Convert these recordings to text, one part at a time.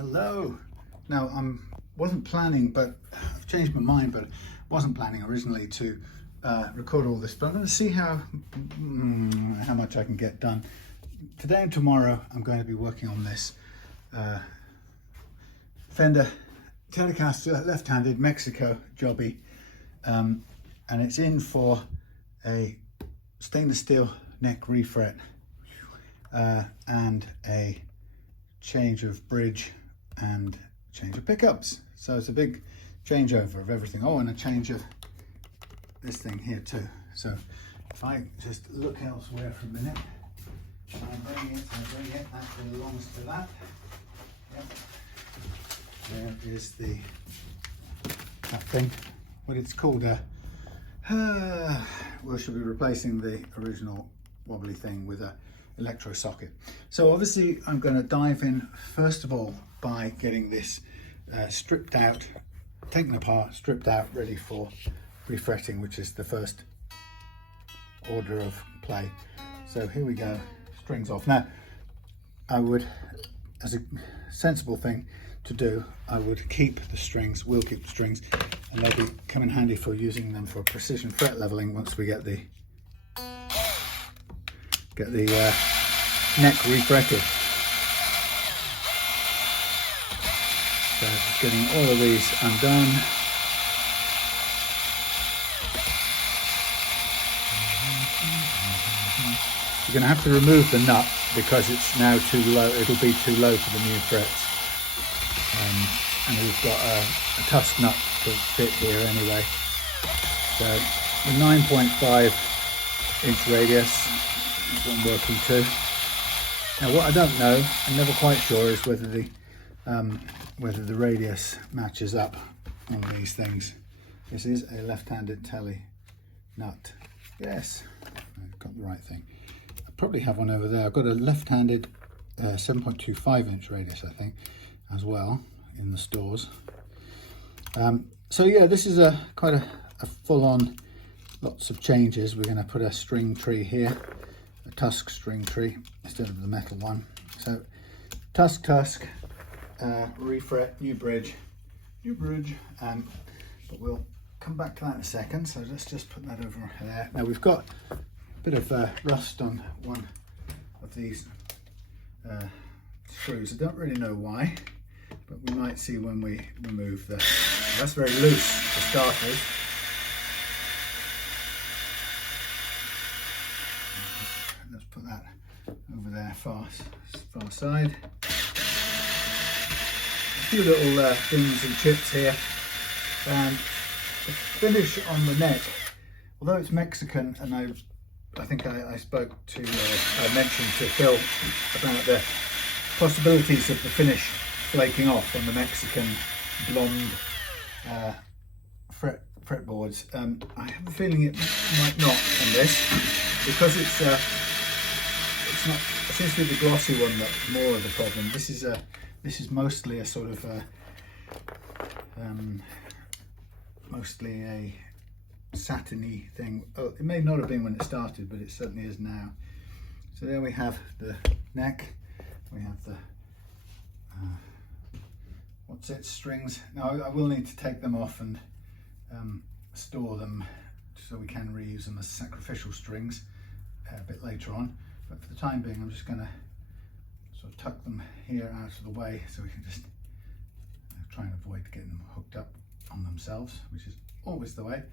Hello. Now wasn't planning, but I've changed my mind, but wasn't planning originally to record all this, but I'm going to see how much I can get done. Today and tomorrow I'm going to be working on this Fender Telecaster left-handed Mexico jobby, and it's in for a stainless steel neck refret and a change of bridge and change of pickups. So it's a big changeover of everything. Oh, and a change of this thing here too. So if I just look elsewhere for a minute, I bring it, that belongs to that. Yep. There is that thing. What it's called, we should be replacing the original wobbly thing with a electrosocket. So obviously I'm going to dive in first of all by getting this stripped out, taken apart, stripped out, ready for refretting, which is the first order of play. So here we go, strings off. Now I would, as a sensible thing to do, I would keep the strings, will keep the strings, and they'll come in handy for using them for precision fret leveling once we get the neck refretted. So just getting all of these undone. You're going to have to remove the nut because it's now too low. It'll be too low for the new frets. And we've got a Tusq nut to fit here anyway. So the 9.5 inch radius is what I'm working to. Now what I don't know, I'm never quite sure, is whether the radius matches up on these things. This is a left-handed Tele nut. Yes, I've got the right thing. I probably have one over there. I've got a left-handed 7.25 inch radius, I think, as well in the stores. So yeah, this is quite a full-on, lots of changes. We're going to put a string tree here, a Tusq string tree instead of the metal one. So Tusq, refret, new bridge, but we'll come back to that in a second. So let's just put that over there. Now we've got a bit of rust on one of these screws. I don't really know why, but we might see when we remove that's very loose for starters. Let's put that over there far side. A few little dings and chips here, and the finish on the neck, although it's Mexican, and I think I spoke to, I mentioned to Phil about the possibilities of the finish flaking off on the Mexican blonde fretboards. I have a feeling it might not on this, because it's not, it seems to be the glossy one that's more of the problem. This is mostly a sort of mostly a satiny thing. Oh, it may not have been when it started, but it certainly is now. So there we have the neck. We have the strings. Now I will need to take them off and store them so we can reuse them as sacrificial strings a bit later on. But for the time being, I'm just going to sort of tuck them here out of the way so we can just try and avoid getting them hooked up on themselves, which is always the way.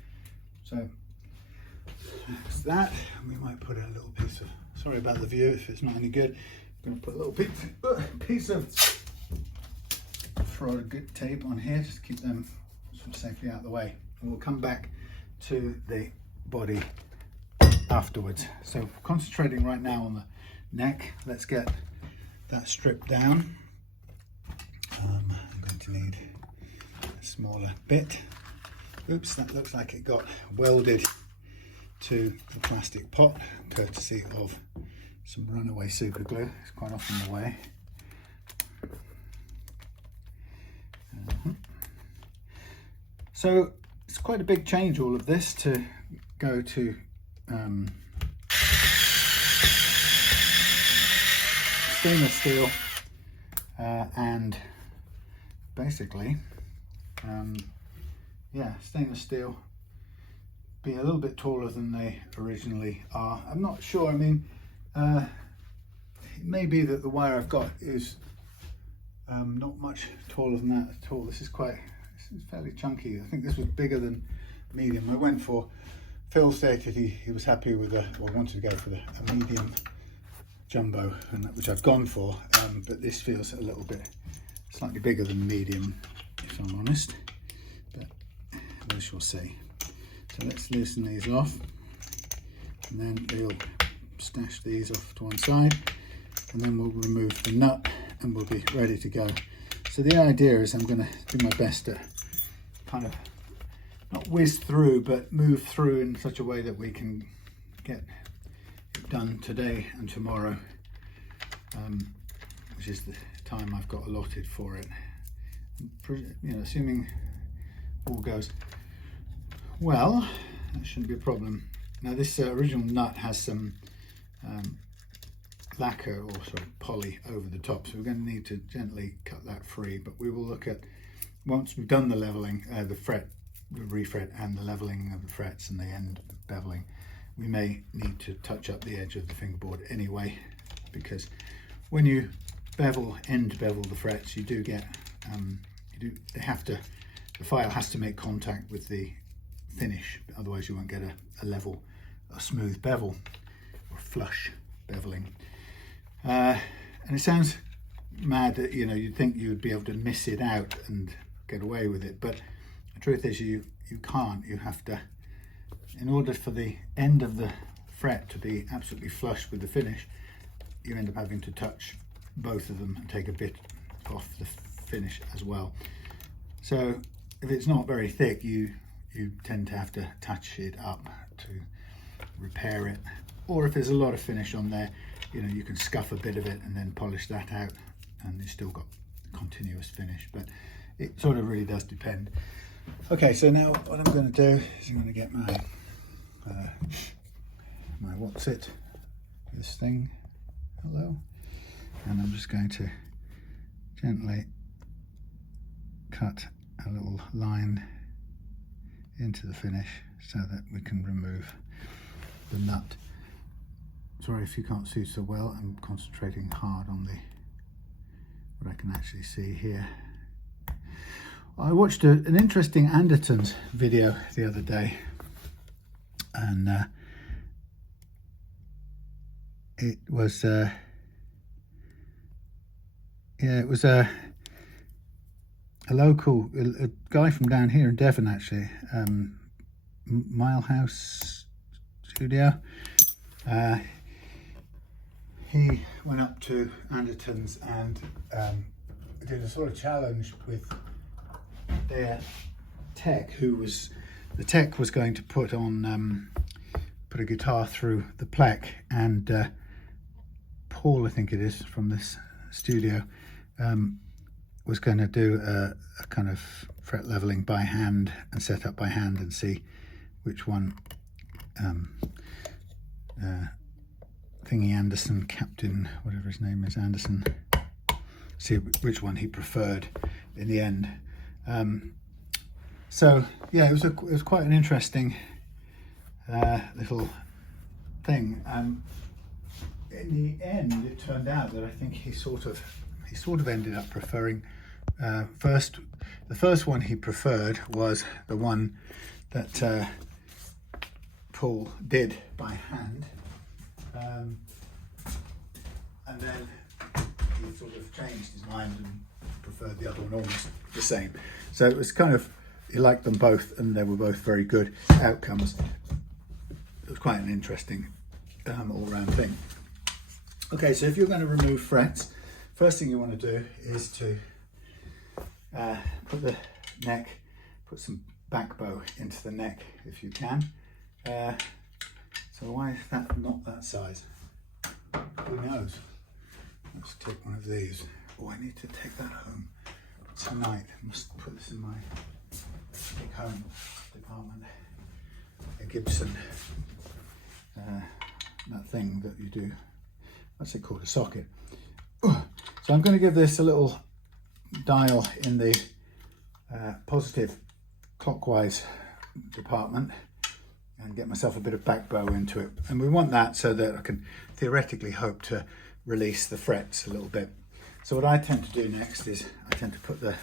So that's that. We might put a little piece of, sorry about the view if it's not any good, I'm going to put a little piece of good tape on here just to keep them sort of safely out of the way, and we'll come back to the body afterwards. So concentrating right now on the neck, let's get that stripped down. I'm going to need a smaller bit. Oops, that looks like it got welded to the plastic pot, courtesy of some runaway super glue. It's quite often the way. So it's quite a big change, all of this, to go to stainless steel and basically, yeah, stainless steel, be a little bit taller than they originally are. I'm not sure. I mean, it may be that the wire I've got is not much taller than that at all. This is fairly chunky. I think this was bigger than medium. I went for, Phil stated he was happy with wanted to go for a medium jumbo, which I've gone for, but this feels a little bit slightly bigger than medium, if I'm honest, but we shall see. So let's loosen these off, and then we'll stash these off to one side, and then we'll remove the nut and we'll be ready to go. So the idea is I'm going to do my best to kind of not whiz through, but move through in such a way that we can get it done today and tomorrow, which is the time I've got allotted for it. You know, assuming all goes well, that shouldn't be a problem. Now this original nut has some lacquer, or sort of poly, over the top, so we're going to need to gently cut that free, but we will look at, once we've done the leveling, the refret and the leveling of the frets and the end beveling, we may need to touch up the edge of the fingerboard anyway, because when you end bevel the frets, you do get, the file has to make contact with the finish, otherwise you won't get a smooth bevel or flush beveling. And it sounds mad that, you know, you'd think you would be able to miss it out and get away with it, but the truth is you can't. You have to, in order for the end of the fret to be absolutely flush with the finish, you end up having to touch both of them and take a bit off the finish as well. So if it's not very thick, you tend to have to touch it up to repair it, or if there's a lot of finish on there, you know, you can scuff a bit of it and then polish that out and you've still got continuous finish, but it sort of really does depend. Okay, so now what I'm going to do is I'm going to get my what's it, this thing, hello, and I'm just going to gently cut a little line into the finish so that we can remove the nut. Sorry if you can't see so well, I'm concentrating hard on what I can actually see here. I watched an interesting Andertons video the other day, and it was a local, a guy from down here in Devon actually, Milehouse Studio. He went up to Andertons and did a sort of challenge with their tech, the tech was going to put a guitar through the plaque, and Paul, I think it is, from this studio, was going to do a kind of fret leveling by hand and set up by hand and see which one Thingy Anderson, Captain, whatever his name is, Anderson, see which one he preferred in the end. So yeah, it was quite an interesting little thing. In the end, it turned out that I think he sort of ended up preferring the first one he preferred was the one that Paul did by hand, and then he sort of changed his mind and preferred the other one almost the same. So it was kind of, he liked them both and they were both very good outcomes. It was quite an interesting all-round thing. Okay, so if you're going to remove frets, first thing you want to do is to put some back bow into the neck if you can. So why is that not that size? Who knows? Let's take one of these. Oh, I need to take that home tonight. I must put this in my take home department. A Gibson, that thing that you do, what's it called, a socket. So I'm going to give this a little dial in the positive clockwise department and get myself a bit of back bow into it. And we want that so that I can theoretically hope to release the frets a little bit. So what I tend to do next is I tend to put the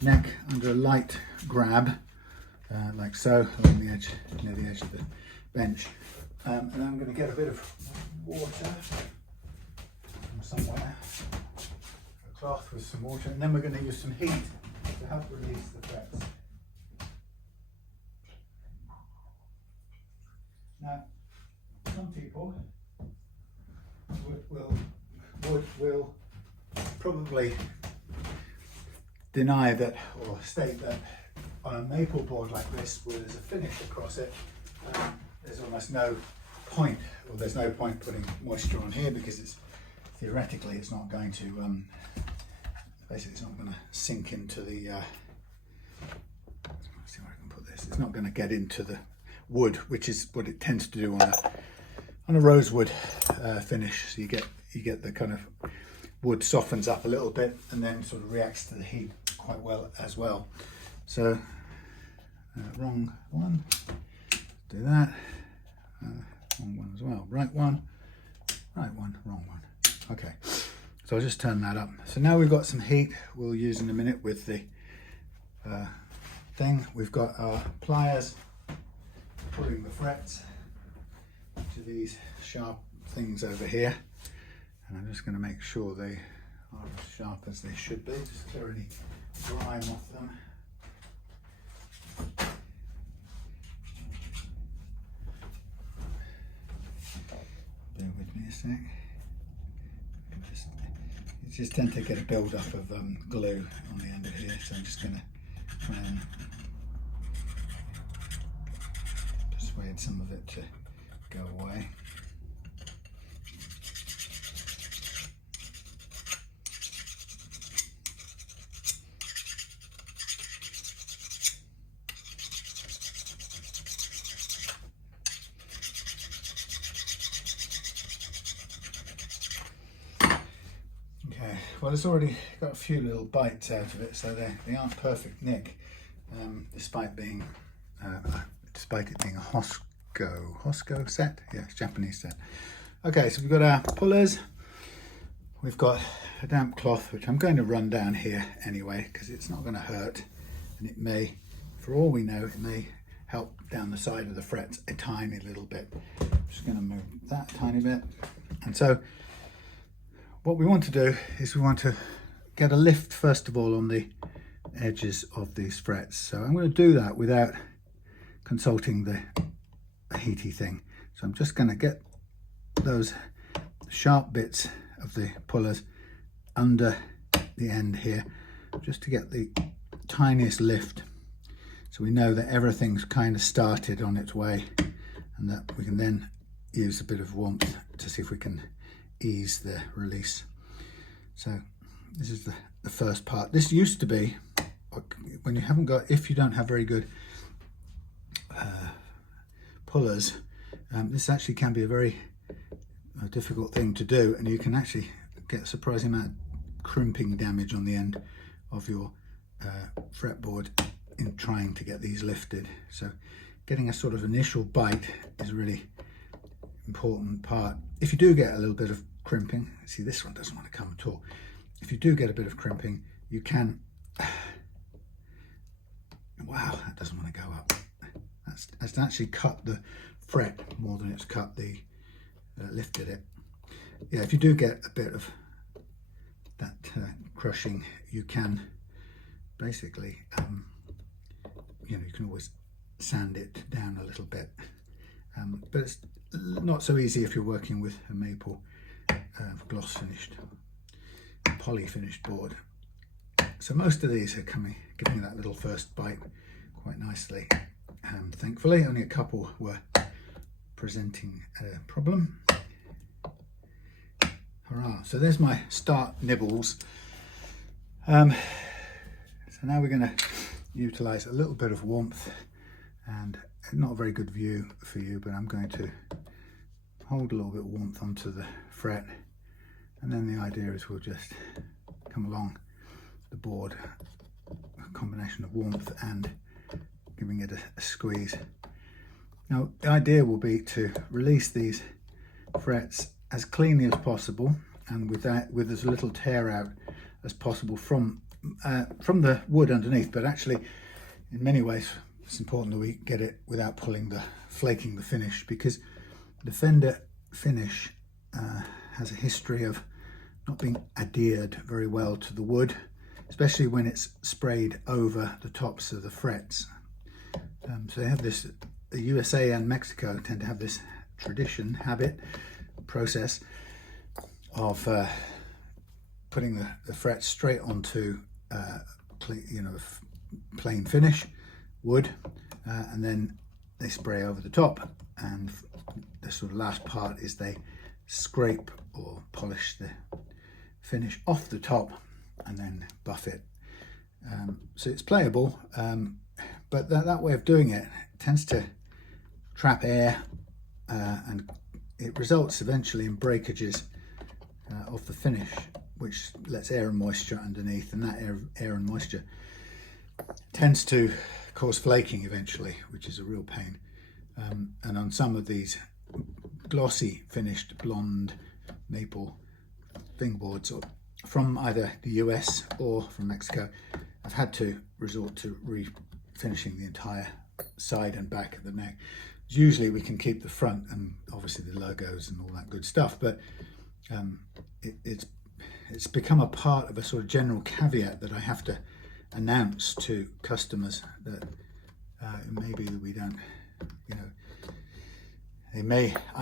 neck under a light grab, like so, along the edge, near the edge of the bench. And I'm going to get a bit of water from somewhere, a cloth with some water, and then we're going to use some heat to help release the frets. Now, some people will probably deny that, or state that on a maple board like this, where there's a finish across it, there's almost no point, or there's no point putting moisture on here, because it's theoretically it's not going to basically it's not going to sink into the let's see where I can put this. It's not going to get into the wood, which is what it tends to do on a rosewood finish. So you get the kind of wood softens up a little bit and then sort of reacts to the heat quite well as well. So wrong one, do that, wrong one as well, right one, wrong one. Okay, so I'll just turn that up. So now we've got some heat we'll use in a minute with the thing. We've got our pliers pulling the frets to these sharp things over here, and I'm just going to make sure they are as sharp as they should be. Just clear any grime off them. Bear with me a sec. You just tend to get a build up of glue on the end of here, so I'm just going to try and persuade some of it to go away. Okay, well, it's already got a few little bites out of it, so they aren't perfect nick, despite it being a Hosco set. Yeah, it's Japanese set. Okay, so we've got our pullers. We've got a damp cloth, which I'm going to run down here anyway, because it's not going to hurt, and it may, for all we know, it may help down the side of the frets a tiny little bit. I'm just going to move that tiny bit. And so what we want to do is we want to get a lift first of all on the edges of these frets. So I'm going to do that without consulting the heaty thing. So I'm just going to get those sharp bits of the pullers under the end here, just to get the tiniest lift, so we know that everything's kind of started on its way, and that we can then use a bit of warmth to see if we can ease the release. So this is the first part. This used to be, when you haven't got, if you don't have very good pullers, this actually can be a very difficult thing to do, and you can actually get a surprising amount of crimping damage on the end of your fretboard in trying to get these lifted. So getting a sort of initial bite is a really important part. If you do get a little bit of crimping, see this one doesn't want to come at all. If you do get a bit of crimping, you can, wow, that doesn't want to go up. That's actually cut the fret more than it's cut the lifted it. Yeah, if you do get a bit of that crushing, you can basically you can always sand it down a little bit, but it's not so easy if you're working with a maple gloss finished, poly finished board. So most of these are giving that little first bite quite nicely. Thankfully, only a couple were presenting a problem. Hurrah! So there's my start nibbles. So now we're going to utilize a little bit of warmth, and not a very good view for you, but I'm going to hold a little bit of warmth onto the fret, and then the idea is we'll just come along the board, a combination of warmth and giving it a squeeze. Now the idea will be to release these frets as cleanly as possible and with as little tear out as possible from the wood underneath, but actually in many ways it's important that we get it without flaking the finish, because the Fender finish has a history of not being adhered very well to the wood, especially when it's sprayed over the tops of the frets. So they have this, the USA and Mexico tend to have this process of putting the frets straight onto plain finish wood, and then they spray over the top, and the sort of last part is they scrape or polish the finish off the top and then buff it. So it's playable, but that way of doing it tends to trap air, and it results eventually in breakages of the finish, which lets air and moisture underneath, and that air and moisture tends to cause flaking eventually, which is a real pain. And on some of these glossy finished blonde maple fingerboards from either the US or from Mexico, I've had to resort to refinishing the entire side and back of the neck. Usually we can keep the front and obviously the logos and all that good stuff, but it's become a part of a sort of general caveat that I have to announce to customers that maybe we don't, I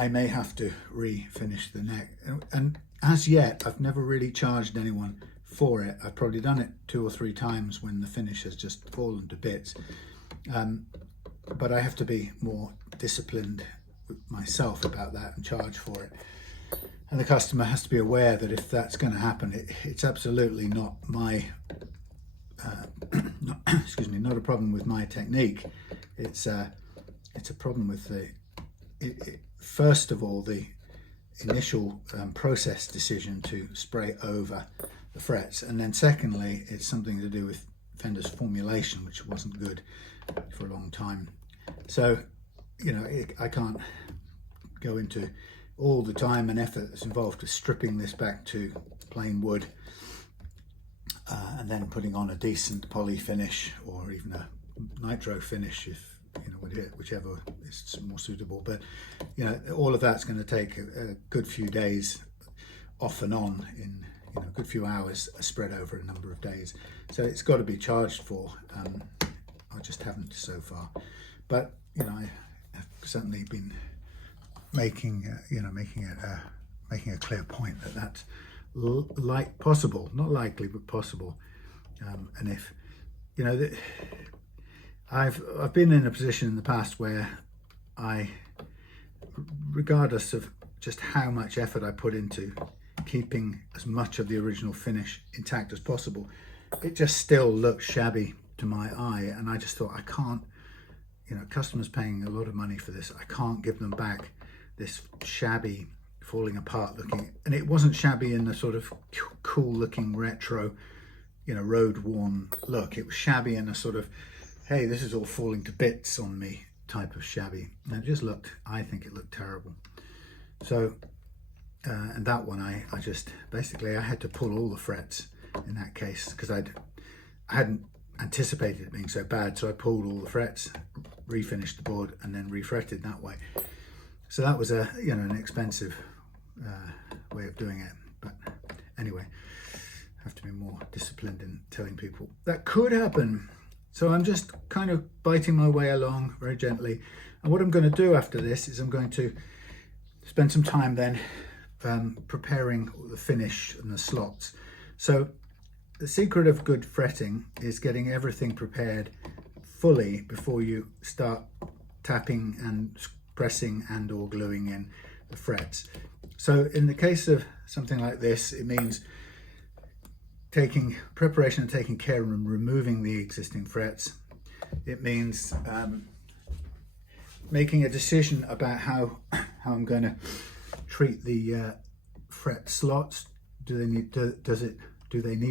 may have to refinish the neck, and as yet I've never really charged anyone for it. I've probably done it 2 or 3 times when the finish has just fallen to bits, but I have to be more disciplined myself about that and charge for it. And the customer has to be aware that if that's going to happen, it's absolutely not my not a problem with my technique. It's a problem with first of all the initial process decision to spray over the frets, and then secondly it's something to do with Fender's formulation, which wasn't good for a long time. So I can't go into all the time and effort that's involved with stripping this back to plain wood, and then putting on a decent poly finish or even a nitro finish, if whichever is more suitable. But all of that's going to take a good few days off and on, in a good few hours spread over a number of days. So it's got to be charged for. I just haven't so far, but I have certainly been making a clear point that that's possible, not likely, but possible. And if I've been in a position in the past where regardless of just how much effort I put into keeping as much of the original finish intact as possible, it just still looks shabby to my eye, and I just thought, I can't, customers paying a lot of money for this, I can't give them back this shabby, falling apart looking, and it wasn't shabby in the sort of cool looking retro, road worn look. It was shabby in a sort of, hey, this is all falling to bits on me type of shabby. And it just I think it looked terrible. So, and that one, I had to pull all the frets in that case, because I hadn't anticipated it being so bad. So I pulled all the frets, refinished the board, and then refretted that way. So that was an expensive way of doing it. But anyway, I have to be more disciplined in telling people that could happen. So I'm just kind of biting my way along very gently. And what I'm going to do after this is I'm going to spend some time then preparing the finish and the slots. So the secret of good fretting is getting everything prepared fully before you start tapping and pressing and or gluing in the frets. So in the case of something like this, it means taking preparation and taking care and removing the existing frets. It means making a decision about how I'm going to treat the fret slots. Do they need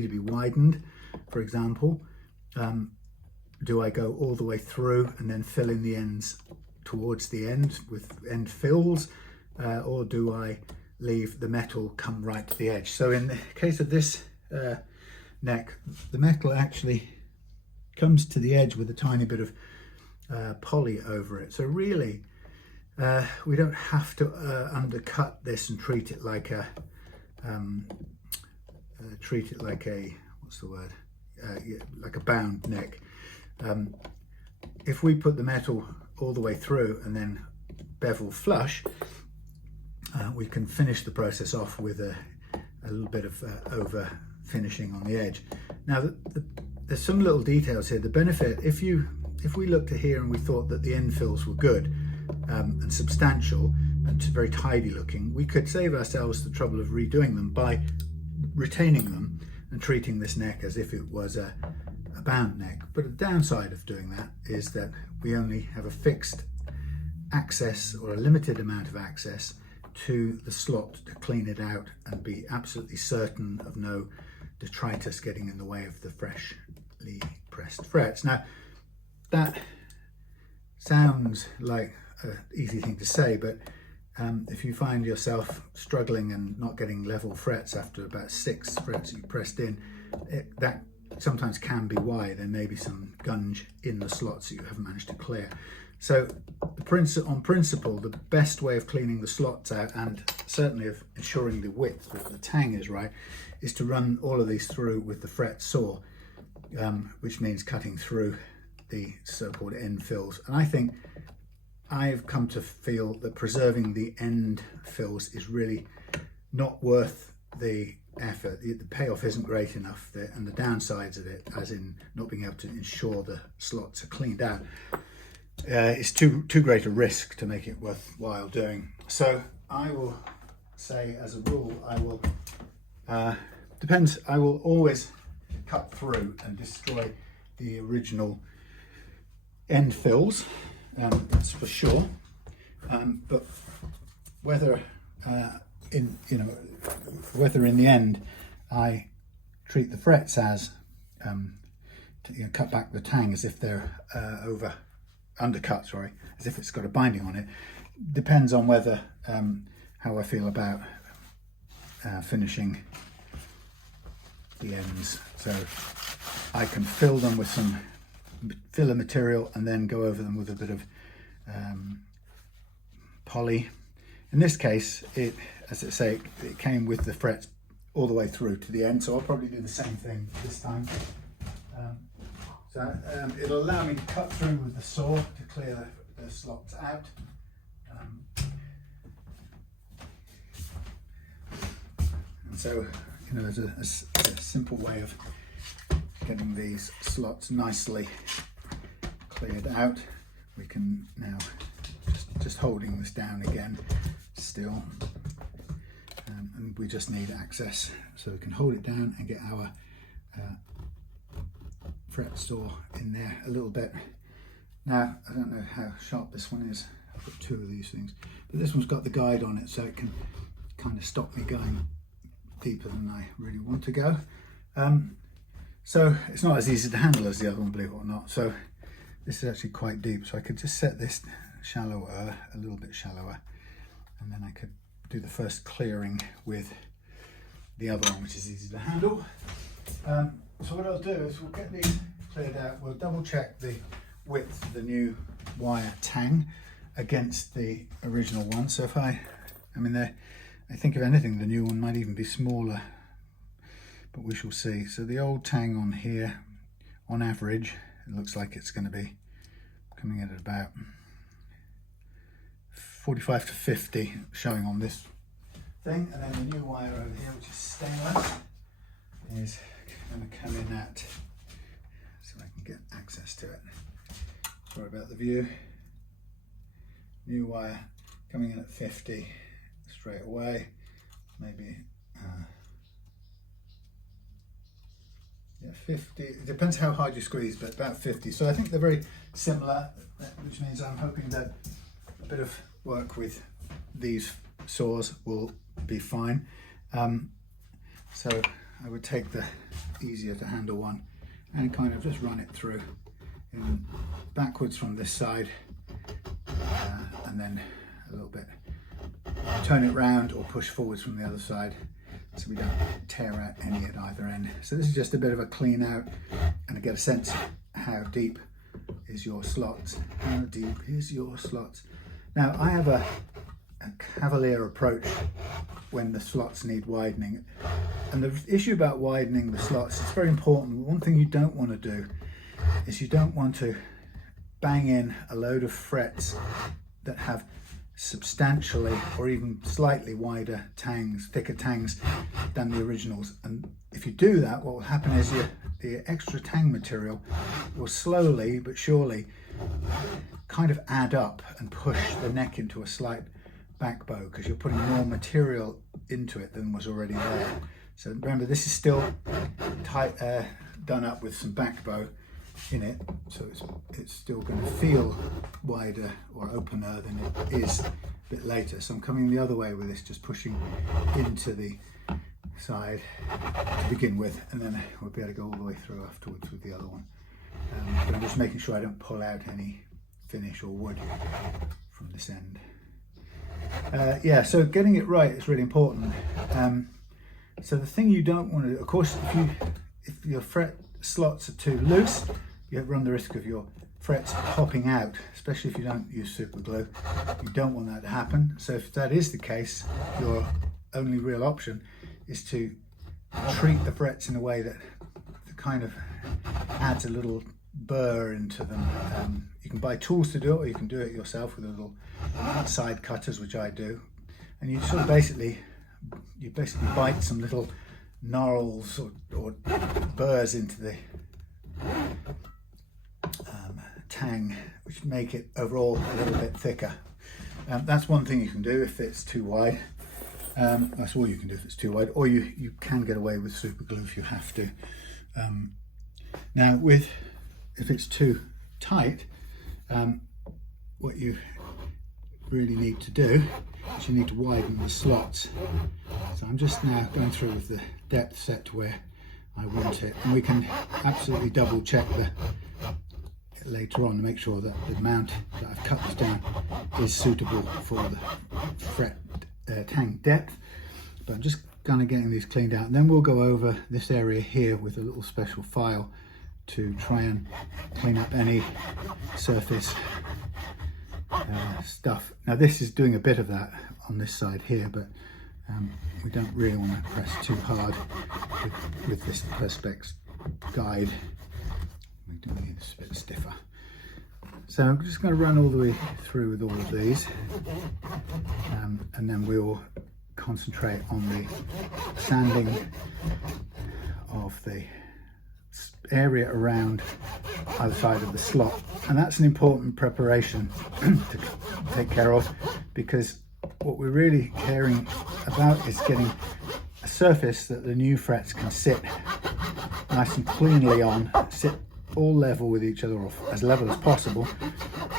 to be widened? for example. Do I go all the way through and then fill in the ends towards the end with end fills, or do I leave the metal come right to the edge? So in the case of this neck, the metal actually comes to the edge with a tiny bit of poly over it. So really, we don't have to undercut this and treat it like a what's the word? Like a bound neck. If we put the metal all the way through and then bevel flush, we can finish the process off with a little bit of over finishing on the edge. Now there's some little details here. The benefit, if we looked at here and we thought that the end fills were good and substantial and very tidy looking, we could save ourselves the trouble of redoing them by retaining them and treating this neck as if it was a bound neck. But the downside of doing that is that we only have a fixed access or a limited amount of access to the slot to clean it out and be absolutely certain of no detritus getting in the way of the freshly pressed frets. Now that sounds like an easy thing to say, but if you find yourself struggling and not getting level frets after about 6 frets you pressed in, that sometimes can be why. There may be some gunge in the slots that you haven't managed to clear. So on principle, the best way of cleaning the slots out, and certainly of ensuring the width of the tang is right, is to run all of these through with the fret saw, which means cutting through the so-called end fills. And I think I've come to feel that preserving the end fills is really not worth the effort. The payoff isn't great enough, and the downsides of it, as in not being able to ensure the slots are cleaned out, it's too great a risk to make it worthwhile doing. So I will say, as a rule, I will I will always cut through and destroy the original end fills, that's for sure. But whether whether in the end I treat the frets as cut back the tang as if they're undercut, as if it's got a binding on it, depends on whether how I feel about finishing the ends. So I can fill them with some filler material and then go over them with a bit of poly. In this case, as I say, it came with the frets all the way through to the end, so I'll probably do the same thing this time. It'll allow me to cut through with the saw to clear the slots out. And so, there's a simple way of getting these slots nicely cleared out. We can now just holding this down again still, and we just need access, so we can hold it down and get our fret saw in there a little bit. Now I don't know how sharp this one is. I've got 2 of these things, but this one's got the guide on it, so it can kind of stop me going deeper than I really want to go. So it's not as easy to handle as the other one, believe it or not. So this is actually quite deep, so I could just set this shallower, a little bit shallower, and then I could do the first clearing with the other one, which is easy to handle. So what I'll do is we'll get these cleared out. We'll double check the width of the new wire tang against the original one. So if I think if anything, the new one might even be smaller, but we shall see. So the old tang on here, on average, it looks like it's going to be coming in at about 45 to 50 showing on this thing, and then the new wire over here, which is stainless, is going to come in at, so I can get access to it. Sorry about the view. New wire coming in at 50 straight away, maybe 50, it depends how hard you squeeze, but about 50. So I think they're very similar, which means I'm hoping that a bit of work with these saws will be fine. So I would take the easier to handle one and kind of just run it through in backwards from this side, and then a little bit turn it round or push forwards from the other side, so we don't tear out any at either end. So this is just a bit of a clean out and to get a sense of how deep is your slots. How deep is your slots? Now I have a cavalier approach when the slots need widening, and the issue about widening the slots, it's very important. One thing you don't want to do is you don't want to bang in a load of frets that have substantially or even slightly wider tangs, thicker tangs than the originals. And if you do that, what will happen is the extra tang material will slowly but surely kind of add up and push the neck into a slight back bow, because you're putting more material into it than was already there. So remember, this is still tight, done up with some back bow in it, so it's still going to feel wider or opener than it is a bit later. So I'm coming the other way with this, just pushing into the side to begin with, and then we'll be able to go all the way through afterwards with the other one. But I'm just making sure I don't pull out any finish or wood from this end. Yeah, so getting it right is really important. So the thing you don't want to do, of course, if your fret slots are too loose, you run the risk of your frets popping out, especially if you don't use super glue. You don't want that to happen. So if that is the case, your only real option is to treat the frets in a way that kind of adds a little burr into them. You can buy tools to do it, or you can do it yourself with little side cutters, which I do. And you sort of basically bite some little gnarls or burrs into the tang, which make it overall a little bit thicker. That's one thing you can do if it's too wide. That's all you can do if it's too wide, or you can get away with super glue if you have to. Now if it's too tight, what you really need to do is you need to widen the slots. So I'm just now going through with the depth set to where I want it, and we can absolutely double check later on to make sure that the amount that I've cut this down is suitable for the fret tang depth. But I'm just kind of getting these cleaned out, and then we'll go over this area here with a little special file to try and clean up any surface stuff. Now this is doing a bit of that on this side here, but we don't really want to press too hard with this Perspex guide. We do need this a bit stiffer. So I'm just going to run all the way through with all of these, and then we'll concentrate on the sanding of the area around either side of the slot. And that's an important preparation to take care of, because what we're really caring about is getting a surface that the new frets can sit nice and cleanly on, sit all level with each other, or as level as possible,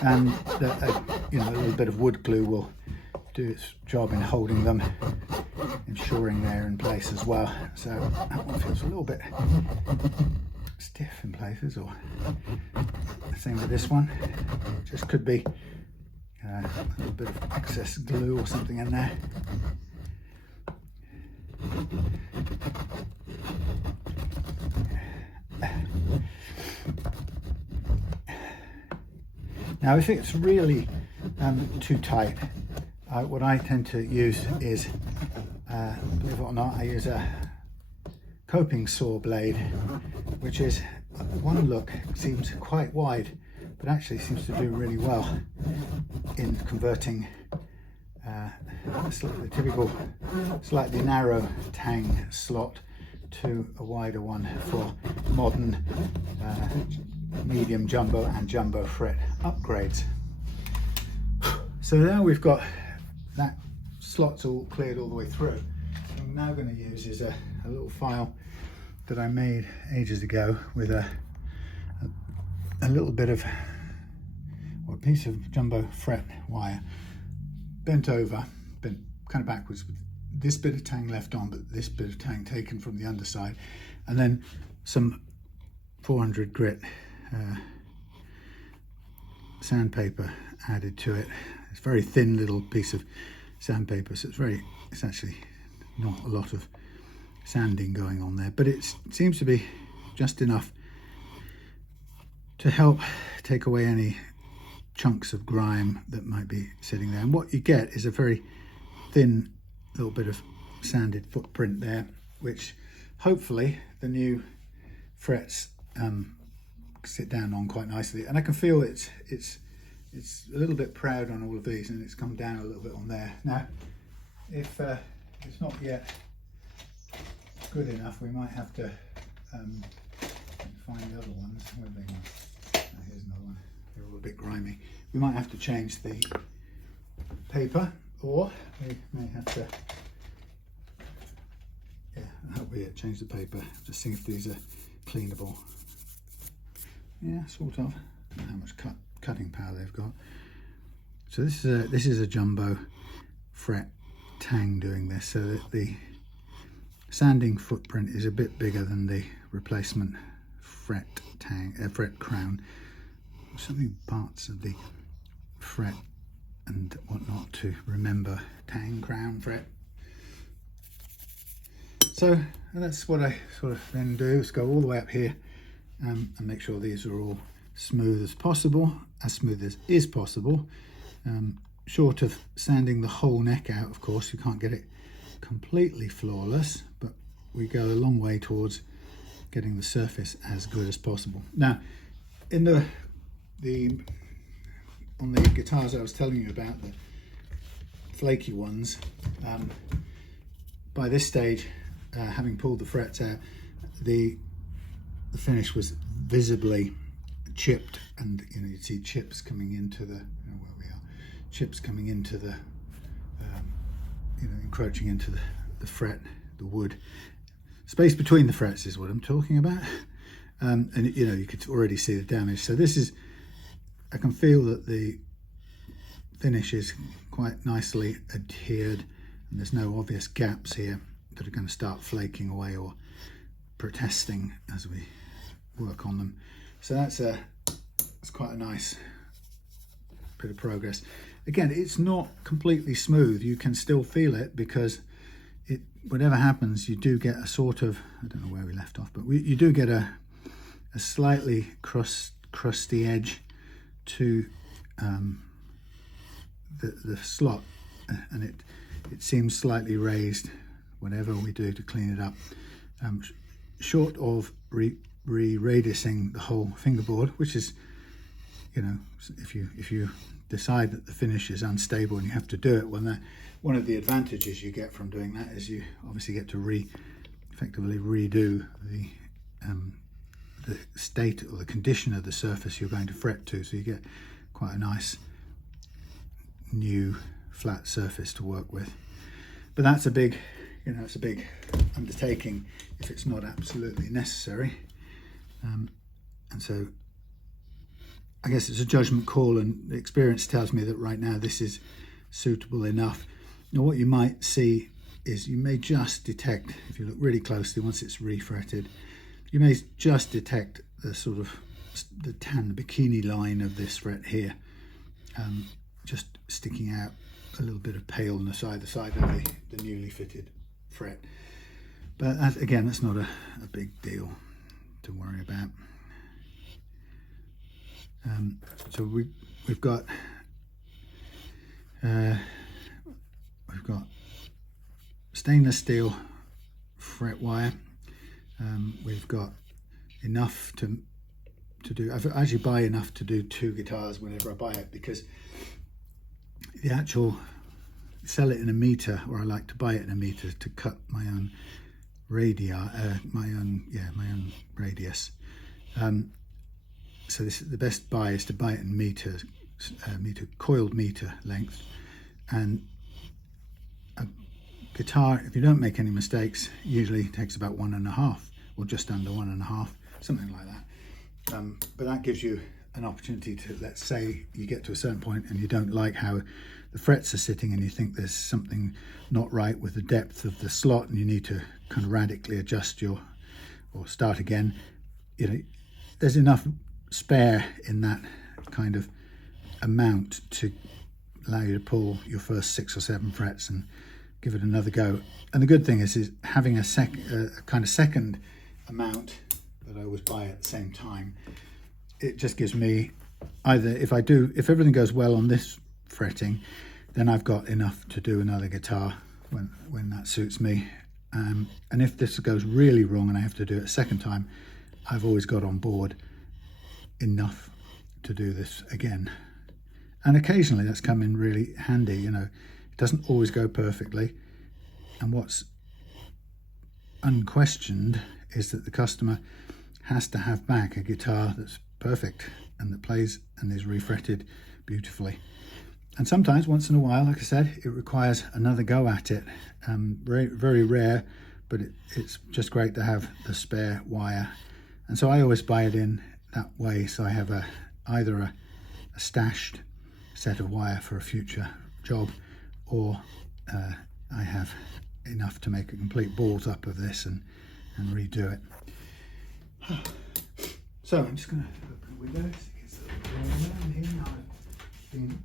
and that a little bit of wood glue will do its job in holding them, ensuring they're in place as well. So that one feels a little bit stiff in places, or same with this one. Just could be a little bit of excess glue or something in there. Now if it's really too tight, what I tend to use is, believe it or not, I use a coping saw blade, which is, one look seems quite wide, but actually seems to do really well in converting the typical slightly narrow tang slot to a wider one for modern medium, jumbo and jumbo fret upgrades. So now we've got that slot's all cleared all the way through. What I'm now going to use is a little file that I made ages ago with a little bit of, or a piece of jumbo fret wire bent over, bent kind of backwards with this bit of tang left on, but this bit of tang taken from the underside, and then some 400 grit sandpaper added to it. It's a very thin little piece of sandpaper, so it's actually not a lot of sanding going on there, but it seems to be just enough to help take away any chunks of grime that might be sitting there. And what you get is a very thin little bit of sanded footprint there, which hopefully the new frets sit down on quite nicely. And I can feel it's a little bit proud on all of these, and it's come down a little bit on there. Now, if it's not yet good enough, we might have to find the other ones. Where have they gone? Oh, here's another one. They're all a bit grimy. We might have to change the paper, or we may have to, yeah, that'll be it, change the paper. Just see if these are cleanable. Yeah, sort of. I don't know how much cutting power they've got. So this is a jumbo fret tang doing this, so that the sanding footprint is a bit bigger than the replacement fret crown. Something parts of the fret and whatnot to remember tang crown fret. So that's what I sort of then do, is go all the way up here and make sure these are all smooth as possible, as smooth as is possible, short of sanding the whole neck out. Of course, you can't get it completely flawless, but we go a long way towards getting the surface as good as possible. Now, in on the guitars I was telling you about, the flaky ones, by this stage, having pulled the frets out, the finish was visibly chipped, and you'd see chips coming into the, where we are, chips coming into the, encroaching into the fret, the wood. Space between the frets is what I'm talking about. And you could already see the damage. So this is, I can feel that the finish is quite nicely adhered, and there's no obvious gaps here that are going to start flaking away or protesting as we work on them. So that's quite a nice bit of progress. Again, it's not completely smooth. You can still feel it, because whatever happens, you do get a sort of, I don't know where we left off, but you do get a slightly crusty edge to the slot, and it seems slightly raised whatever we do to clean it up. Short of re-radiusing the whole fingerboard, which is, if you decide that the finish is unstable and you have to do it, one of the advantages you get from doing that is you obviously get to effectively redo the state or the condition of the surface you're going to fret to, so you get quite a nice new flat surface to work with. But that's a big, it's a big undertaking if it's not absolutely necessary, and so I guess it's a judgment call, and the experience tells me that right now this is suitable enough. Now, what you might see is you may just detect, if you look really closely, once it's refretted, you may just detect the sort of the bikini line of this fret here, just sticking out a little bit of paleness either side of the newly fitted fret. But again, that's not a big deal to worry about. So we've got stainless steel fret wire. We've got enough to do. I actually buy enough to do 2 guitars whenever I buy it, because the actual sell it in a meter, or I like to buy it in a meter to cut my own my own radius. So the best buy is to buy it in meters, coiled meter length. And a guitar, if you don't make any mistakes, usually takes about 1.5 or just under 1.5, something like that. But that gives you an opportunity to, let's say you get to a certain point and you don't like how the frets are sitting and you think there's something not right with the depth of the slot and you need to kind of radically adjust or start again, you know, there's enough spare in that kind of amount to allow you to pull your first 6 or 7 frets and give it another go. And the good thing is having a kind of second amount that I always buy at the same time. It just gives me either, if everything goes well on this fretting, then I've got enough to do another guitar when that suits me. And if this goes really wrong and I have to do it a second time, I've always got on board enough to do this again. And occasionally that's come in really handy, you know. It doesn't always go perfectly. And what's unquestioned is that the customer has to have back a guitar that's perfect and that plays and is refretted beautifully. And sometimes, once in a while, like I said, it requires another go at it. Very, very rare, but it's just great to have the spare wire. And so I always buy it in that way. So I have either a stashed set of wire for a future job, or I have enough to make a complete balls up of this and redo it. So I'm just going to open the window so it gets a little warmer in here. Now I've been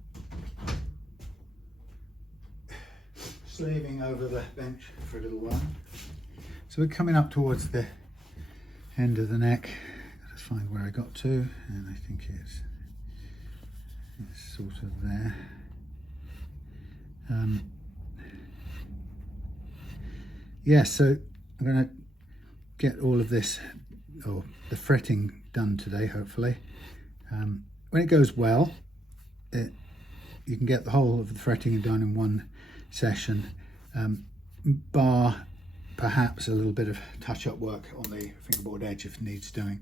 slaving over the bench for a little while. So we're coming up towards the end of the neck. Let's find where I got to, and I think it's sort of there. Yeah, so I'm going to get all of this, or the fretting, done today, hopefully. When it goes well, you can get the whole of the fretting done in one session, bar perhaps a little bit of touch-up work on the fingerboard edge if it needs doing.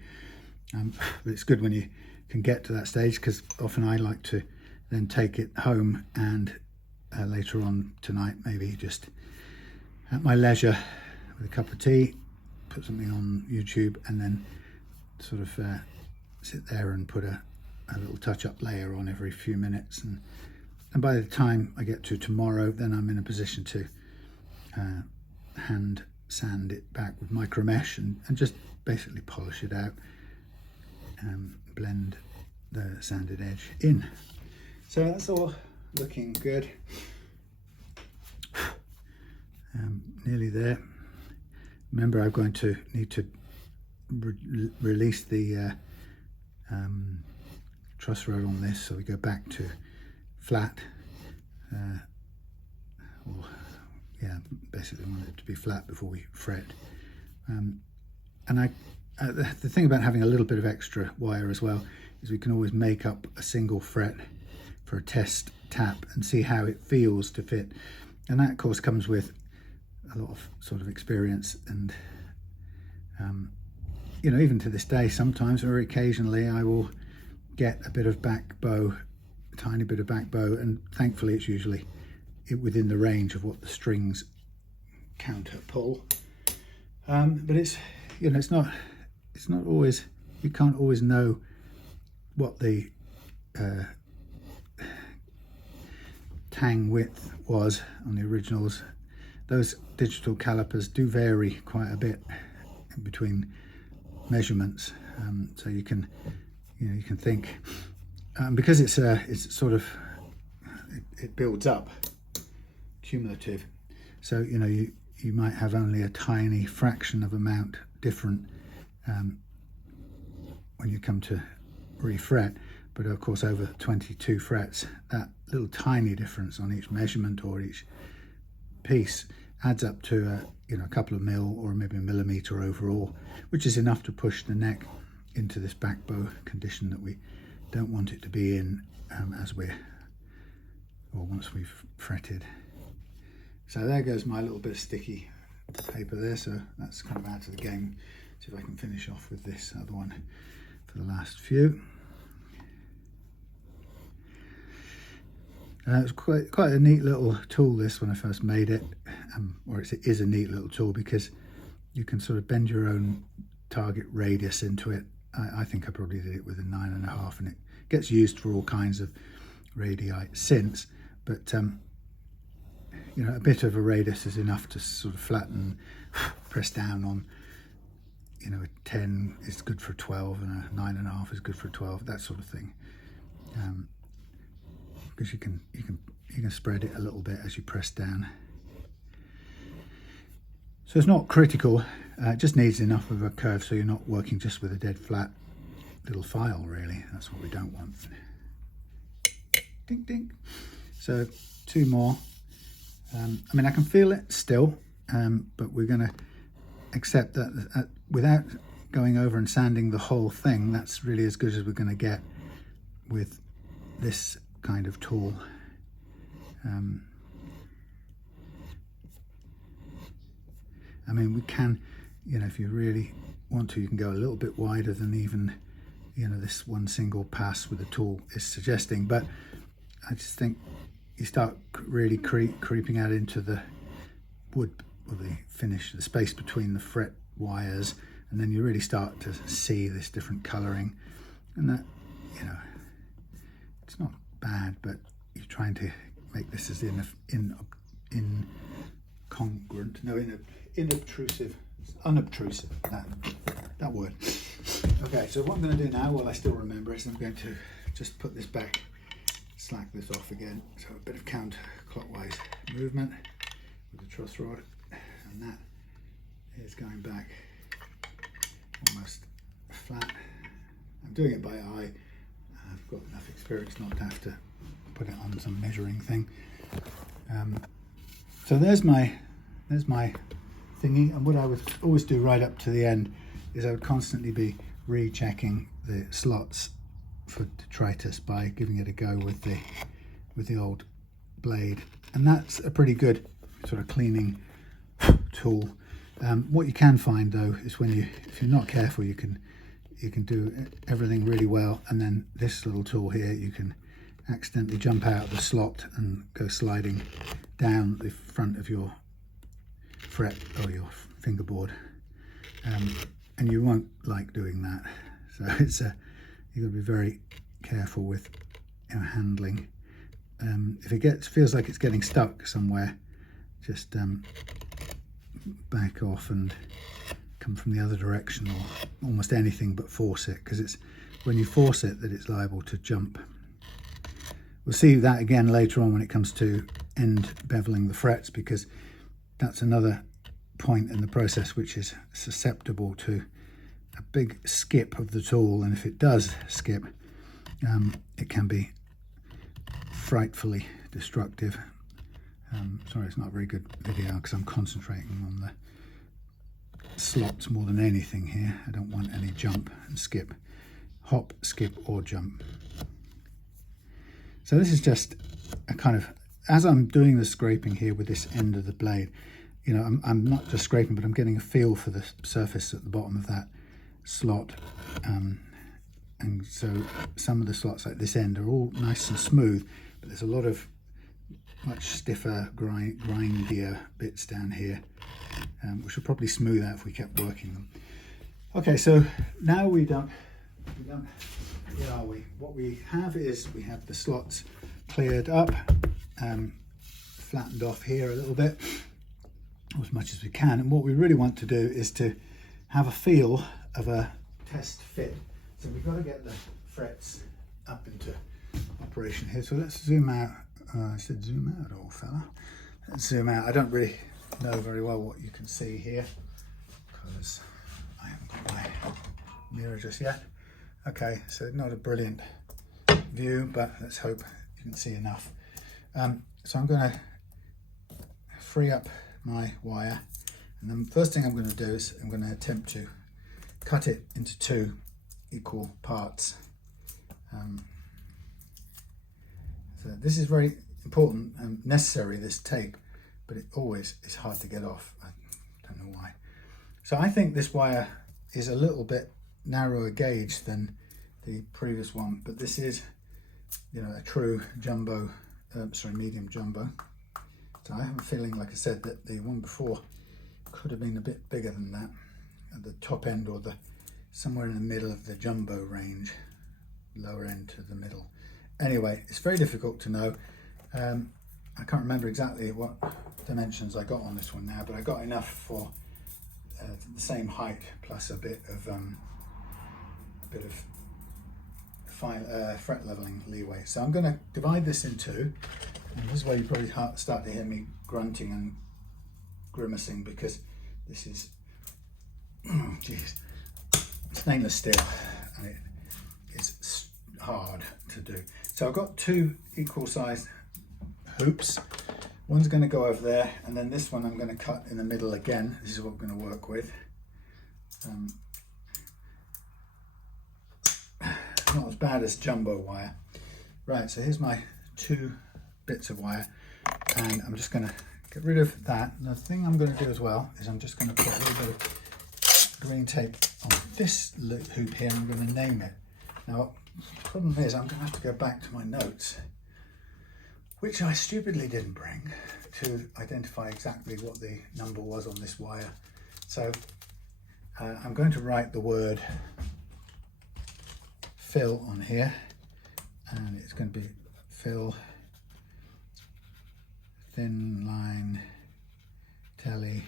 But it's good when you can get to that stage, because often I like to then take it home and later on tonight, maybe just at my leisure with a cup of tea, put something on YouTube, and then sort of sit there and put a little touch-up layer on every few minutes. And by the time I get to tomorrow, then I'm in a position to hand sand it back with micro mesh and just basically polish it out and blend the sanded edge in. So that's all looking good. Nearly there. Remember, I'm going to need to release the truss rod on this, so we go back to flat. Basically want it to be flat before we fret. And the thing about having a little bit of extra wire as well is we can always make up a single fret for a test tap and see how it feels to fit. And that, of course, comes with a lot of sort of experience. And you know, even to this day, sometimes or occasionally I will get a bit of back bow, a tiny bit of back bow, and thankfully it's usually within the range of what the strings counter pull. But it's, you know, it's not always, you can't always know what the tang width was on the originals. Those digital calipers do vary quite a bit in between measurements, so you can think, because it's sort of, it builds up, cumulative. So you know, you might have only a tiny fraction of amount different when you come to refret, but of course over 22 frets, that little tiny difference on each measurement or each piece adds up to a couple of mil or maybe a millimeter overall, which is enough to push the neck into this back bow condition that we don't want it to be in once we've fretted. So there goes my little bit of sticky paper there, so that's kind of out of the game. See if I can finish off with this other one for the last few. It was quite a neat little tool, this, when I first made it, or it is a neat little tool because you can sort of bend your own target radius into it I think I probably did it with a 9.5, and it gets used for all kinds of radii since, but you know, a bit of a radius is enough to sort of flatten, press down on. You know, a 10 is good for 12, and a 9.5 is good for 12. That sort of thing, because you can spread it a little bit as you press down. So it's not critical. It just needs enough of a curve so you're not working just with a dead flat little file. Really, that's what we don't want. Ding ding. So 2 more. I mean, I can feel it still, but we're going to accept that without going over and sanding the whole thing. That's really as good as we're going to get with this kind of tool. I mean, we can, you know, if you really want to, you can go a little bit wider than even, you know, this one single pass with the tool is suggesting, but I just think you start really creeping out into the wood, or the finish, the space between the fret wires, and then you really start to see this different colouring, and that, you know, it's not bad, but you're trying to make this as unobtrusive, that word. Okay, so what I'm going to do now, while I still remember, is I'm going to just put this back, slack this off again, so a bit of counterclockwise movement with the truss rod, and that is going back almost flat. I'm doing it by eye. I've got enough experience not to have to put it on some measuring thing. So there's my thingy, and what I would always do right up to the end is I would constantly be rechecking the slots for detritus by giving it a go with the old blade, and that's a pretty good sort of cleaning tool. What you can find though is if you're not careful, you can do everything really well, and then this little tool here, you can accidentally jump out of the slot and go sliding down the front of your fret or your fingerboard, and you won't like doing that. So it's you've got to be very careful with handling. If it feels like it's getting stuck somewhere, just back off and come from the other direction, or almost anything but force it, because it's when you force it that it's liable to jump. We'll see that again later on when it comes to end beveling the frets, because that's another point in the process which is susceptible to a big skip of the tool, and if it does skip, it can be frightfully destructive. Sorry, it's not a very good video because I'm concentrating on the slots more than anything here. I don't want any jump and skip, hop, skip or jump. So this is just a kind of, as I'm doing the scraping here with this end of the blade, you know, I'm not just scraping, but I'm getting a feel for the surface at the bottom of that slot. And so some of the slots like this end are all nice and smooth, but there's a lot of much stiffer, grindier bits down here, which will probably smooth out if we kept working them. Okay, so now we don't, where are we? What we have is we have the slots cleared up, flattened off here a little bit, as much as we can. And what we really want to do is to have a feel of a test fit. So we've got to get the frets up into operation here. So let's zoom out. I said zoom out, old fella. Let's zoom out. I don't really know very well what you can see here because I haven't got my mirror just yet. Okay, so not a brilliant view, but let's hope you can see enough. So I'm going to free up my wire, and then the first thing I'm going to do is I'm going to attempt to cut it into 2 equal parts. So this is very important and necessary, this tape, but it always is hard to get off. I don't know why. So I think this wire is a little bit narrower gauge than the previous one, but this is, you know, a true jumbo, medium jumbo. So I have a feeling, like I said, that the one before could have been a bit bigger than that at the top end or the somewhere in the middle of the jumbo range, lower end to the middle. Anyway, it's very difficult to know. I can't remember exactly what dimensions I got on this one now, but I got enough for the same height plus a bit of fine fret leveling leeway. So I'm going to divide this in two, and this is where you probably start to hear me grunting and grimacing, because this is stainless steel and it is hard to do. So I've got two equal sized hoops. One's going to go over there, and then this one I'm going to cut in the middle again. This is what we're going to work with. Not as bad as jumbo wire. Right, so here's my two bits of wire, and I'm just going to get rid of that. And the thing I'm going to do as well is I'm just going to put a little bit of green tape on this hoop here, and I'm going to name it. Now, the problem is I'm going to have to go back to my notes, which I stupidly didn't bring, to identify exactly what the number was on this wire. So I'm going to write the word fill on here, and it's going to be fill thin line Tele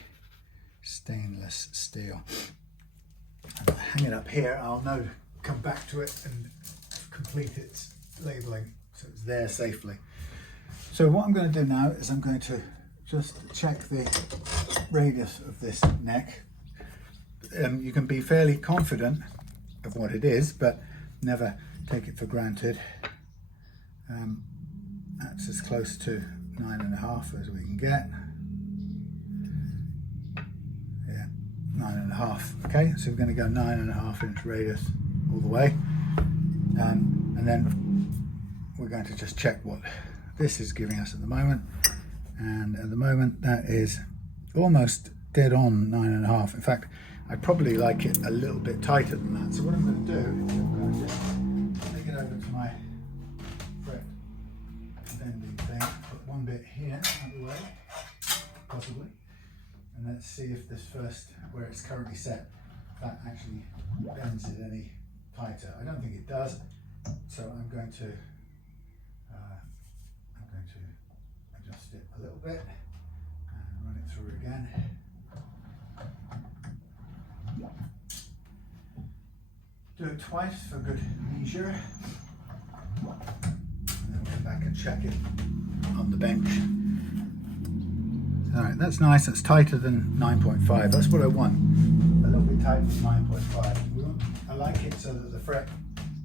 stainless steel. I'll hang it up here. I'll now come back to it and complete its labeling so it's there safely. So what I'm going to do now is I'm going to just check the radius of this neck. You can be fairly confident of what it is, but never take it for granted. That's as close to 9.5 as we can get. Yeah, 9.5. Okay, so we're going to go 9.5 inch radius all the way, and then we're going to just check what this is giving us at the moment. And at the moment that is almost dead on 9.5. In fact, I'd probably like it a little bit tighter than that. So what I'm going to do is I'm going to just take it over to my fret bending thing, put one bit here out of the way, possibly, and let's see if this first, where it's currently set, that actually bends it any tighter. I don't think it does, so I'm going to adjust it a little bit and run it through again. Do it twice for good measure, and then we'll come back and check it on the bench. Alright, that's nice. That's tighter than 9.5. That's what I want. A little bit tighter than 9.5. I like it so that the fret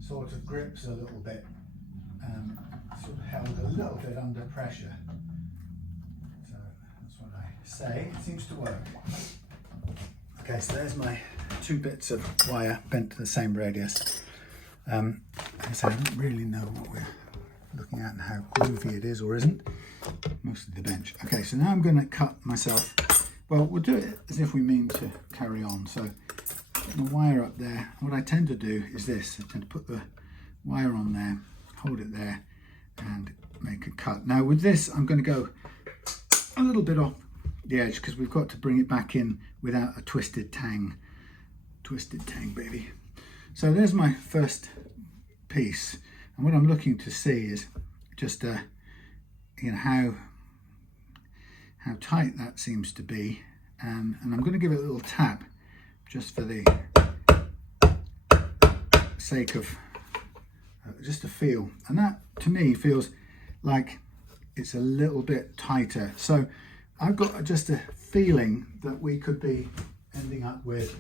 sort of grips a little bit, sort of held a little bit under pressure. So that's what I say. It seems to work. Okay, so there's my two bits of wire bent to the same radius. I don't really know what we're looking at and how groovy it is or isn't. Mostly the bench. Okay, so now I'm going to cut myself. Well, we'll do it as if we mean to carry on. So put the wire up there. What I tend to do is this. I tend to put the wire on there, hold it there, and make a cut. Now with this, I'm going to go a little bit off the edge because we've got to bring it back in without a twisted tang. Twisted tang, baby. So there's my first piece, and what I'm looking to see is just you know, how tight that seems to be, and I'm going to give it a little tap just for the sake of just a feel, and that to me feels like it's a little bit tighter. So I've got just a feeling that we could be ending up with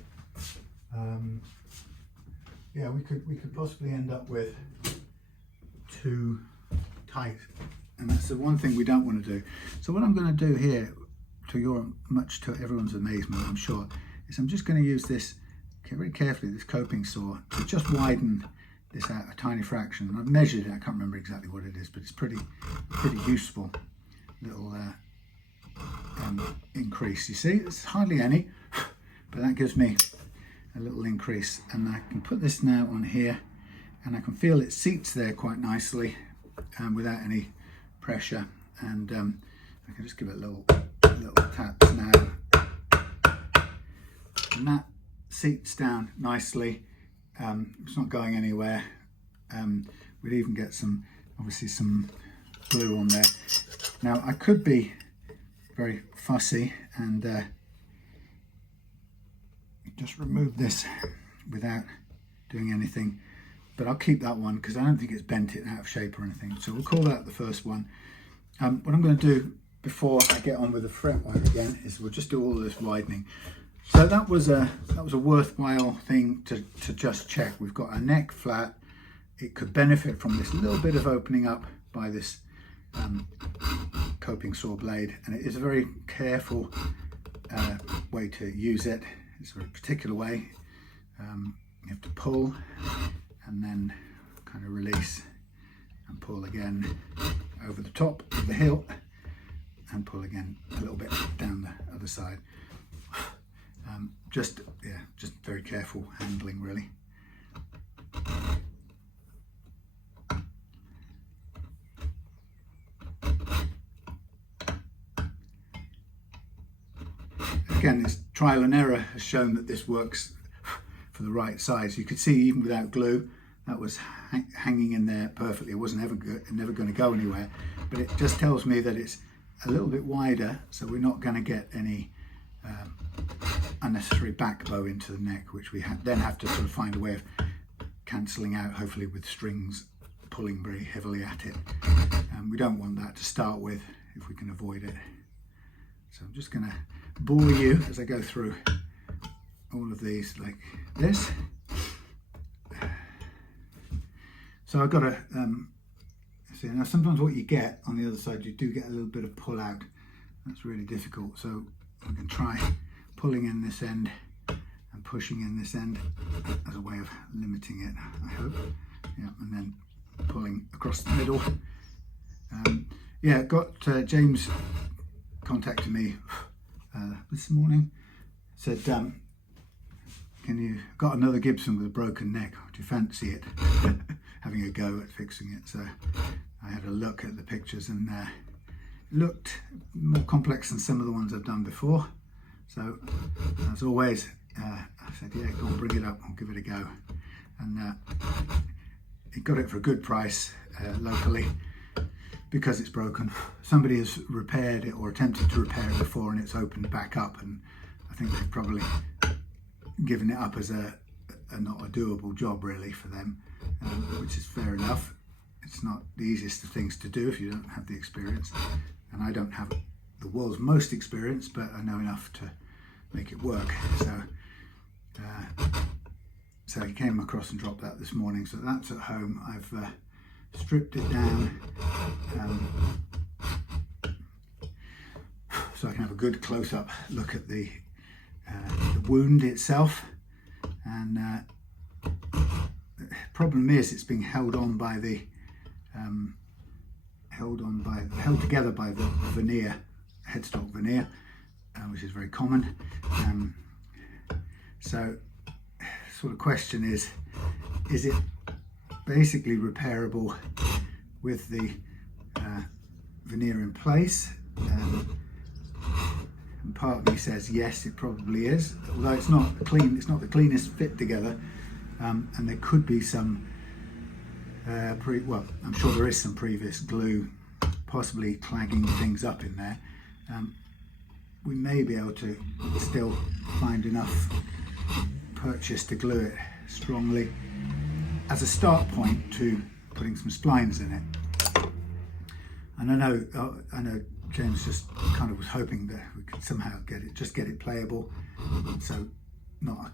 yeah, we could possibly end up with too tight, and that's the one thing we don't want to do. So what I'm going to do here, much to everyone's amazement, I'm sure, is I'm just going to use this very carefully, this coping saw, to just widen this out a tiny fraction. And I've measured it. I can't remember exactly what it is, but it's pretty useful little increase. You see, it's hardly any, but that gives me a little increase, and I can put this now on here, and I can feel it seats there quite nicely without any pressure, and I can just give it little taps now, and that seats down nicely. It's not going anywhere. We'd even get some, obviously some glue on there. Now I could be very fussy and just remove this without doing anything, but I'll keep that one because I don't think it's bent it out of shape or anything. So we'll call that the first one. What I'm going to do before I get on with the fretwork again is we'll just do all of this widening. So that was a worthwhile thing to just check. We've got our neck flat. It could benefit from this little bit of opening up by this coping saw blade, and it is a very careful way to use it. It's a very particular way. You have to pull and then kind of release and pull again over the top of the hilt and pull again a little bit down the other side. Just very careful handling really. Again, this trial and error has shown that this works for the right size. You could see even without glue, that was hanging in there perfectly. It wasn't never going to go anywhere, but it just tells me that it's a little bit wider, so we're not going to get any unnecessary back bow into the neck, which we then have to sort of find a way of cancelling out, hopefully with strings pulling very heavily at it. We don't want that to start with if we can avoid it. So I'm just going to bore you as I go through all of these like this. So I've got to see, now sometimes what you get on the other side, you do get a little bit of pull out. That's really difficult. So I can try pulling in this end and pushing in this end as a way of limiting it, I hope. Yeah, and then pulling across the middle. Yeah, got James contacted me this morning, said, can you, got another Gibson with a broken neck, do you fancy it? Having a go at fixing it. So I had a look at the pictures and it looked more complex than some of the ones I've done before. So as always, I said, yeah, go on, bring it up, I'll give it a go. And he got it for a good price locally because it's broken. Somebody has repaired it or attempted to repair it before and it's opened back up, and I think they've probably given it up as a not a doable job really for them, which is fair enough. It's not the easiest of things to do if you don't have the experience, and I don't have the world's most experience, but I know enough to make it work. So he came across and dropped that this morning, so that's at home. I've stripped it down so I can have a good close-up look at the wound itself. And the problem is it's being held on by the held together by the veneer, headstock veneer, which is very common. So sort of question is it basically repairable with the veneer in place? And part of me says yes, it probably is, although it's not the cleanest fit together, and there could be some well, I'm sure there is some previous glue possibly clagging things up in there. We may be able to still find enough purchase to glue it strongly as a start point to putting some splines in it. And I know James just kind of was hoping that we could somehow get it playable, so not a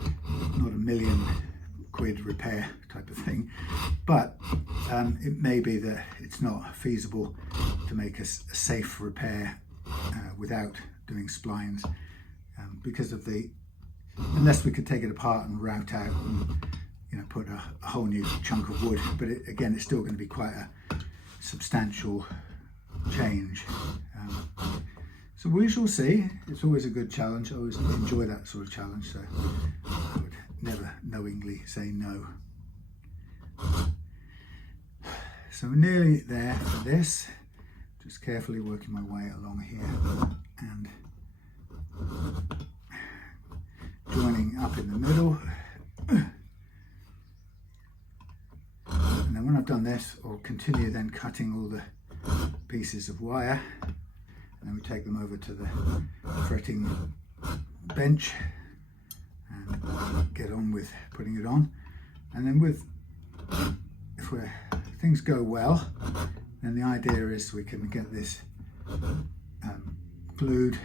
$1 million repair type of thing, but it may be that it's not feasible to make a safe repair without doing splines, because of unless we could take it apart and route out and put a whole new chunk of wood, but again it's still going to be quite a substantial change. So we shall see. It's always a good challenge. I always enjoy that sort of challenge, so I would never knowingly say no. So we're nearly there for this. Just carefully working my way along here and joining up in the middle. when I've done this, I'll continue then cutting all the pieces of wire, and then we take them over to the fretting bench and get on with putting it on. And then if things go well, then the idea is we can get this glued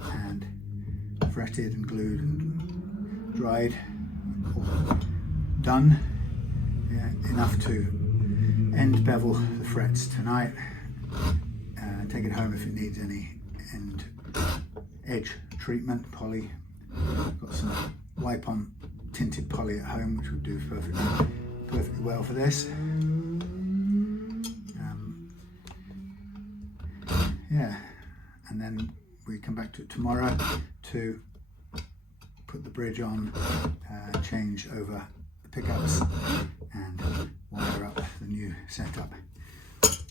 and fretted and glued and dried, or done, enough to end bevel the frets tonight. Take it home if it needs any end edge treatment, poly. Got some wipe on tinted poly at home, which would do perfectly well for this. Yeah, and then we come back to it tomorrow to put the bridge on, change over the pickups and wire up the new setup.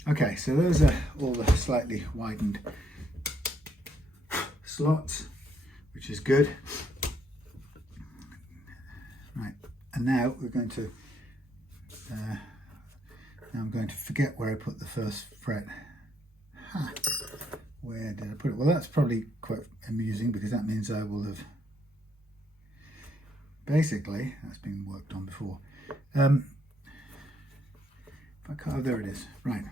Okay, so those are all the slightly widened slots, which is good. Right, and now we're going to, now I'm going to forget where I put the first fret. Where did I put it? Well, that's probably quite amusing, because that means I will have, basically, that's been worked on before. If I cut, oh, there it is. Right,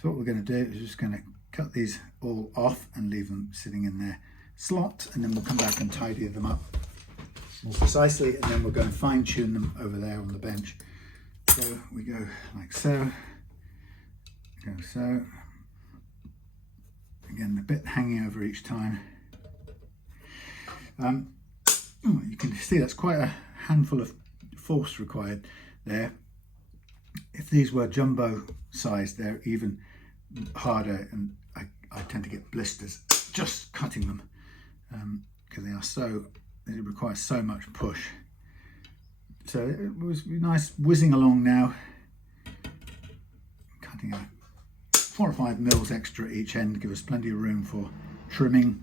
so what we're going to do is just going to cut these all off and leave them sitting in their slot, and then we'll come back and tidy them up more precisely, and then we'll go and fine tune them over there on the bench. So we go like so, go so. Again, a bit hanging over each time. You can see that's quite a handful of force required there. If these were jumbo sized, they're even harder, and I tend to get blisters just cutting them, because they require so much push. So it was nice whizzing along now, cutting out 4 or 5 mils extra at each end, give us plenty of room for trimming.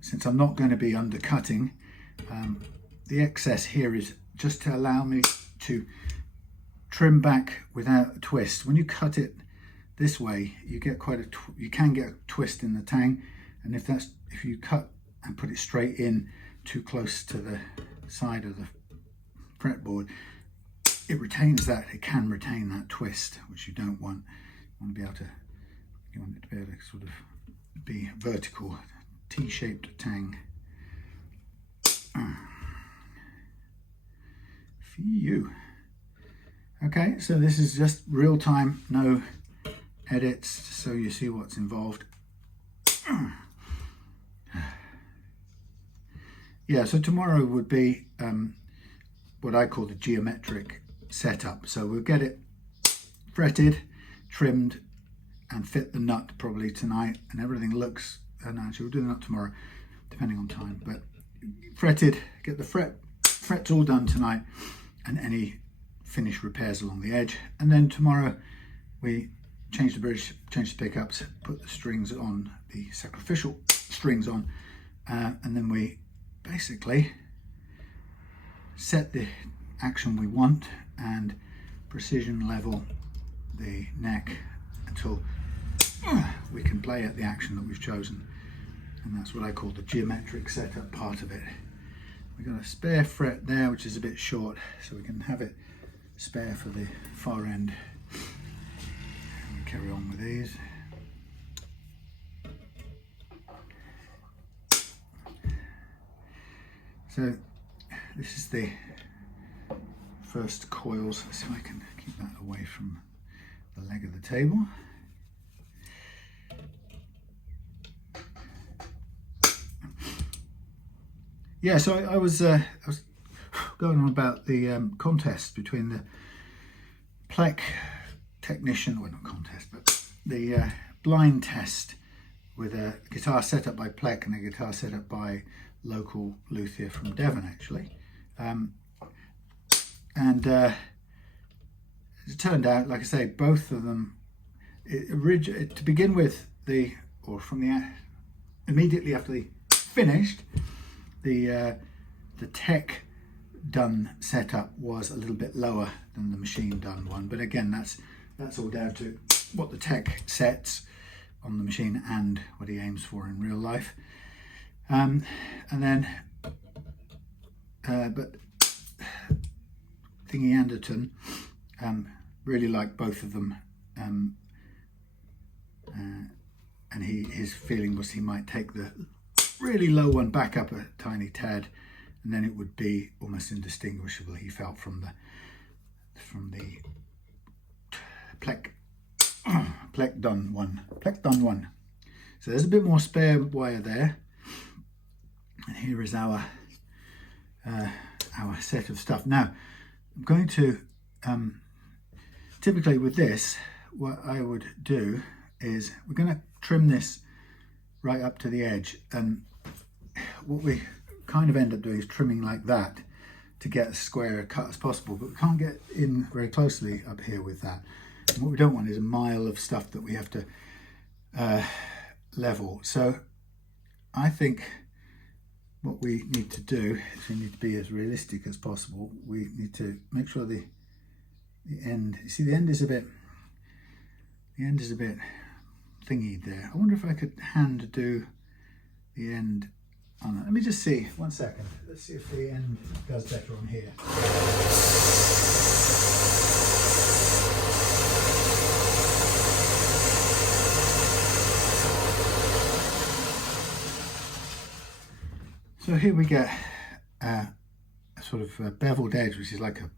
Since I'm not going to be undercutting, the excess here is just to allow me to trim back without a twist. When you cut it this way, you get you can get a twist in the tang, and if you cut and put it straight in too close to the side of the fretboard, it can retain that twist, which you don't want. You want it to be able to sort of be vertical, T-shaped tang. Phew. Okay, so this is just real time, no edits, so you see what's involved. Yeah, so tomorrow would be what I call the geometric setup. So we'll get it fretted, trimmed, and fit the nut probably tonight, and everything looks, and actually we'll do the nut tomorrow depending on time, but fretted, get the frets all done tonight, and any finish repairs along the edge. And then tomorrow we change the bridge, change the pickups, put the strings on, the sacrificial strings on, and then we basically set the action we want and precision level the neck until we can play at the action that we've chosen. And that's what I call the geometric setup part of it. We've got a spare fret there, which is a bit short, so we can have it spare for the far end. And we carry on with these. So this is the first coils. Let's see if I can keep that away from the leg of the table. Yeah, so I was going on about the contest between the Plek technician, well not contest, but the blind test with a guitar set up by Plek and a guitar set up by local luthier from Devon actually. And it turned out, like I say, both of them, to begin with, immediately after they finished, the tech done setup was a little bit lower than the machine done one, but again that's all down to what the tech sets on the machine and what he aims for in real life. And then but Thingy Anderton really liked both of them, and his feeling was he might take the really low one back up a tiny tad, and then it would be almost indistinguishable, he felt, from the Plek done one. So there's a bit more spare wire there, and here is our set of stuff. Now I'm going to typically with this, what I would do is we're going to trim this right up to the edge, and what we kind of end up doing is trimming like that to get as square a cut as possible, but we can't get in very closely up here with that. And what we don't want is a mile of stuff that we have to level. So I think what we need to do is we need to be as realistic as possible. We need to make sure the end, you see the end is a bit thingy there. I wonder if I could hand do the end on it. Let me just see, 1 second. Let's see if the end does better on here. So here we get a sort of a beveled edge, which is like a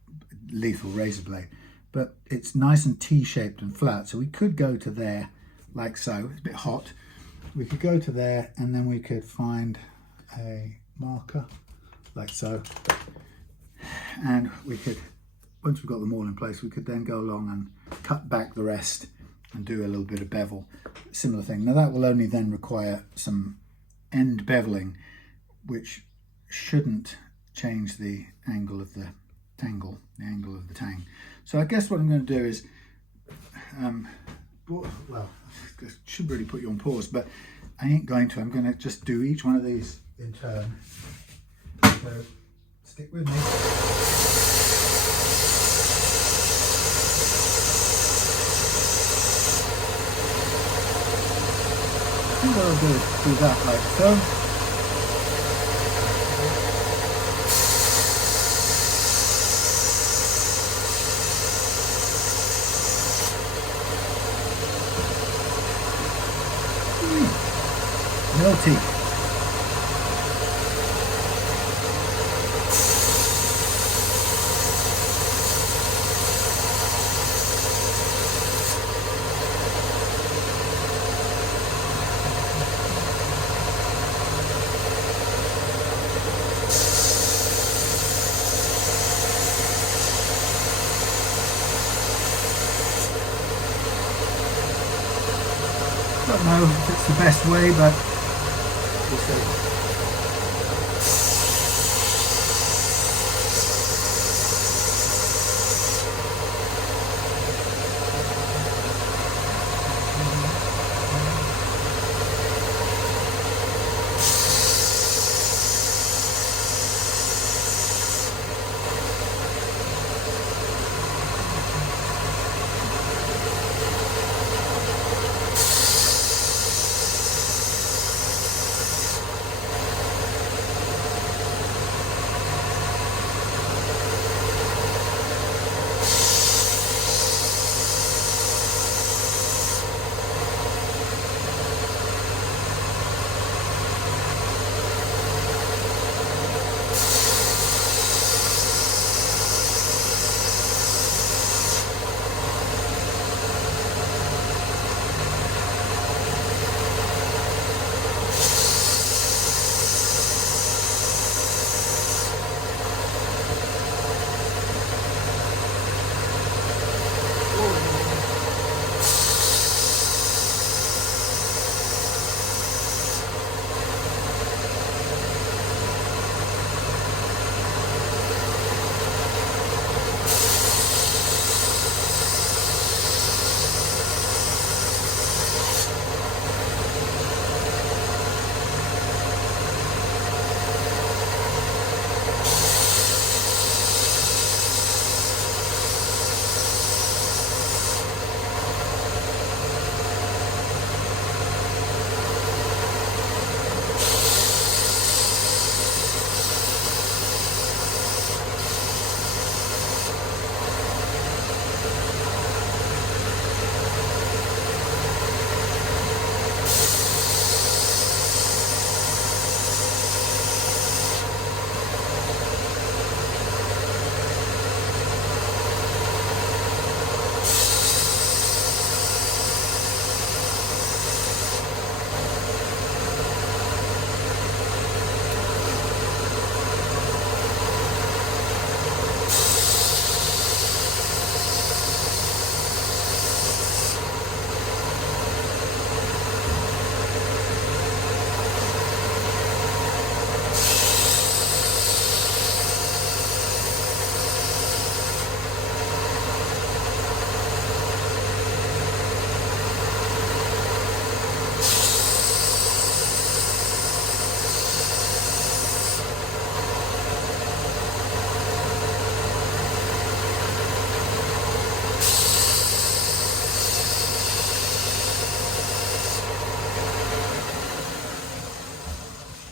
lethal razor blade, but it's nice and T-shaped and flat. So we could go to there like so. It's a bit hot. We could go to there, and then we could find a marker like so, and we could, once we've got them all in place, we could then go along and cut back the rest and do a little bit of bevel, similar thing. Now that will only then require some end beveling, which shouldn't change the angle of the tangle, the angle of the tang. So I guess what I'm going to do is, well, I should really put you on pause, but I ain't going to. I'm going to just do each one of these in turn. So stick with me. I think what I'll do is do that like so. Melty. Don't know if it's the best way, but we'll see.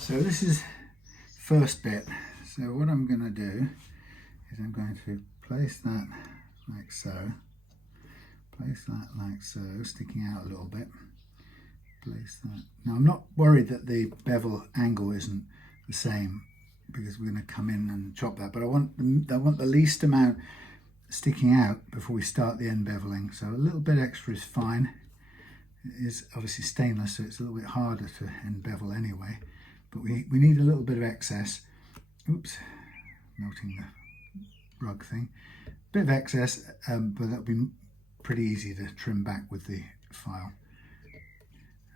So this is first bit. So what I'm going to do is I'm going to place that like so. Place that like so, sticking out a little bit. Place that. Now I'm not worried that the bevel angle isn't the same, because we're going to come in and chop that, but I want the least amount sticking out before we start the end beveling. So a little bit extra is fine. It is obviously stainless, so it's a little bit harder to end bevel anyway, but we need a little bit of excess. Oops, melting the rug thing. Bit of excess, but that'll be pretty easy to trim back with the file.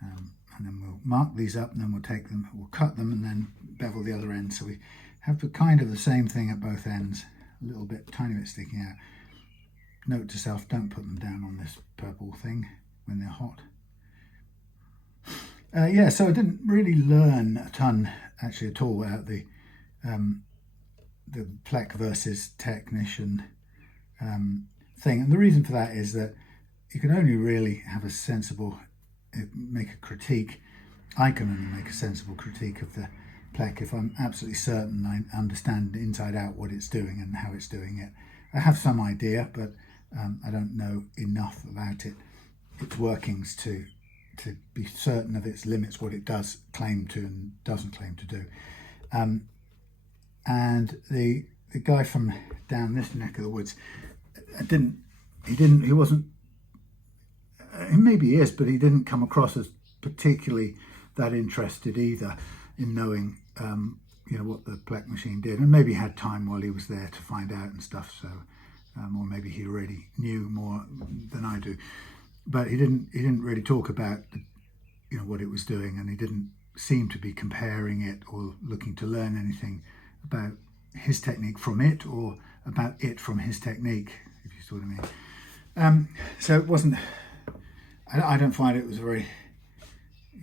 And then we'll mark these up, and then we'll take them, we'll cut them, and then bevel the other end. So we have the kind of the same thing at both ends, a little bit, tiny bit sticking out. Note to self, don't put them down on this purple thing when they're hot. Yeah, so I didn't really learn a ton actually at all about the plek versus technician thing, and the reason for that is that you can only really have a sensible, make a critique. I can only make a sensible critique of the plek if I'm absolutely certain I understand inside out what it's doing and how it's doing it. I have some idea, but I don't know enough about its workings to be certain of its limits, what it does claim to and doesn't claim to do. And the guy from down this neck of the woods, maybe he is, but he didn't come across as particularly that interested either in knowing you know, what the plek machine did, and maybe he had time while he was there to find out and stuff. So or maybe he already knew more than I do, but he didn't really talk about you know, what it was doing, and he didn't seem to be comparing it or looking to learn anything about his technique from it, or about it from his technique, if you see what I mean. So it wasn't, I don't find it was a very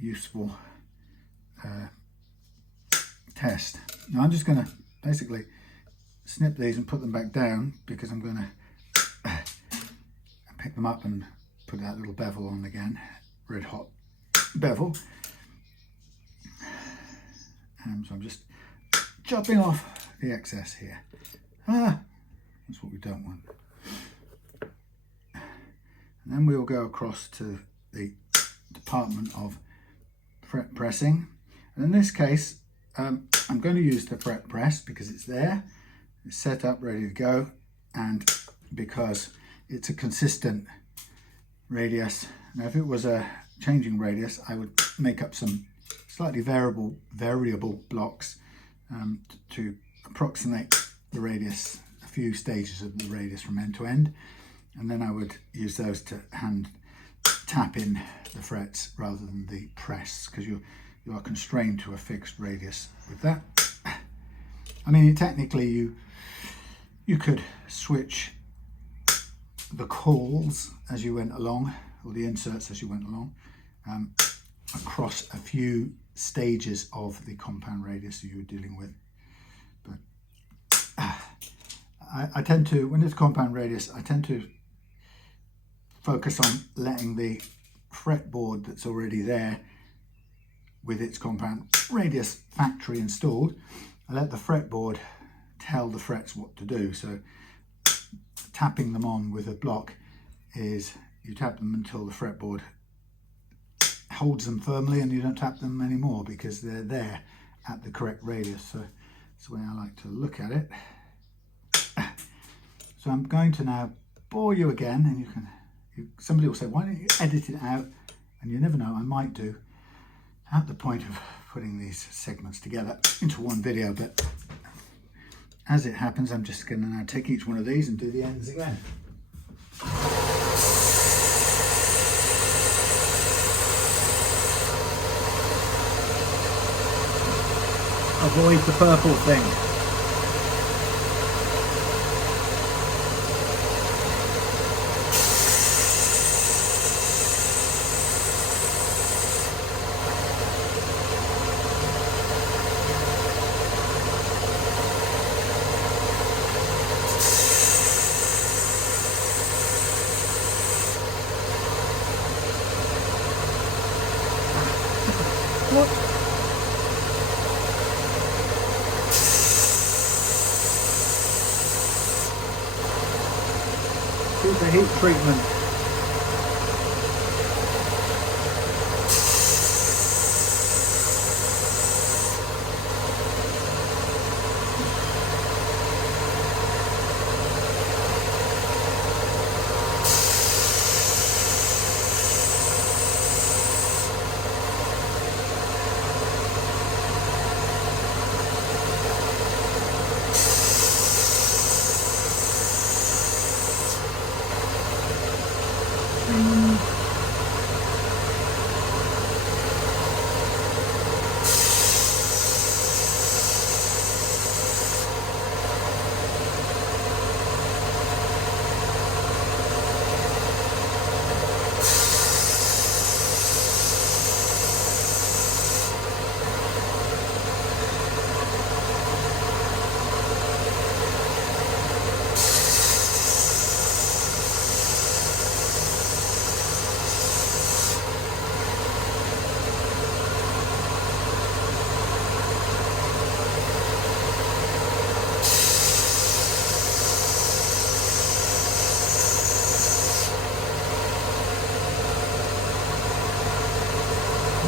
useful test. Now I'm just going to basically snip these and put them back down, because I'm going to pick them up and put that little bevel on again, red hot bevel. So I'm just chopping off the excess here. That's what we don't want. And then we'll go across to the department of fret pressing. And in this case, I'm going to use the fret press because it's there, it's set up, ready to go, and because it's a consistent radius. Now if it was a changing radius, I would make up some slightly variable blocks to approximate the radius, a few stages of the radius from end to end, and then I would use those to hand tap in the frets rather than the press, because you are constrained to a fixed radius with that. I mean, technically you could switch the calls as you went along, or the inserts as you went along, across a few stages of the compound radius that you were dealing with. But I tend to, when it's compound radius, I tend to focus on letting the fretboard that's already there with its compound radius factory installed, I let the fretboard tell the frets what to do. So tapping them on with a block is, you tap them until the fretboard holds them firmly, and you don't tap them anymore because they're there at the correct radius. So that's the way I like to look at it. So I'm going to now bore you again, and somebody will say, why don't you edit it out? And you never know, I might do, at the point of putting these segments together into one video. But as it happens, I'm just going to now take each one of these and do the ends again. Avoid the purple thing. What? Super heat treatment.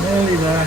Nearly there.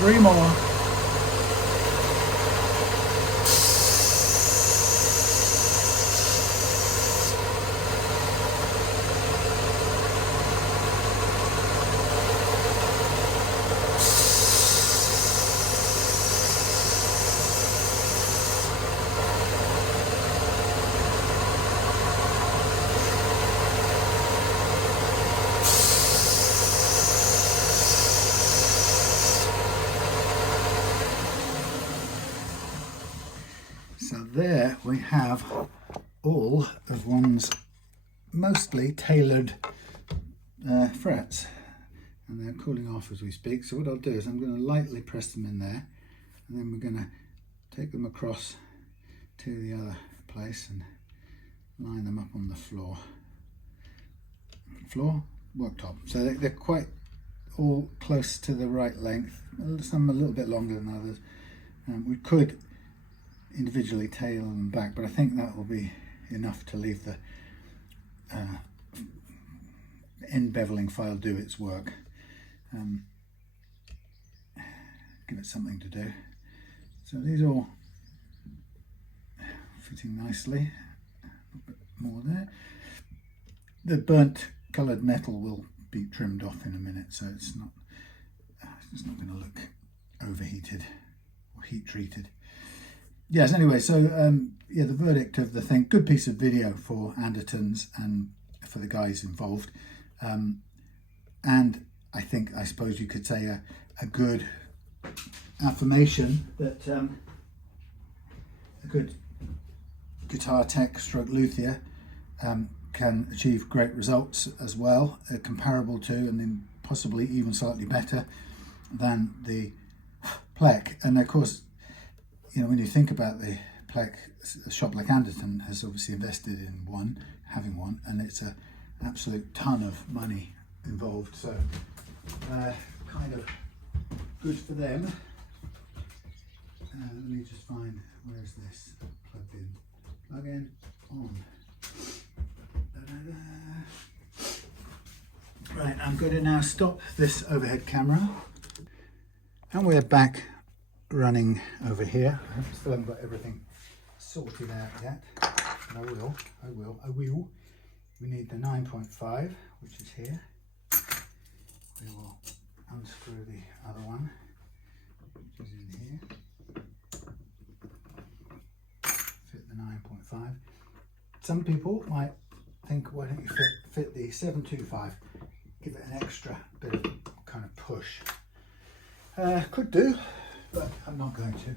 Three more. So there we have all of one's mostly tailored frets, and they're cooling off as we speak. So what I'll do is I'm going to lightly press them in there, and then we're going to take them across to the other place and line them up on the floor worktop. So they're quite all close to the right length, some a little bit longer than others. We could individually tail them back, but I think that will be enough to leave the end beveling file do its work. Give it something to do. So these are all fitting nicely. A bit more there. The burnt coloured metal will be trimmed off in a minute, so it's not going to look overheated or heat treated. Yes, anyway, so yeah, the verdict of the thing, good piece of video for Andertons and for the guys involved. And I suppose you could say a good affirmation that a good guitar tech stroke luthier can achieve great results as well, comparable to and then possibly even slightly better than the Plek. And of course, you know, when you think about the Plek, a shop like Anderton has obviously invested in having one, and it's an absolute ton of money involved. So kind of good for them. Let me just find, where's this plugged in? Plug in, on. Da-da-da. I'm going to now stop this overhead camera, and we're back running over here. I still haven't got everything sorted out yet, but I will. We need the 9.5, which is here. We will unscrew the other one, which is in here. Fit the 9.5. Some people might think, why don't you fit the 725? Give it an extra bit of kind of push. Could do, but I'm not going to.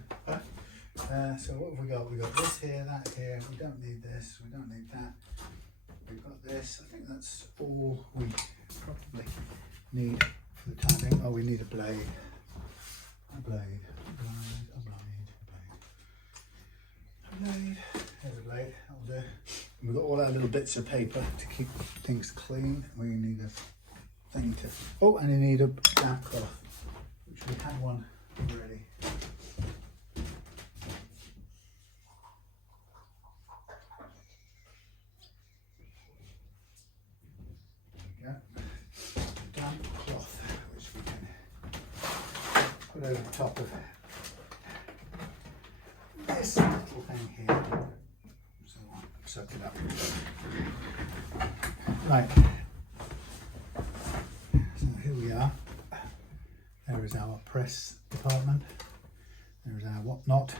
So what have we got? We've got this here, that here. We don't need this, we don't need that. We've got this. I think that's all we probably need for the time being. Oh, we need a blade. A blade. There's a blade. That'll do. We've got all our little bits of paper to keep things clean. We need a thing to. Oh, and you need a damp cloth, which we had one already. Damp cloth, which we can put over the top of this little thing here. So I'll soak it up. Right. So here we are. There is our press department. There is our whatnot.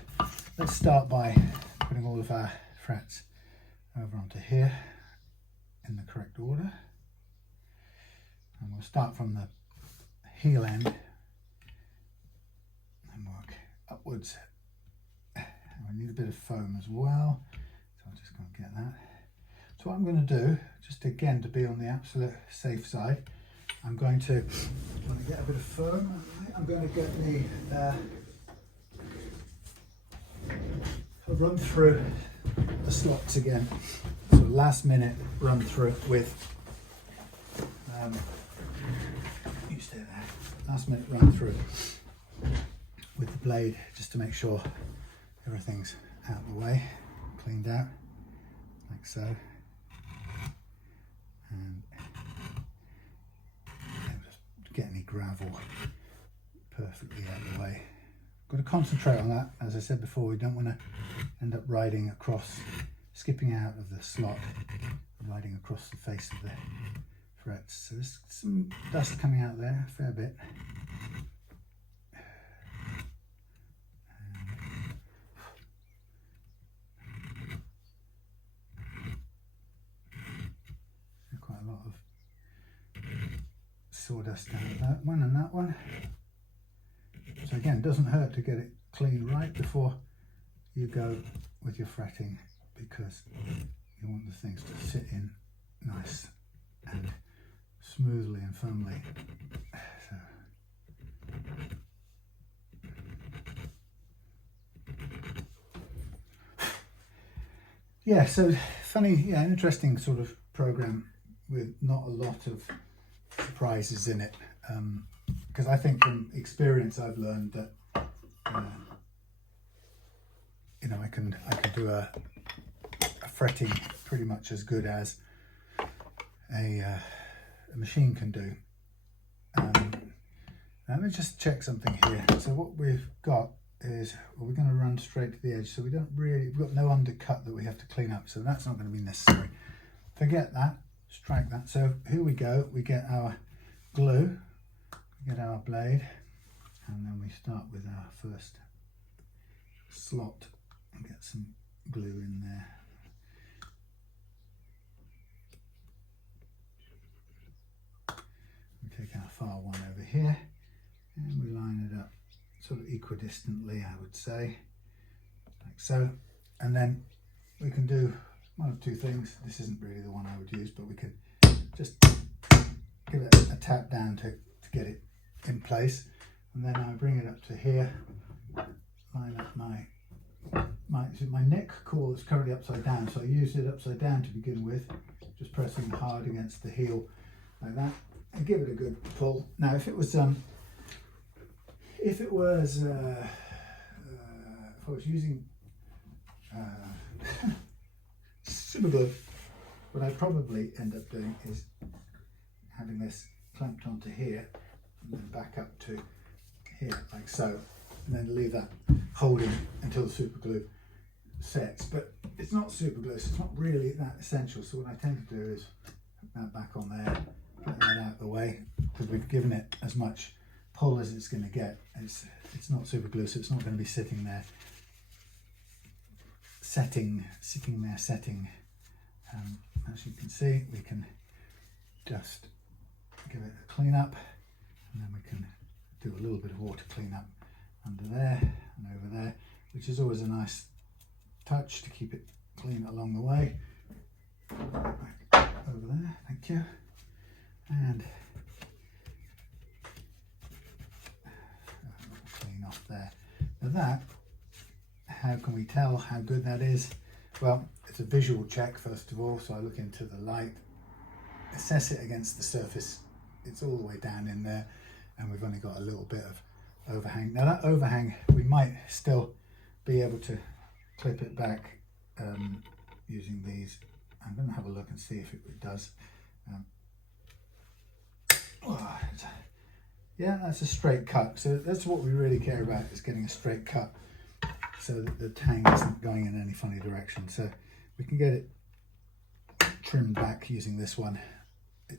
Let's start by putting all of our frets over onto here in the correct order. And we'll start from the heel end and work upwards. And we need a bit of foam as well, so I'm just going to get that. So what I'm going to do, just again to be on the absolute safe side, I'm going to get a bit of foam. I'm going to get the run through the slots again. So last minute run through with you stay there. Last minute run through with the blade, just to make sure everything's out of the way, cleaned out, like so. And just get any gravel perfectly out of the way. Got to concentrate on that. As I said before, we don't want to end up riding across, skipping out of the slot, riding across the face of the frets. So there's some dust coming out there, a fair bit. Quite a lot of sawdust down that one and that one. So again, it doesn't hurt to get it clean right before you go with your fretting, because you want the things to sit in nice and smoothly and firmly. So. Yeah, so funny, yeah, interesting sort of program with not a lot of surprises in it. Because I think from experience I've learned that you know, I can do a fretting pretty much as good as a machine can do. Let me just check something here. So what we've got is, well, we're going to run straight to the edge, so we've got no undercut that we have to clean up, so that's not going to be necessary. Forget that, strike that. So here we go, we get our glue, we get our blade, and then we start with our first slot and get some glue in there. We take our far one over here and we line it up sort of equidistantly, I would say, like so. And then we can do one of two things. This isn't really the one I would use, but we could just give it a tap down to get it in place. And then I bring it up to here, line up my neck core is currently upside down, so I use it upside down to begin with, just pressing hard against the heel like that, and give it a good pull. Now if I was using super glue, what I'd probably end up doing is having this clamped onto here and then back up to here like so, and then leave that holding until the super glue sets. But it's not super glue, so it's not really that essential. So what I tend to do is put that back on there, get that out of the way, because we've given it as much pull as it's going to get. It's not super glue, so it's not going to be sitting there setting. As you can see, we can just give it a clean up, and then we can do a little bit of water cleanup under there and over there, which is always a nice touch to keep it clean along the way. Back over there, thank you. And clean off there. Now that, how can we tell how good that is? Well, it's a visual check first of all. So I look into the light, assess it against the surface. It's all the way down in there, and we've only got a little bit of overhang. Now that overhang, we might still be able to clip it back using these. I'm going to have a look and see if it does. Yeah, that's a straight cut. So that's what we really care about, is getting a straight cut so that the tang isn't going in any funny direction. So we can get it trimmed back using this one.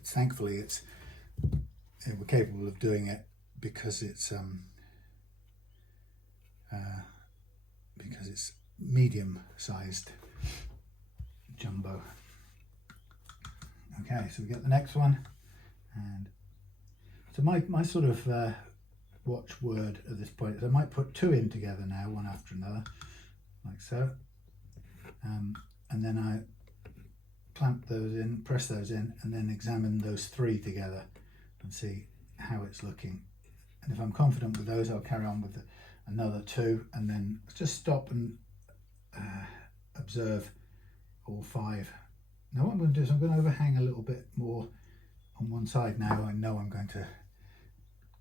Thankfully we're capable of doing it because it's medium sized jumbo. Okay, so we get the next one, and so my sort of watchword at this point is I might put two in together now, one after another, like so, and then I clamp those in, press those in, and then examine those three together and see how it's looking. And if I'm confident with those, I'll carry on with another two, and then just stop and observe all five. Now what I'm going to do is I'm going to overhang a little bit more on one side now. I know I'm going to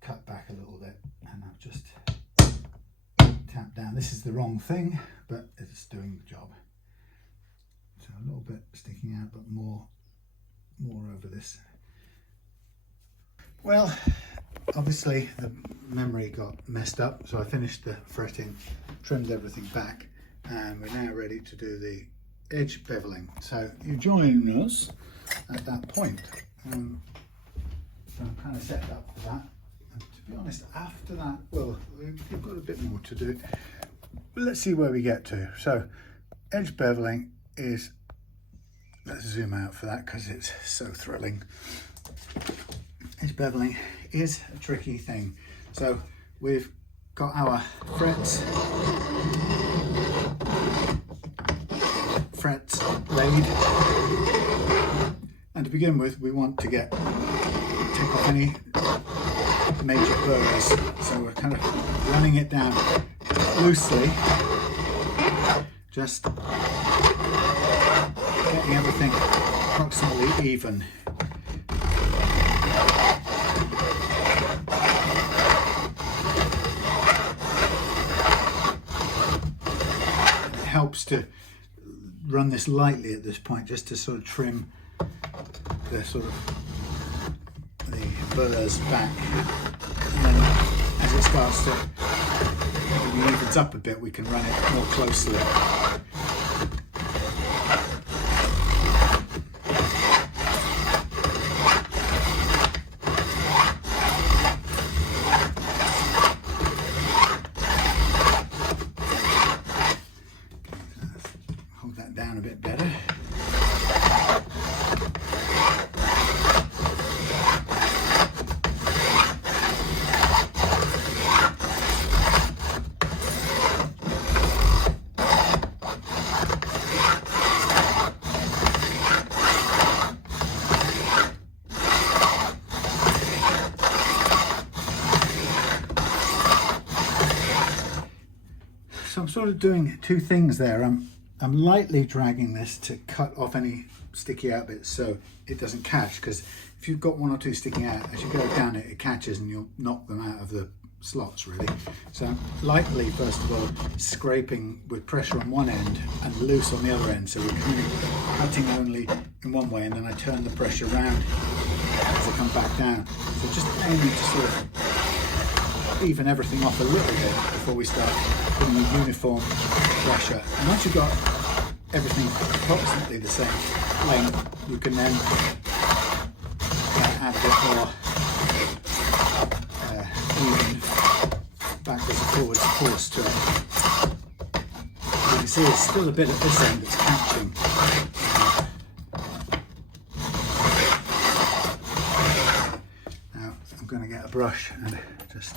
cut back a little bit, and I've just tapped down. This is the wrong thing, but it's doing the job. So a little bit sticking out, but more over this. Well, obviously the memory got messed up, so I finished the fretting, trimmed everything back, and we're now ready to do the edge beveling. So you join us at that point. So I'm kind of set up for that. And to be honest, after that, well, we've got a bit more to do. But let's see where we get to. So edge beveling is, let's zoom out for that because it's so thrilling. Edge beveling is a tricky thing. So we've got our frets laid, and to begin with we want to take off any major burrs, so we're kind of running it down loosely, just getting everything approximately even. It helps to run this lightly at this point, just to sort of trim the burrs back, and then as it starts to, when it evens up a bit, we can run it more closely. Hold that down a bit better. So I'm sort of doing two things there. I'm lightly dragging this to cut off any sticky out bits so it doesn't catch, because if you've got one or two sticking out, as you go down it catches and you'll knock them out of the slots really. So I'm lightly, first of all, scraping with pressure on one end and loose on the other end. So we're cutting only in one way, and then I turn the pressure around as I come back down. So just aiming to sort of even everything off a little bit before we start putting a uniform pressure. And once you've got everything approximately the same length, you can then add a bit more even backwards and forwards force to it. You can see there's still a bit at this end that's catching. Now I'm going to get a brush and just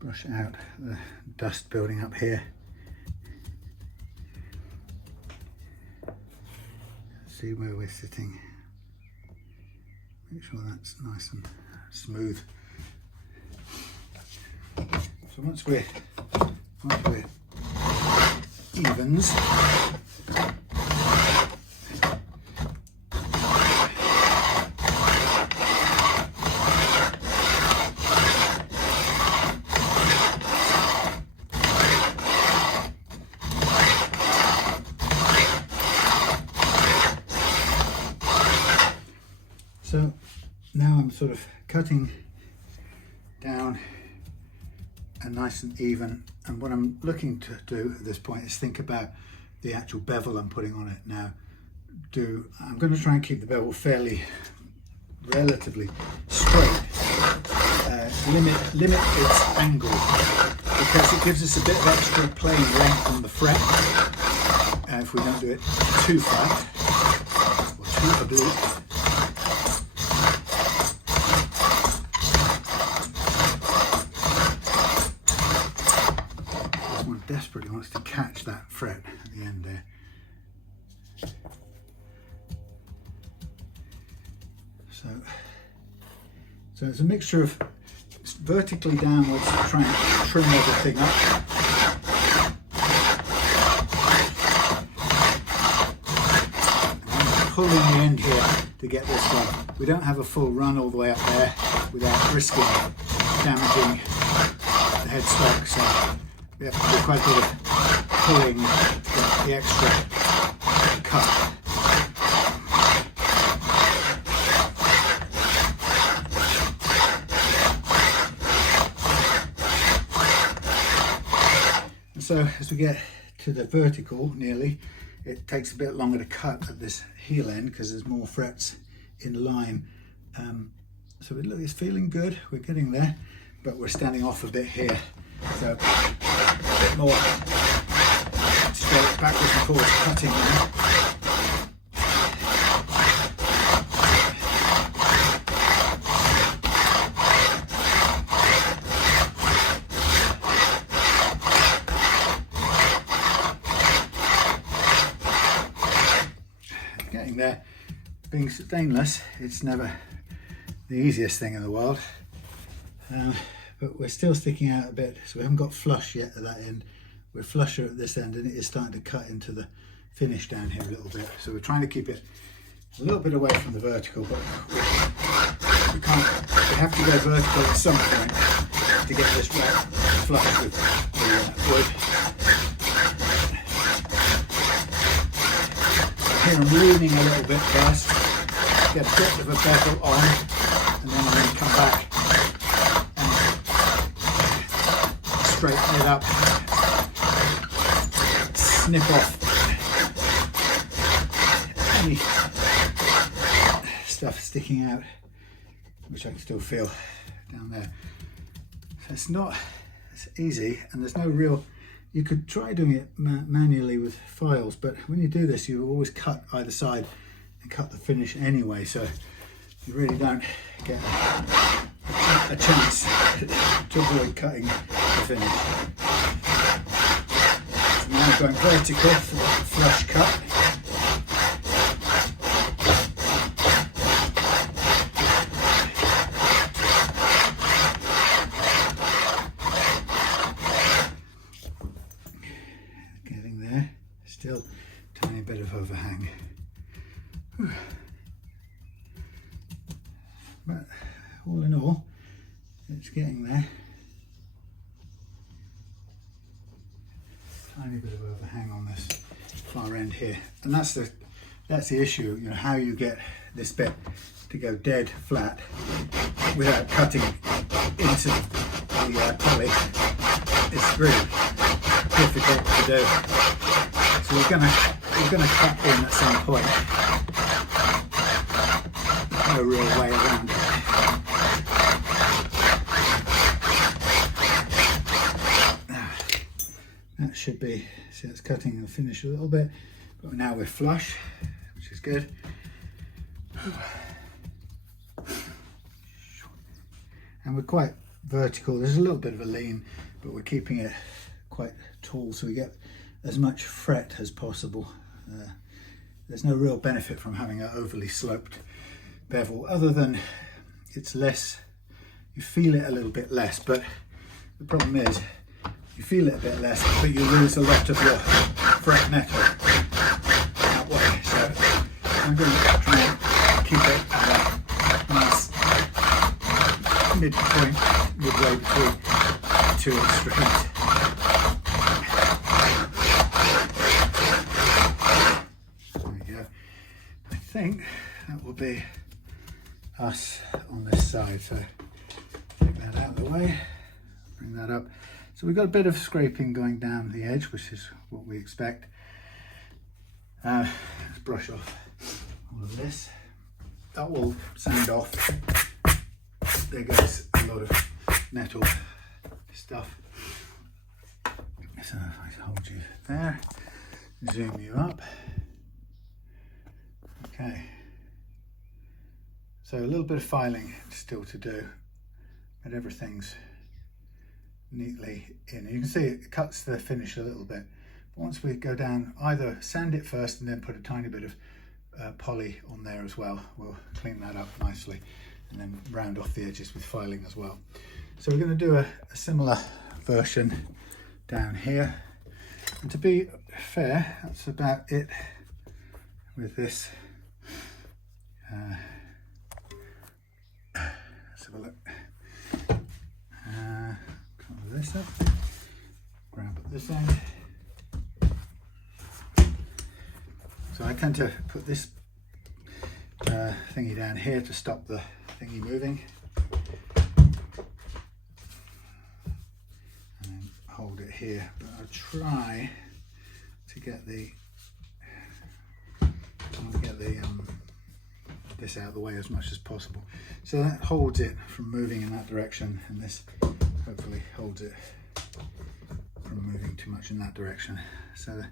brush out the dust building up here. See where we're sitting. Make sure that's nice and smooth. So once we're evens, so now I'm sort of cutting down and nice and even, and what I'm looking to do at this point is think about the actual bevel I'm putting on it now. I'm going to try and keep the bevel relatively straight, limit its angle, because it gives us a bit of extra playing length on the fret if we don't do it too flat or too oblique. Desperately wants to catch that fret at the end there. So it's a mixture of vertically downwards to try and trim everything up, and pulling the end here to get this one. We don't have a full run all the way up there without risking damaging the headstock, so we have to do quite a bit of pulling to get the extra cut. And so as we get to the vertical nearly, it takes a bit longer to cut at this heel end because there's more frets in line. So it's feeling good, we're getting there, but we're standing off a bit here. So a bit more straight backwards and forwards cutting now. Getting there. Being stainless, it's never the easiest thing in the world. But we're still sticking out a bit, so we haven't got flush yet at that end. We're flusher at this end, and it is starting to cut into the finish down here a little bit. So we're trying to keep it a little bit away from the vertical, but we have to go vertical at some point to get this right flush with the wood. So here I'm leaning a little bit first, get a bit of a bevel on, and then I'm going to come back straighten it up, snip off any stuff sticking out, which I can still feel down there. So it's easy, and there's no real, you could try doing it manually with files, but when you do this you always cut either side and cut the finish anyway, so you really don't get a chance to avoid cutting the finish. So now I'm going vertical for the flush cut. Getting there, still a tiny bit of overhang. But all in all, it's getting there. here, and that's the issue. You know, how you get this bit to go dead flat without cutting into the poly. It's really difficult to do. So you're gonna cut in at some point. No real way around it. That should be, see, it's cutting the finish a little bit, but now we're flush, which is good. And we're quite vertical. There's a little bit of a lean, but we're keeping it quite tall so we get as much fret as possible. There's no real benefit from having an overly sloped bevel, other than it's less, you feel it a little bit less, but the problem is you feel it a bit less, but you lose a lot of your fret metal that way. So I'm going to try and keep it at a nice midpoint, midway between the two extremes. There we go. I think that will be us on this side. So take that out of the way, bring that up. So we've got a bit of scraping going down the edge, which is what we expect. Let's brush off all of this. That will sand off. There goes a lot of metal stuff. So if I hold you there, zoom you up. Okay. So a little bit of filing still to do, but everything's neatly in. You can see it cuts the finish a little bit. But once we go down, either sand it first and then put a tiny bit of poly on there as well. We'll clean that up nicely and then round off the edges with filing as well. So we're going to do a similar version down here. And to be fair, that's about it with this. Let's have a look. Cover this up, grab at this end. So I tend to put this thingy down here to stop the thingy moving, and then hold it here. But I'll try to get this out of the way as much as possible. So that holds it from moving in that direction, and this hopefully holds it from moving too much in that direction. So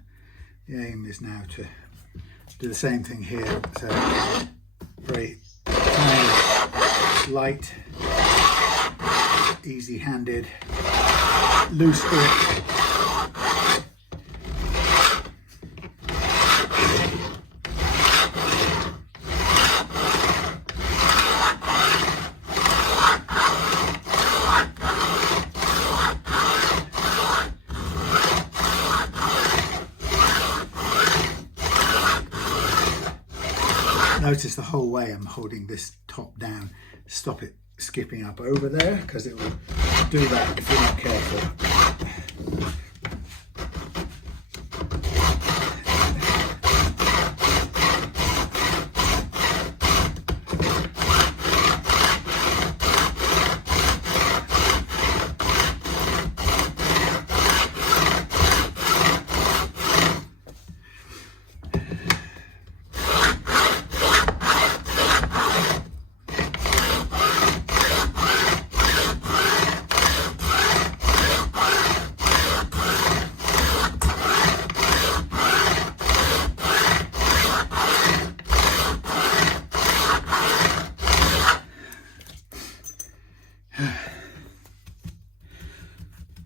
the aim is now to do the same thing here. So very light, easy-handed, loose grip. Notice the whole way I'm holding this top down, stop it skipping up over there, because it will do that if you're not careful.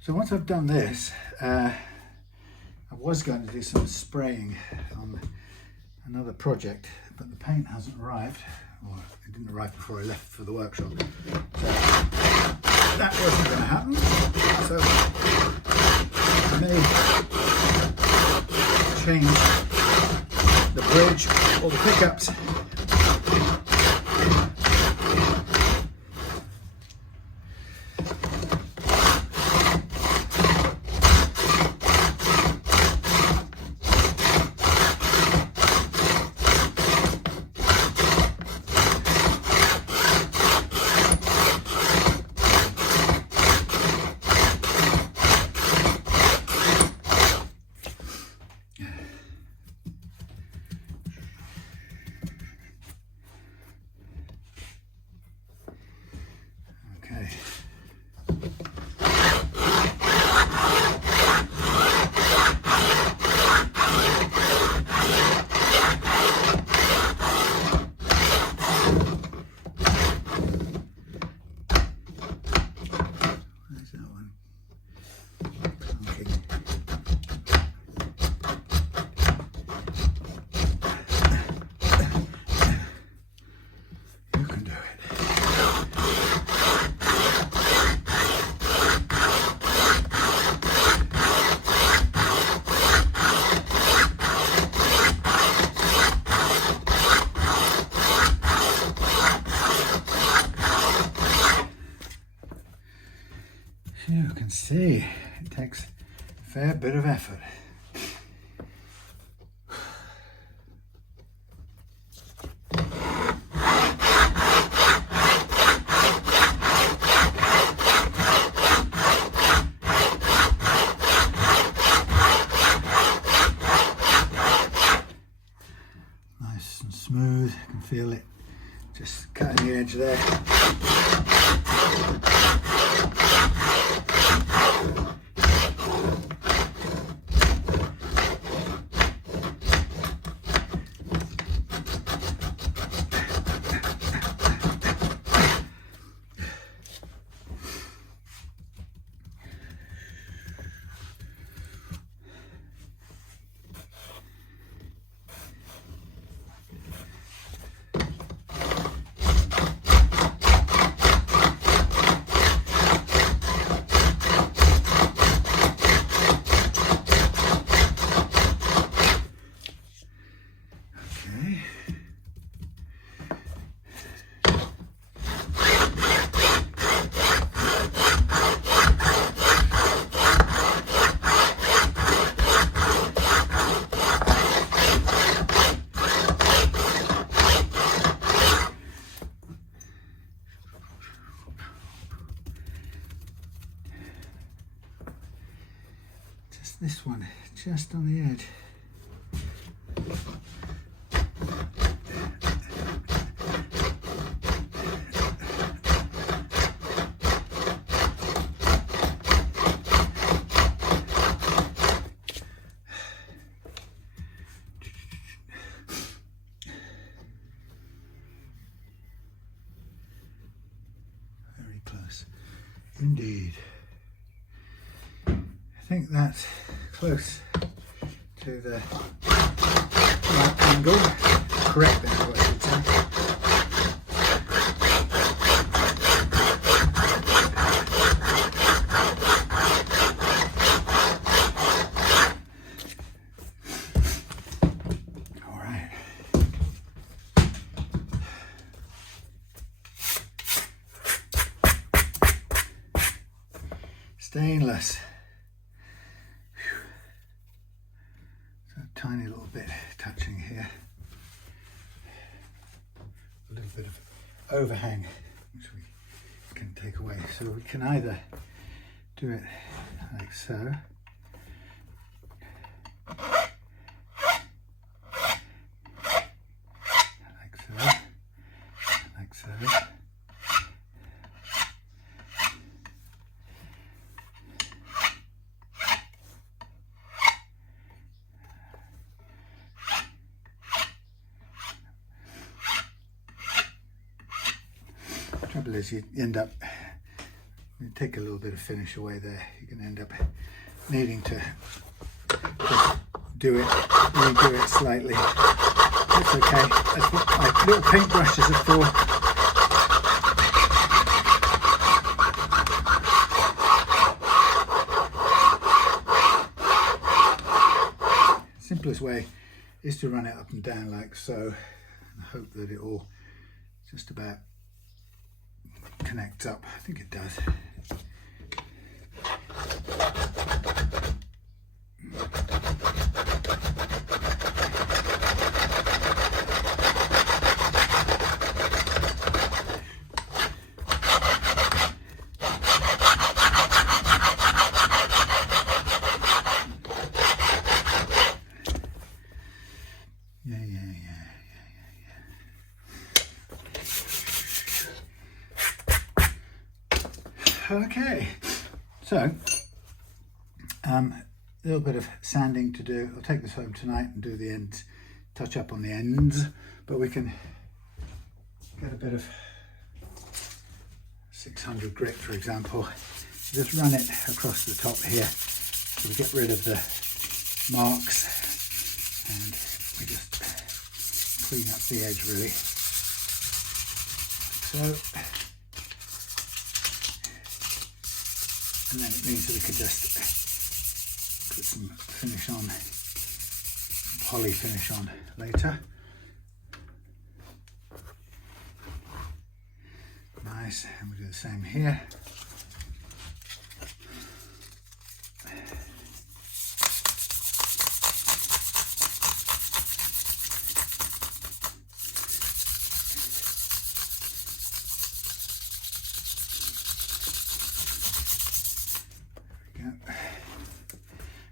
So once I've done this, I was going to do some spraying on another project, but the paint hasn't arrived, or it didn't arrive before I left for the workshop. So that wasn't going to happen. So I may change the bridge or the pickups. it. You can see it takes a fair bit of effort. Nice and smooth, I can feel it just cutting the edge there. This one just on the edge. Very close indeed. I think that's close to the right angle, correct angle I should say. All right. Stainless. Tiny little bit touching here, a little bit of overhang which we can take away, so we can either do it like so, like so, like so, trouble is you end up, you take a little bit of finish away there, you can end up needing to just do it, redo it slightly. It's okay, that's what my little paintbrushes are for. Simplest way is to run it up and down like so, and hope that it all just about connects up. I think it does. Okay, so a little bit of sanding to do. I'll take this home tonight and do the ends, touch up on the ends, but we can get a bit of 600 grit, for example. Just run it across the top here so we get rid of the marks, and we just clean up the edge really. so. And then it means that we could just put some finish on, poly finish on later. Nice, and we'll do the same here.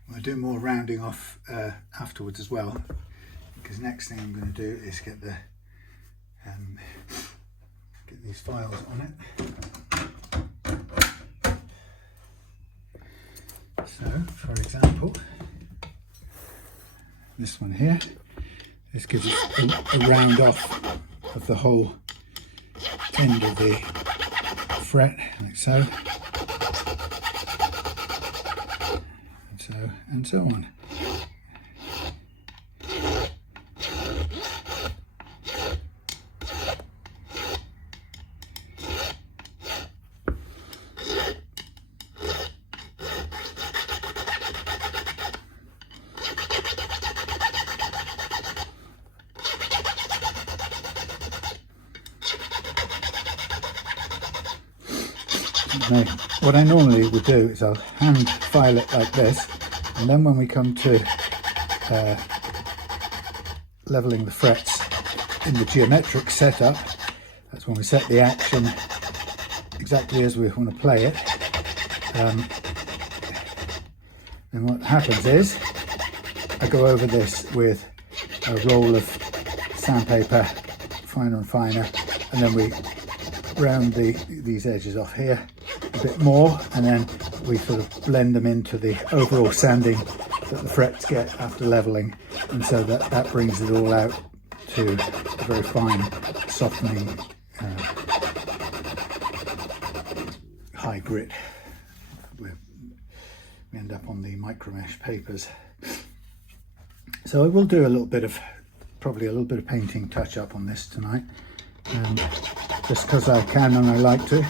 We'll do more rounding off afterwards as well, because next thing I'm going to do is get the get these files on it. So, for example, this one here, this gives us a round off of the whole end of the fret, like so. And so on. Now, what I normally would do is I'll hand file it like this, and then when we come to leveling the frets in the geometric setup, that's when we set the action exactly as we want to play it. And what happens is I go over this with a roll of sandpaper, finer and finer, and then we round these edges off here a bit more, and then we sort of blend them into the overall sanding that the frets get after leveling, and so that brings it all out to a very fine softening high grit. We end up on the micro mesh papers. So I will do a little bit of, probably a little bit of painting touch up on this tonight, just because I can and I like to.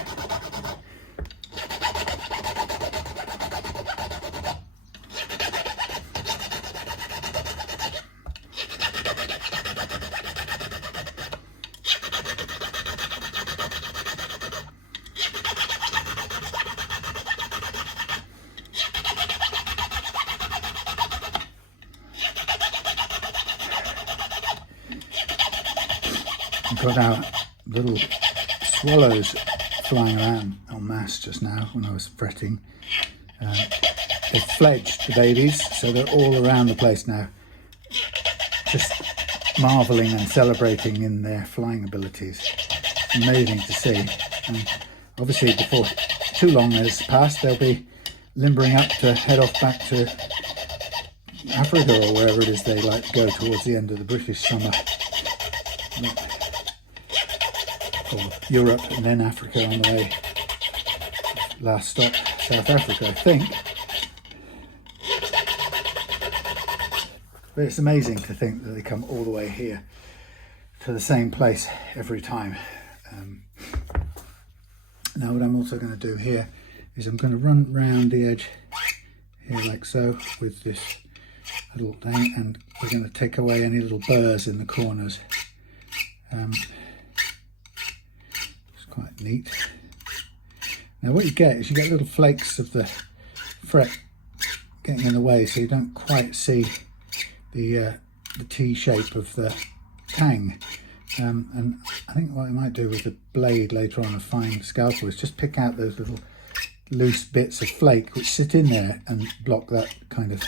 Got our little swallows flying around en masse just now when I was fretting. They've fledged, the babies, so they're all around the place now, just marvelling and celebrating in their flying abilities. It's amazing to see. And obviously before too long has passed, they'll be limbering up to head off back to Africa or wherever it is they like to go towards the end of the British summer. Or Europe and then Africa on the way. Last stop, South Africa, I think. But it's amazing to think that they come all the way here to the same place every time. Now what I'm also going to do here is I'm going to run round the edge here like so with this little thing, and we're going to take away any little burrs in the corners. Quite neat. Now what you get is you get little flakes of the fret getting in the way, so you don't quite see the T shape of the tang. And I think what I might do with the blade later on, a fine scalpel, is just pick out those little loose bits of flake which sit in there and block that kind of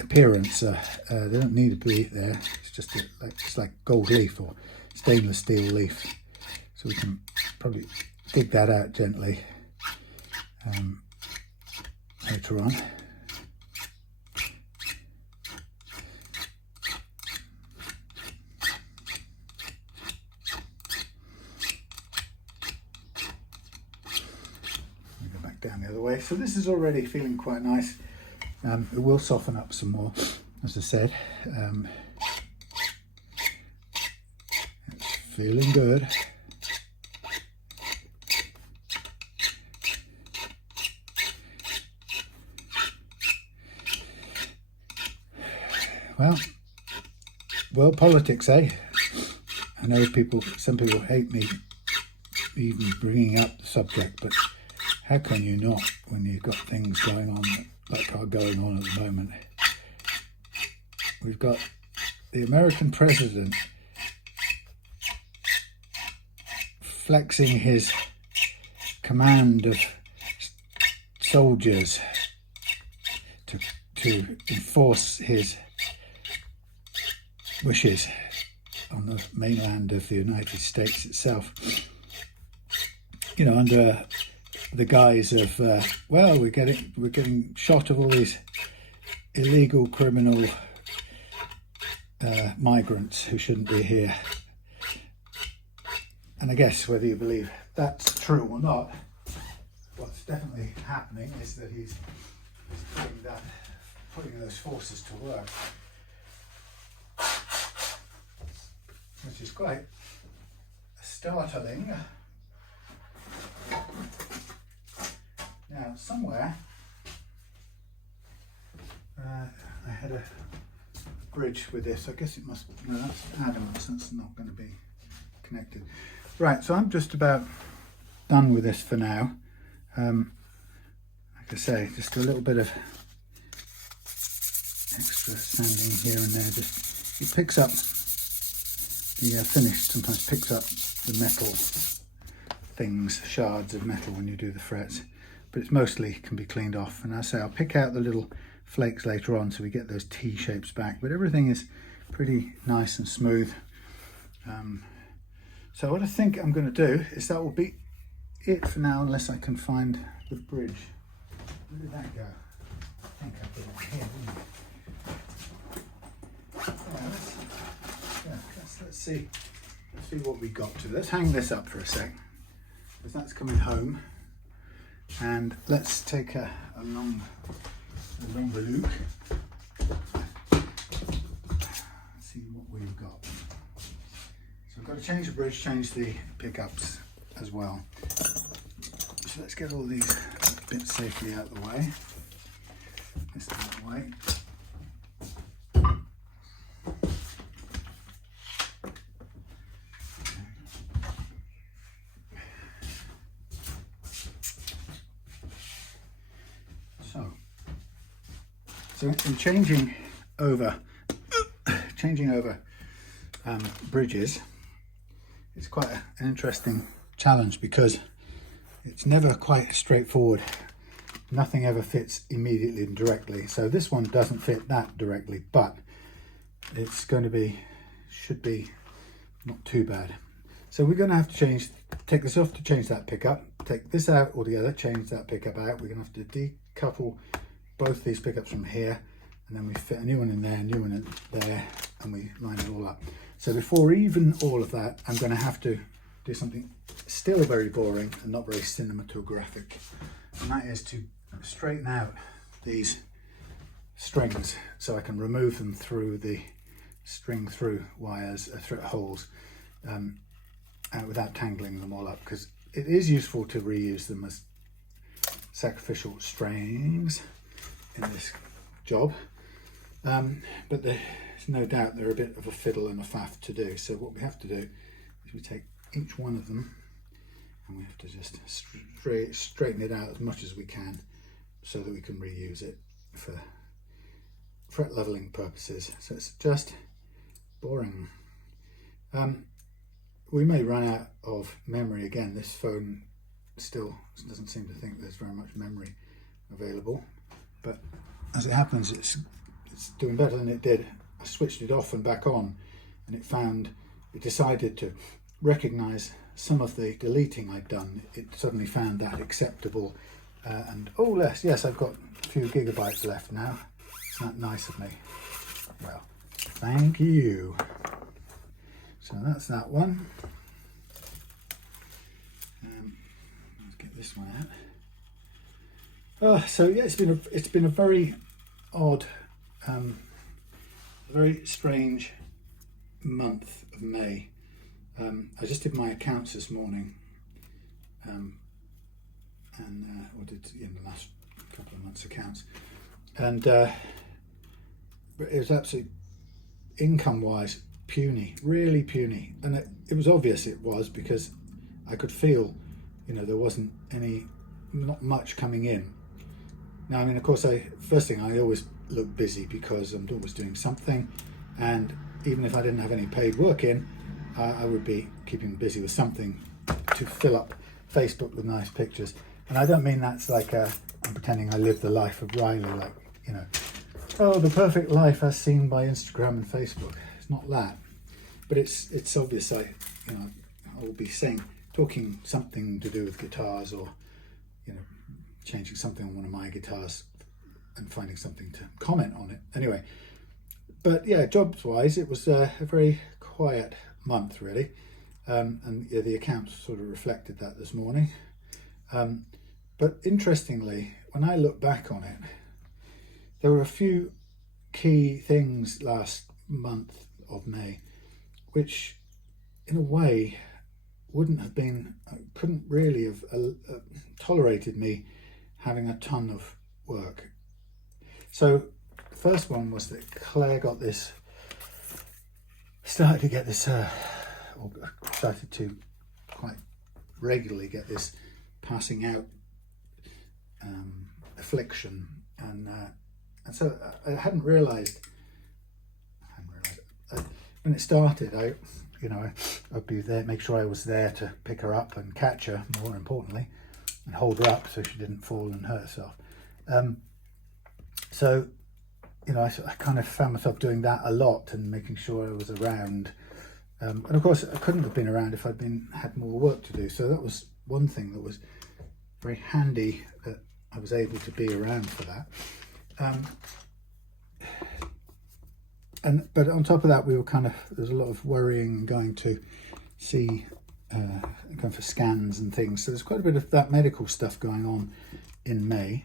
appearance. They don't need to be there. It's just like gold leaf or stainless steel leaf. So we can probably dig that out gently later on. Go back down the other way. So this is already feeling quite nice. It will soften up some more, as I said. It's feeling good. Well, world politics, eh? I know some people hate me even bringing up the subject, but how can you not when you've got things going on like are going on at the moment? We've got the American president flexing his command of soldiers to enforce his wishes on the mainland of the United States itself. You know, under the guise of well, we're getting shot of all these illegal criminal migrants who shouldn't be here. And I guess whether you believe that's true or not, what's definitely happening is that he's putting those forces to work, which is quite startling. Now, somewhere I had a bridge with this. I guess it must. No, that's adamant. That's not going to be connected. Right. So I'm just about done with this for now. Like I say, just a little bit of extra sanding here and there. Just it picks up the finish. Sometimes picks up the metal things, shards of metal when you do the frets. But it's mostly can be cleaned off. And I say I'll pick out the little flakes later on so we get those T shapes back. But everything is pretty nice and smooth. So what I think I'm going to do is that will be it for now, unless I can find the bridge. Where did that go? I think I put it here, didn't I? Let's see what we got to. Let's hang this up for a sec, because that's coming home. And let's take a longer look. See what we've got. So I've got to change the bridge, change the pickups as well. So let's get all these bits safely out of the way. This out of the way. So in changing over bridges, it's quite an interesting challenge because it's never quite straightforward. Nothing ever fits immediately and directly. So this one doesn't fit that directly, but it's going to be, should be not too bad. So we're going to have to take this off to change that pickup, take this out altogether, change that pickup out. We're going to have to decouple both these pickups from here, and then we fit a new one in there, a new one in there, and we line it all up. So before even all of that, I'm going to have to do something still very boring and not very cinematographic, and that is to straighten out these strings so I can remove them through the string through wires, through holes, without tangling them all up, because it is useful to reuse them as sacrificial strings in this job, but there's no doubt they're a bit of a fiddle and a faff to do. So what we have to do is we take each one of them and we have to just straighten it out as much as we can so that we can reuse it for fret leveling purposes. So it's just boring. We may run out of memory again. This phone still doesn't seem to think there's very much memory available, but as it happens, it's doing better than it did. I switched it off and back on, and it decided to recognize some of the deleting I'd done. It suddenly found that acceptable, and oh yes, I've got a few gigabytes left now. Isn't that nice of me? Well, thank you. So that's that one. Let's get this one out. So yeah, it's been a very odd, very strange month of May. I just did my accounts this morning, or did the last couple of months' accounts, and but it was absolutely income-wise, puny, really puny. And it was obvious it was, because I could feel, you know, there wasn't not much coming in. Now, I mean, of course, first thing, I always look busy because I'm always doing something. And even if I didn't have any paid work in, I would be keeping busy with something to fill up Facebook with nice pictures. And I don't mean that's like I'm pretending I live the life of Riley, like, you know, oh, the perfect life as seen by Instagram and Facebook. It's not that, but it's obvious. I will be talking something to do with guitars, or, you know, changing something on one of my guitars and finding something to comment on it. Anyway, but yeah, jobs wise, it was a very quiet month, really. And yeah, the accounts sort of reflected that this morning. But interestingly, when I look back on it, there were a few key things last month of May, which in a way couldn't really have tolerated me having a ton of work. So the first one was that Claire started to quite regularly get this passing out affliction, and so I hadn't realised when it started. I'd be there, make sure I was there to pick her up and catch her, more importantly, and hold her up so she didn't fall and hurt herself. So, you know, I kind of found myself doing that a lot and making sure I was around. And of course, I couldn't have been around if I'd had more work to do. So that was one thing that was very handy, that I was able to be around for that. But on top of that, there's a lot of worrying, going to see, going for scans and things. So there's quite a bit of that medical stuff going on in May.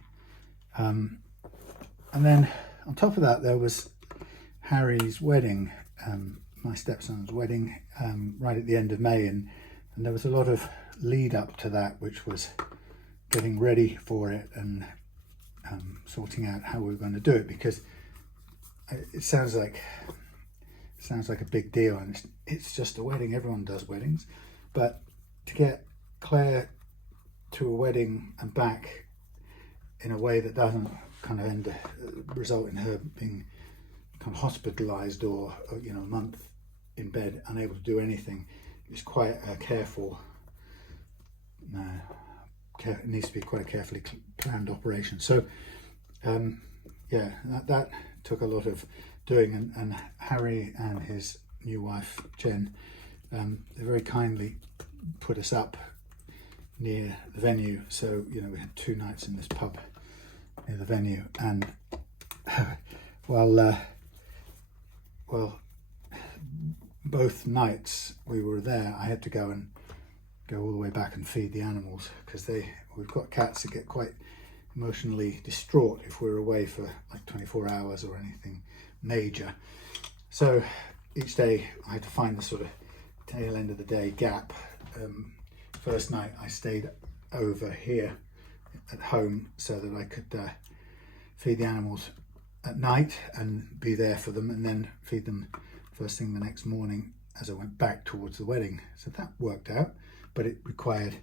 And then on top of that, there was Harry's wedding, my stepson's wedding, right at the end of May. And there was a lot of lead up to that, which was getting ready for it and sorting out how we were going to do it, because it sounds like a big deal, and it's just a wedding. Everyone does weddings, but to get Claire to a wedding and back in a way that doesn't kind of result in her being kind of hospitalized or you know, a month in bed unable to do anything, is quite a careful. It needs to be quite a carefully planned operation. So yeah, that took a lot of doing, and Harry and his new wife Jen, they very kindly put us up near the venue. So, you know, we had 2 nights in this pub near the venue, and well, both nights we were there, I had to go all the way back and feed the animals, because we've got cats that get quite emotionally distraught if we're away for like 24 hours or anything major. So each day I had to find the sort of tail end of the day gap. First night I stayed over here at home so that I could feed the animals at night and be there for them, and then feed them first thing the next morning as I went back towards the wedding. So that worked out, but it required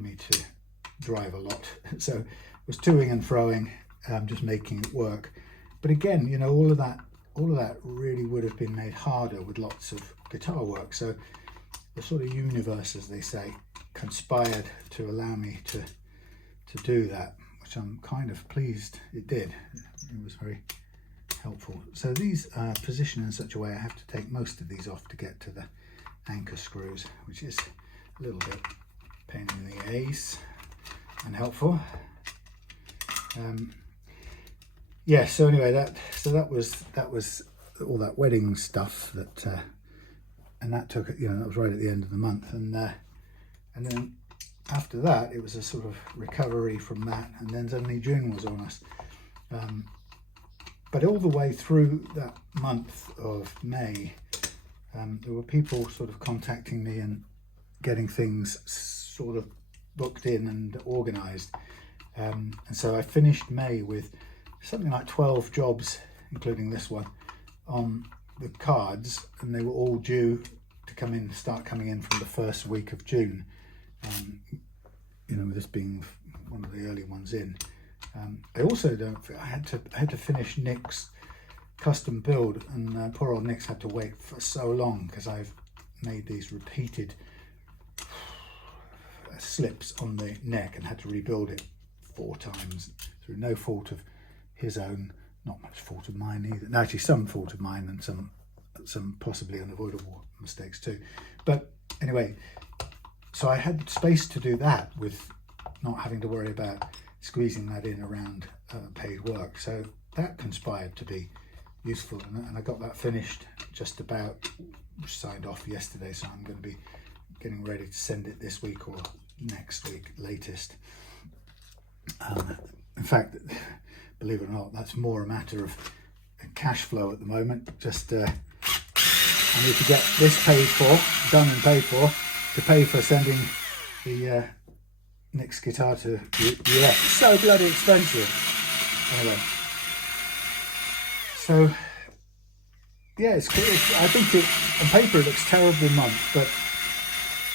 me to drive a lot. So it was toing and froing, just making it work. But again, you know, all of that really would have been made harder with lots of guitar work. So the sort of universe, as they say, conspired to allow me to do that, which I'm kind of pleased it did. It was very helpful. So these are positioned in such a way I have to take most of these off to get to the anchor screws, which is a little bit pain in the ace and helpful. Yeah, so anyway, that was all that wedding stuff and that took, you know, that was right at the end of the month, and then after that it was a sort of recovery from that, and then suddenly June was on us. But all the way through that month of May, there were people sort of contacting me and getting things sort of booked in and organised. And so I finished May with something like 12 jobs, including this one, on the cards, and they were all due to start coming in from the first week of June. You know, this being one of the early ones in. I also I had to finish Nick's custom build, and poor old Nick's had to wait for so long because I've made these repeated slips on the neck and had to rebuild it 4 times through no fault of his own, not much fault of mine either. No, actually some fault of mine and some possibly unavoidable mistakes too. But anyway, so I had space to do that with not having to worry about squeezing that in around paid work. So that conspired to be useful, and I got that finished just about, signed off yesterday, so I'm going to be getting ready to send it this week or next week latest. In fact, believe it or not, that's more a matter of cash flow at the moment. Just I need to get this paid for, done and paid for, to pay for sending the Nick's guitar to US. It's so bloody expensive. Anyway, so yeah, it's cool. I think on paper it looks terribly month, but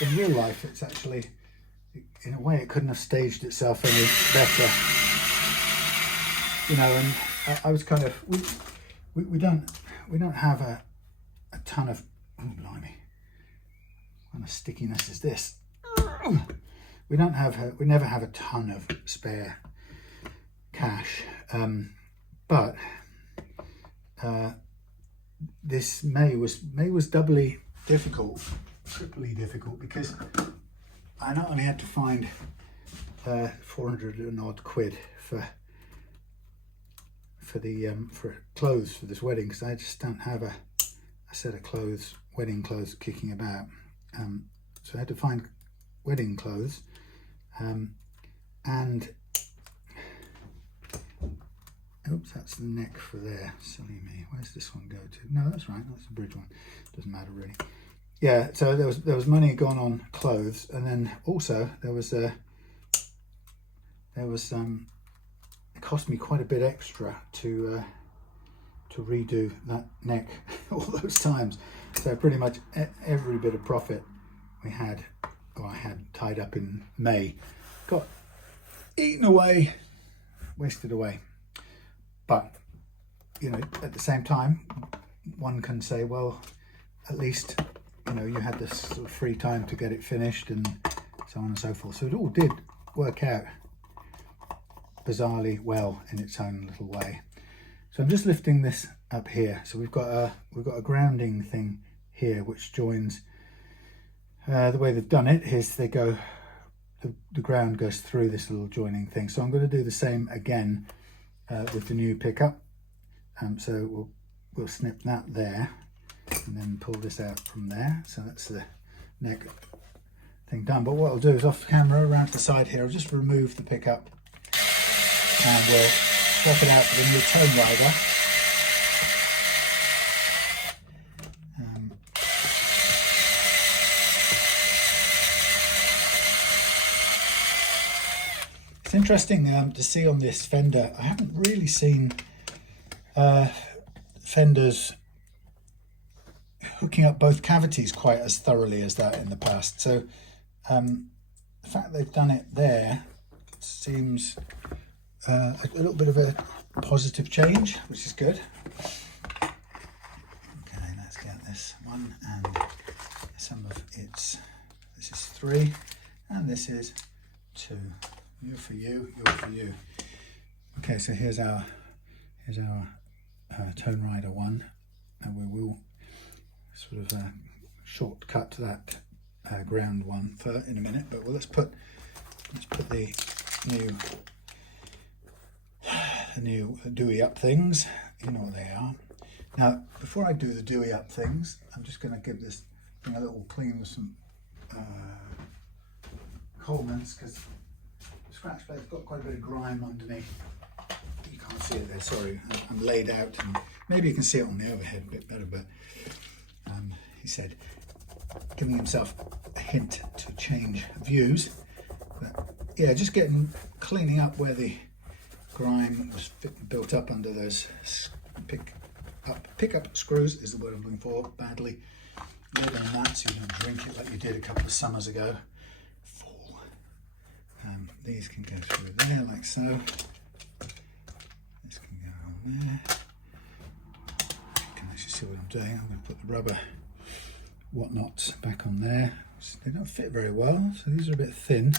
in real life it's actually, in a way, it couldn't have staged itself any better. You know, and I was kind of, we don't have a ton of, oh blimey, what kind of stickiness is this? We never have a ton of spare cash, but this May was doubly difficult, triply difficult, because I not only had to find 400 and odd quid for clothes for this wedding, because I just don't have a set of clothes, wedding clothes, kicking about. So I had to find wedding clothes, and oops, that's the neck for there. Silly me. Where's this one go to? No, that's right. That's the bridge one. Doesn't matter really. Yeah. So there was money gone on clothes, and then also there was it cost me quite a bit extra to redo that neck all those times. So pretty much every bit of profit we had, or I had tied up in May, got eaten away, wasted away. But, you know, at the same time, one can say, well, at least, you know, you had this sort of free time to get it finished and so on and so forth. So it all did work out bizarrely well in its own little way. So I'm just lifting this up here. So we've got a grounding thing here which joins. The way they've done it is they go, the ground goes through this little joining thing. So I'm going to do the same again with the new pickup. So we'll snip that there and then pull this out from there. So that's the neck thing done. But what I'll do is off camera around to the side here, I'll just remove the pickup and we'll swap it out for the new ToneRider. It's interesting to see on this Fender. I haven't really seen Fenders hooking up both cavities quite as thoroughly as that in the past. So the fact they've done it there seems a little bit of a positive change, which is good. Okay, let's get this one and some of its. This is 3 and this is 2. You for you, you're for you. Okay, so here's our ToneRider one, and we will sort of shortcut to that ground one in a minute. But well, let's put the new Dewey up things. You know what they are. Now, before I do the Dewey up things, I'm just going to give this thing a little clean with some Coleman's, because scratch plate's got quite a bit of grime underneath. You can't see it there, sorry. I'm laid out, and maybe you can see it on the overhead a bit better, but he said, giving himself a hint to change views. But yeah, just cleaning up where the grime was built up under those pickup screws is the word I'm looking for, badly. Lid on that so you don't drink it like you did a couple of summers ago. Fool. These can go through there like so. This can go on there. You can actually see what I'm doing. I'm going to put the rubber whatnots back on there. They don't fit very well, so these are a bit thin,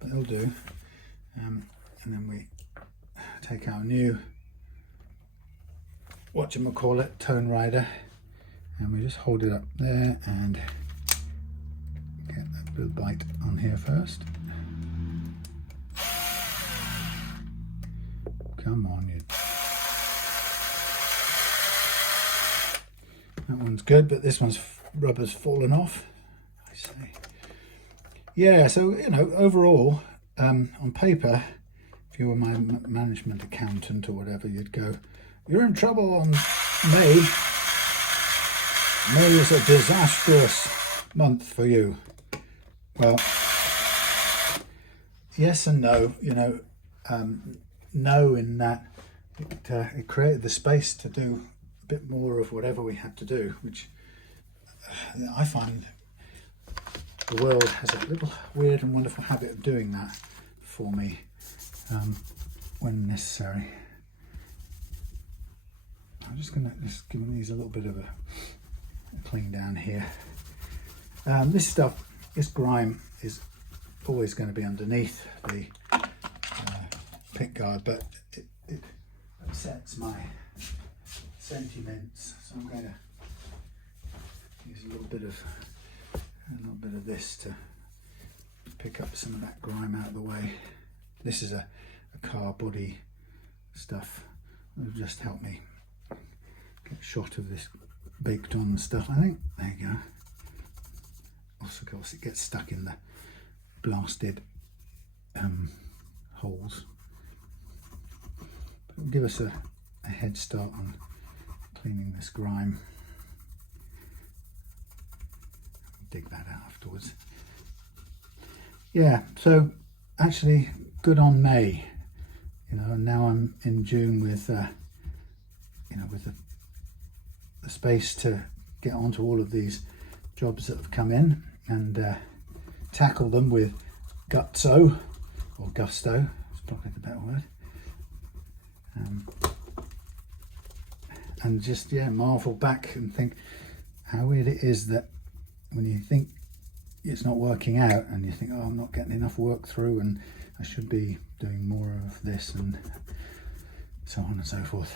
but they'll do. And then we take our new, whatchamacallit, ToneRider, and we just hold it up there and get that little bite on here first. Come on, you. That one's good, but this one's rubber's fallen off. I say. Yeah, so you know, overall, on paper, if you were my management accountant or whatever, you'd go, "You're in trouble on May. May is a disastrous month for you." Well, yes and no. You know, no in that it created the space to do a bit more of whatever we had to do, which I find the world has a little weird and wonderful habit of doing that for me when necessary. I'm just going to give these a little bit of a clean down here. This stuff, this grime is always going to be underneath the pick guard, but it upsets my sentiments, so I'm going to use a little bit of this to pick up some of that grime out of the way. This is a car body stuff. It'll just help me get a shot of this baked on stuff, I think. There you go. Also, of course, it gets stuck in the blasted holes. But it'll give us a head start on cleaning this grime. Dig that out afterwards. Yeah, so actually good on May, you know, and now I'm in June with you know, with the space to get onto all of these jobs that have come in and tackle them with gusto, or gusto, it's probably the better word, and just, yeah, marvel back and think how weird it is that when you think it's not working out and you think, oh, I'm not getting enough work through and I should be doing more of this and so on and so forth,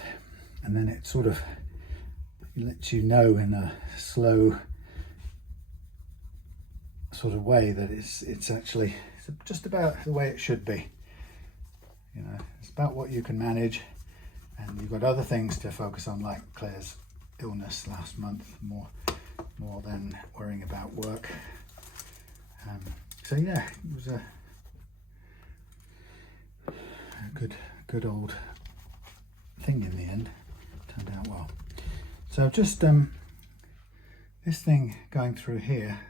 and then it sort of lets you know in a slow sort of way that it's actually just about the way it should be. You know, it's about what you can manage, and you've got other things to focus on, like Claire's illness last month, more than worrying about work. So yeah, it was a good old thing in the end. Turned out well. So just this thing going through here,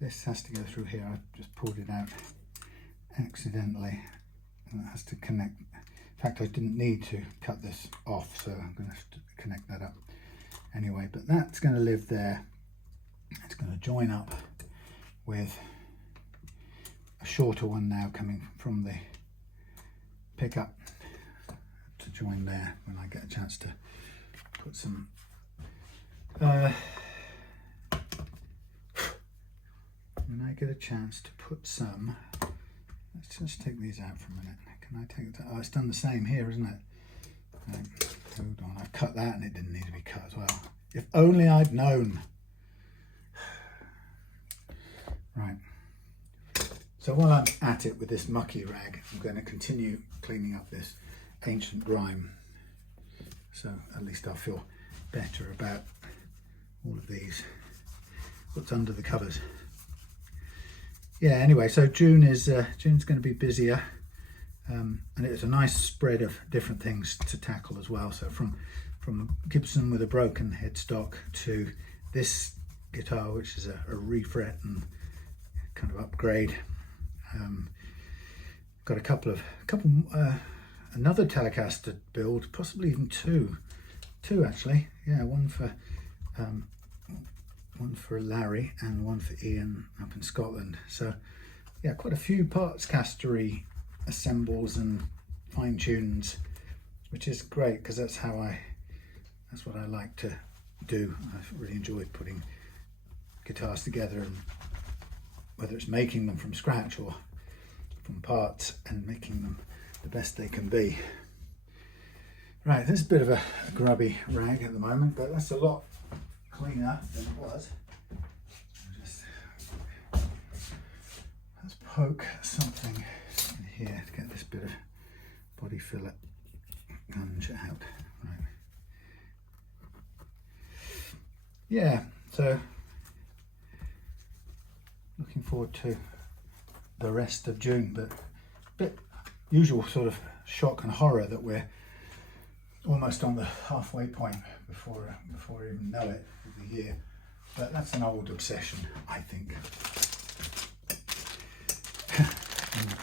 this has to go through here. I just pulled it out accidentally, and it has to connect. In fact, I didn't need to cut this off, so I'm going to have to connect that up anyway. But that's going to live there. It's going to join up with a shorter one now coming from the pickup to join there when I get a chance to put some let's just take these out for a minute. Can I take that? Oh, it's done the same here, isn't it? Hold on, I've cut that and it didn't need to be cut as well. If only I'd known. Right, so while I'm at it with this mucky rag, I'm going to continue cleaning up this ancient grime, so at least I'll feel better about all of these, what's under the covers. Yeah, anyway, so June's going to be busier, and it's a nice spread of different things to tackle as well. So from Gibson with a broken headstock to this guitar, which is a refret and kind of upgrade. Got a couple another Telecaster build, possibly even two actually. Yeah, one for Larry and one for Ian up in Scotland. So yeah, quite a few parts castery assembles and fine tunes, which is great because that's what I like to do. I've really enjoyed putting guitars together, and whether it's making them from scratch or from parts and making them the best they can be. Right, this is a bit of a grubby rag at the moment, but that's a lot cleaner than it was. Let's poke something in here to get this bit of body fillet gunge out. Right. Yeah, so looking forward to the rest of June, but a bit usual sort of shock and horror that we're almost on the halfway point before we even know it of the year. But that's an old obsession, I think.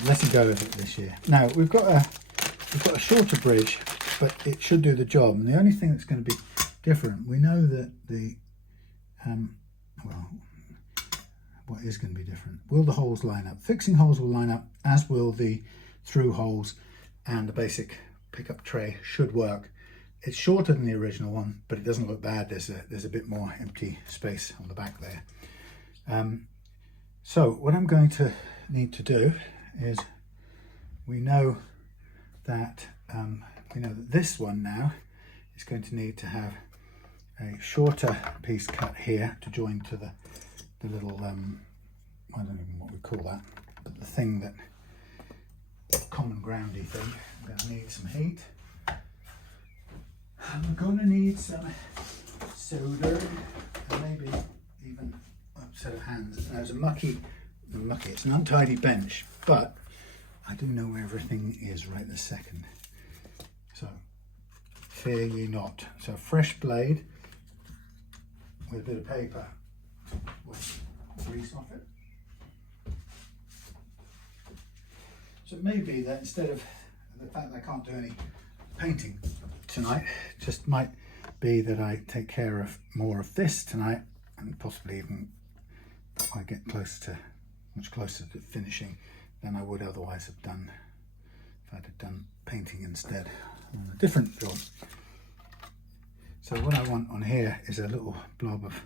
Letting go of it this year. Now we've got a shorter bridge, but it should do the job. And the only thing that's going to be different, we know that the well, what is going to be different? Will the holes line up? Fixing holes will line up, as will the through holes, and the basic pickup tray should work. It's shorter than the original one, but it doesn't look bad. There's a bit more empty space on the back there. So what I'm going to need to do is, we know that this one now is going to need to have a shorter piece cut here to join to the little I don't even know what we call that, but the thing that common groundy thing. I'm going to need some heat. I'm going to need some solder and maybe even a set of hands. Now it's it's an untidy bench, but I do know where everything is right this second. So fear ye not. So a fresh blade with a bit of paper with grease off it. So it may be that instead of the fact that I can't do any painting tonight, it just might be that I take care of more of this tonight, and possibly even I get much closer to finishing than I would otherwise have done if I'd have done painting instead on a different job. So what I want on here is a little blob of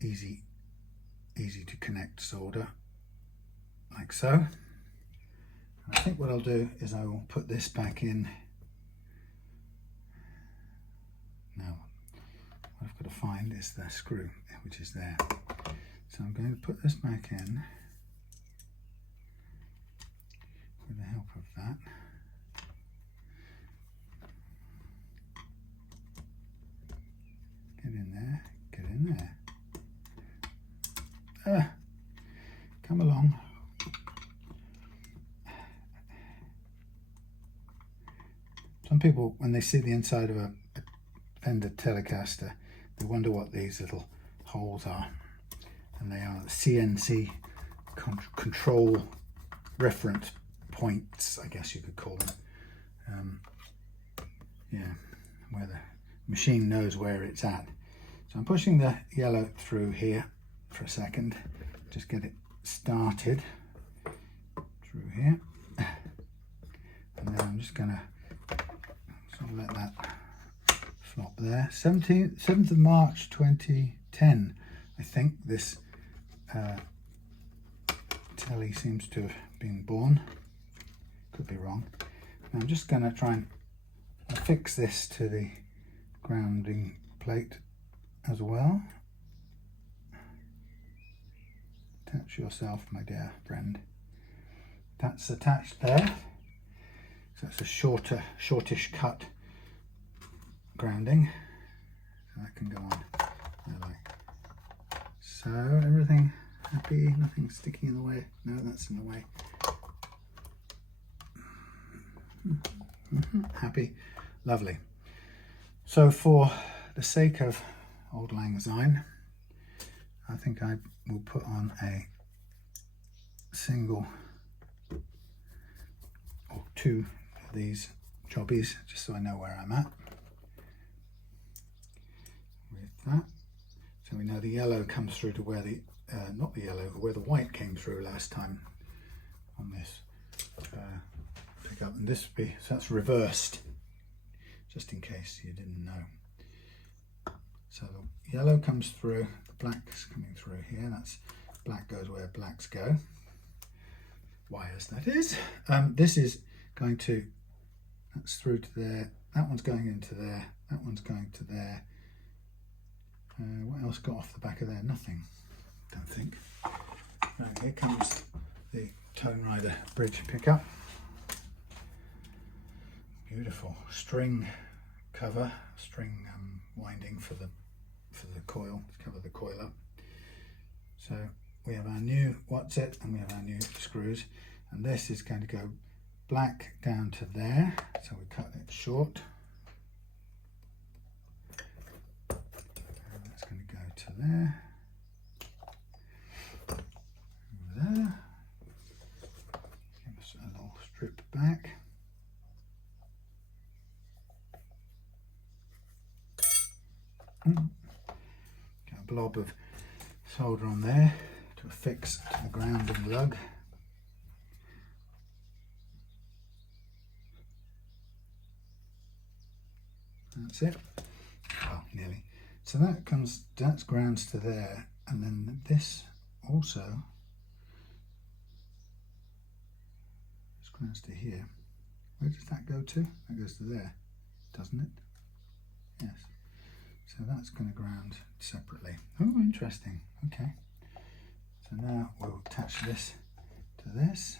easy to connect solder, like so. And I think what I'll do is I will put this back in. Now what I've got to find is the screw, which is there. So I'm going to put this back in with the help of that. Get in there, get in there. Come along. Some people, when they see the inside of a Fender Telecaster, they wonder what these little holes are. And they are CNC control reference points, I guess you could call them. Yeah, where the machine knows where it's at. So I'm pushing the yellow through here for a second, just get it started through here. And then I'm just gonna sort of let that flop there. 7th of March 2010, I think this Tele seems to have been born. Could be wrong. Now I'm just going to try and affix this to the grounding plate as well. Attach yourself, my dear friend. That's attached there. So it's a shortish cut grounding. So that can go on there, like so. Everything happy, nothing sticking in the way. No, that's in the way. Happy, lovely. So for the sake of Auld Lang Syne, I think I will put on a single or two these jobbies just so I know where I'm at with that. So we know the yellow comes through to where the, not the yellow, where the white came through last time on this pickup. And this would be, so that's reversed, just in case you didn't know. So the yellow comes through, the black's coming through here. That's black goes where blacks go. Wires, that is. This is going to, that's through to there. That one's going into there. That one's going to there. What else got off the back of there? Nothing, don't think. Right, here comes the ToneRider bridge pickup. Beautiful string cover, string winding for the coil, to cover the coil up. So we have our new what's it, and we have our new screws, and this is going to go black down to there, so we cut it short. And that's going to go to there, over there. Give us a little strip back. Got a blob of solder on there to affix to the grounding lug. That's it. Oh, nearly. So that comes, that's grounds to there, and then this also is grounds to here. Where does that go to? That goes to there, doesn't it? Yes. So that's going to ground separately. Oh, interesting. Okay. So now we'll attach this to this.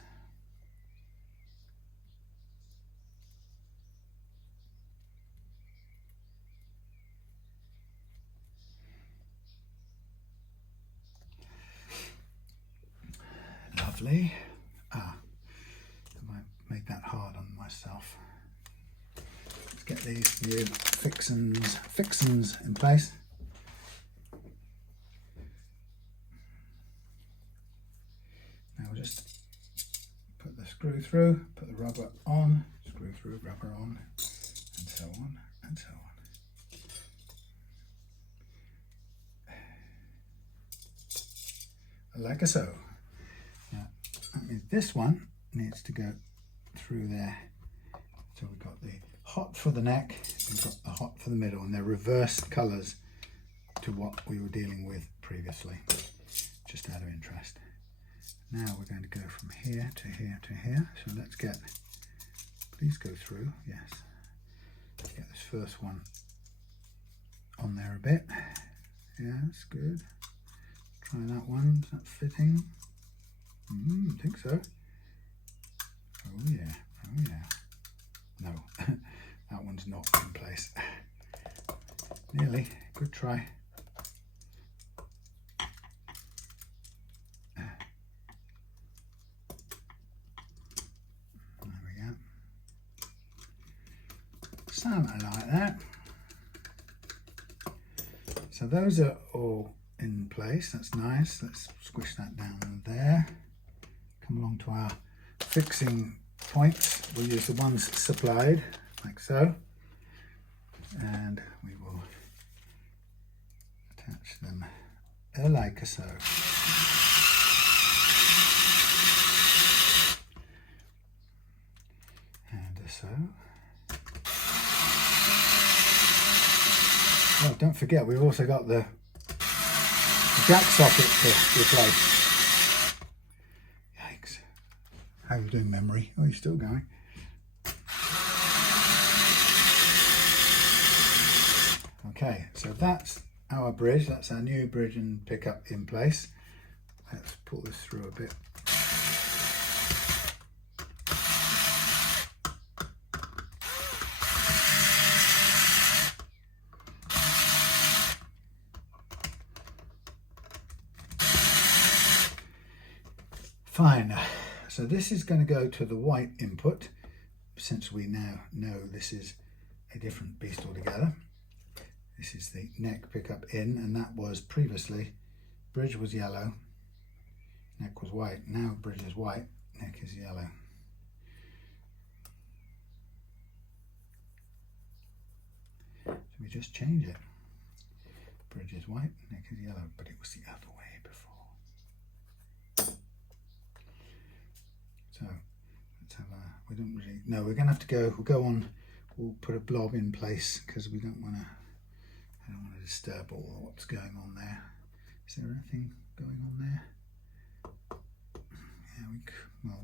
Lovely. Ah, I made that hard on myself. Let's get these new fixins in place. Now we'll just put the screw through, put the rubber on, screw through, rubber on, and so on, and so on. Like so. Now, that means this one needs to go through there. So we've got the hot for the neck, we've got the hot for the middle, and they're reversed colours to what we were dealing with previously, just out of interest. Now we're going to go from here to here to here. So let's get, please go through, yes. Let's get this first one on there a bit. Yes, good. Try that one, is that fitting? I think so. Oh yeah, oh yeah. No, that one's not in place. Nearly, good try. There we go. Something like that. So those are all in place, that's nice. Let's squish that down there. Come along to our fixing points. We'll use the ones supplied, like so, and we will attach them like so. And so. Oh, don't forget, we've also got the jack socket to replace. Yikes. How are you doing, memory? Oh, you're still going. Okay, so that's our bridge. That's our new bridge and pickup in place. Let's pull this through a bit. Fine, so this is going to go to the white input, since we now know this is a different beast altogether. This is the neck pickup in, and that was previously, bridge was yellow, neck was white. Now bridge is white, neck is yellow. just change it. Bridge is white, neck is yellow, but it was the other way before. So let's have a, we don't really, no, we're gonna have to go, we'll put a blob in place because we don't want to, I don't want to disturb all of what's going on there. Is there anything going on there? Yeah,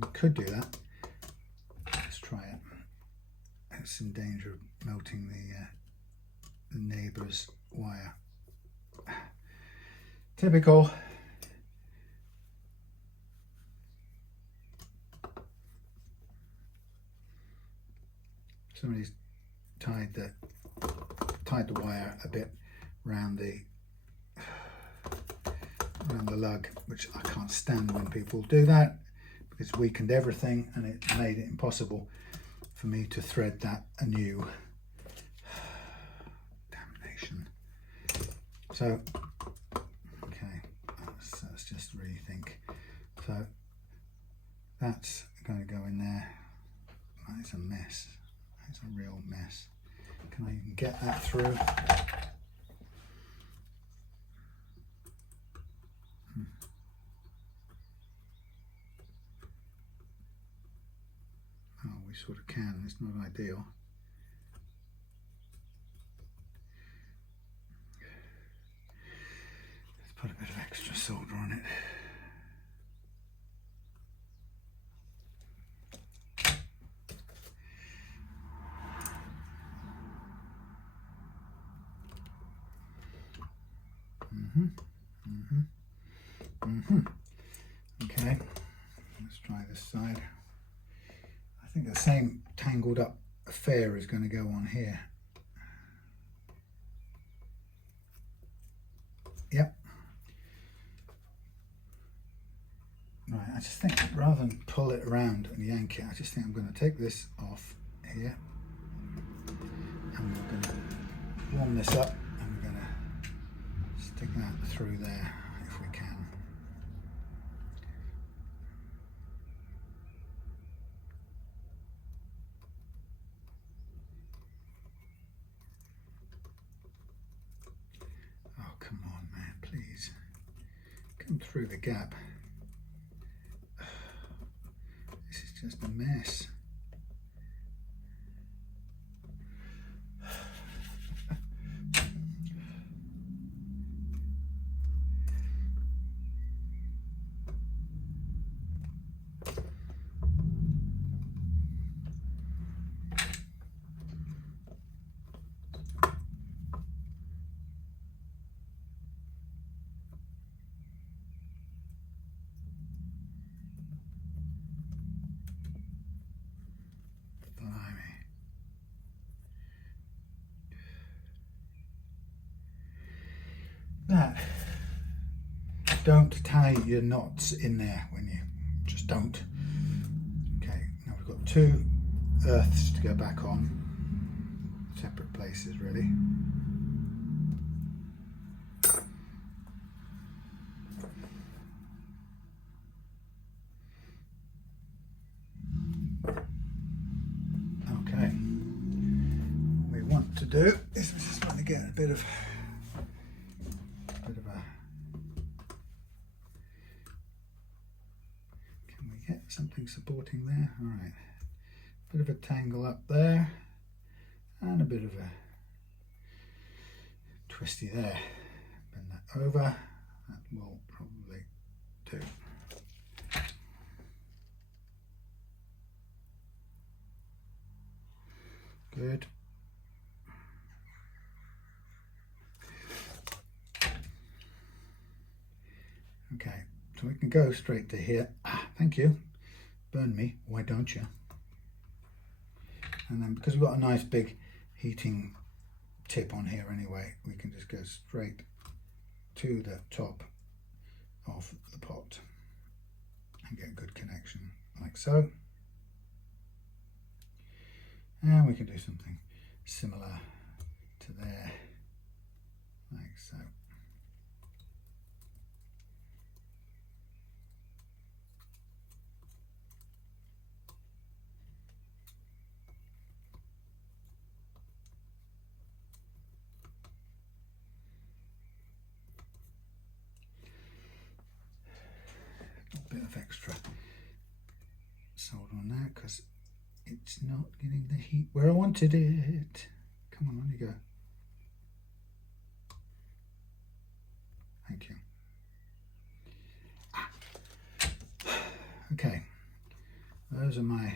we could do that. Let's try it. It's in danger of melting the neighbour's wire. Typical. Somebody's tied the wire a bit round the lug, which I can't stand when people do that, because it's weakened everything and it made it impossible for me to thread that anew. Damnation. So, okay, let's just rethink. So that's going to go in there. It's a mess. It's a real mess. Can I even get that through? Oh, we sort of can. It's not ideal. Let's put a bit of extra solder on it. Okay, let's try this side. I think the same tangled up affair is going to go on here. Yep. Right, I just think rather than pull it around and yank it, I just think I'm going to take this off here and we're going to warm this up and we're going to stick that through there if we can. Oh, come on, man, please. Come through the gap. This is just a mess. That, don't tie your knots in there when you just don't. Okay, now we've got two earths to go back on, separate places really. Okay, what we want to do is we just want to get a bit of something supporting there. All right, bit of a tangle up there and a bit of a twisty there. Bend that over, that will probably do. Good. Okay, so we can go straight to here. Thank you. Burn me, why don't you? And then because we've got a nice big heating tip on here anyway, we can just go straight to the top of the pot and get a good connection like so. And we can do something similar to there, like so. of extra solder on there because it's not getting the heat where I wanted it. Come on you go. Thank you. Okay, those are my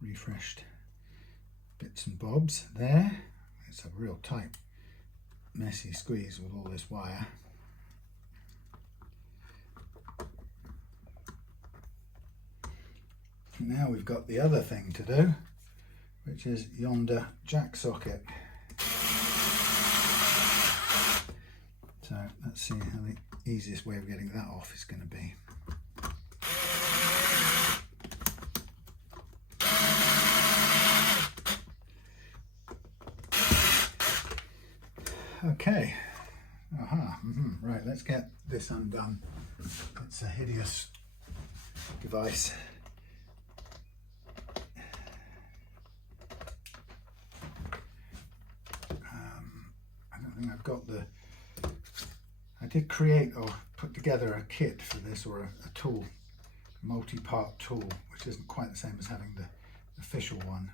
refreshed bits and bobs there. It's a real tight, messy squeeze with all this wire. Now we've got the other thing to do, which is yonder jack socket. So let's see how the easiest way of getting that off is going to be. Okay, right, let's get this undone. It's a hideous device. I don't think I've got the... I did create or put together a kit for this, or a tool, multi-part tool, which isn't quite the same as having the official one.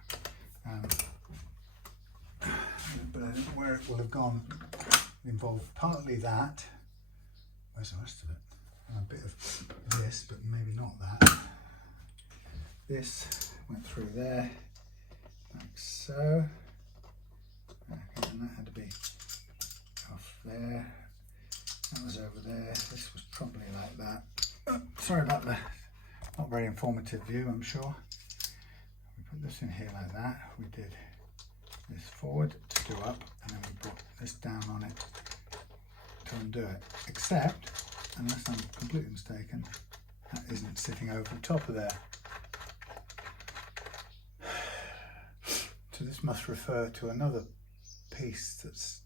But I think where it will have gone involved partly that. Where's the rest of it? A bit of this, but maybe not that. This went through there, like so. And that had to be off there. That was over there. This was probably like that. Sorry about the not very informative view, I'm sure. We put this in here like that. We did this forward to go up, and then we brought this down on it to undo it. Except, unless I'm completely mistaken, that isn't sitting over the top of there. So this must refer to another piece that's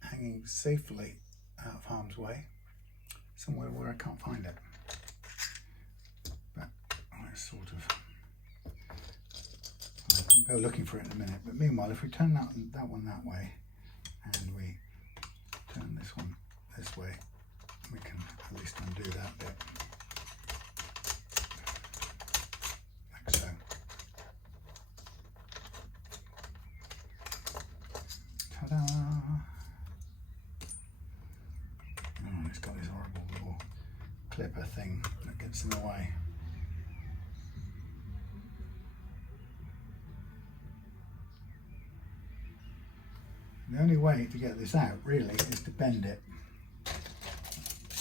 hanging safely out of harm's way, somewhere where I can't find it. But I sort of... I'll go looking for it in a minute, but meanwhile, if we turn that one that way and we turn this one this way, we can at least undo that bit, like so. Ta-da! Oh, it's got this horrible little clipper thing that gets in the way. The only way to get this out, really, is to bend it.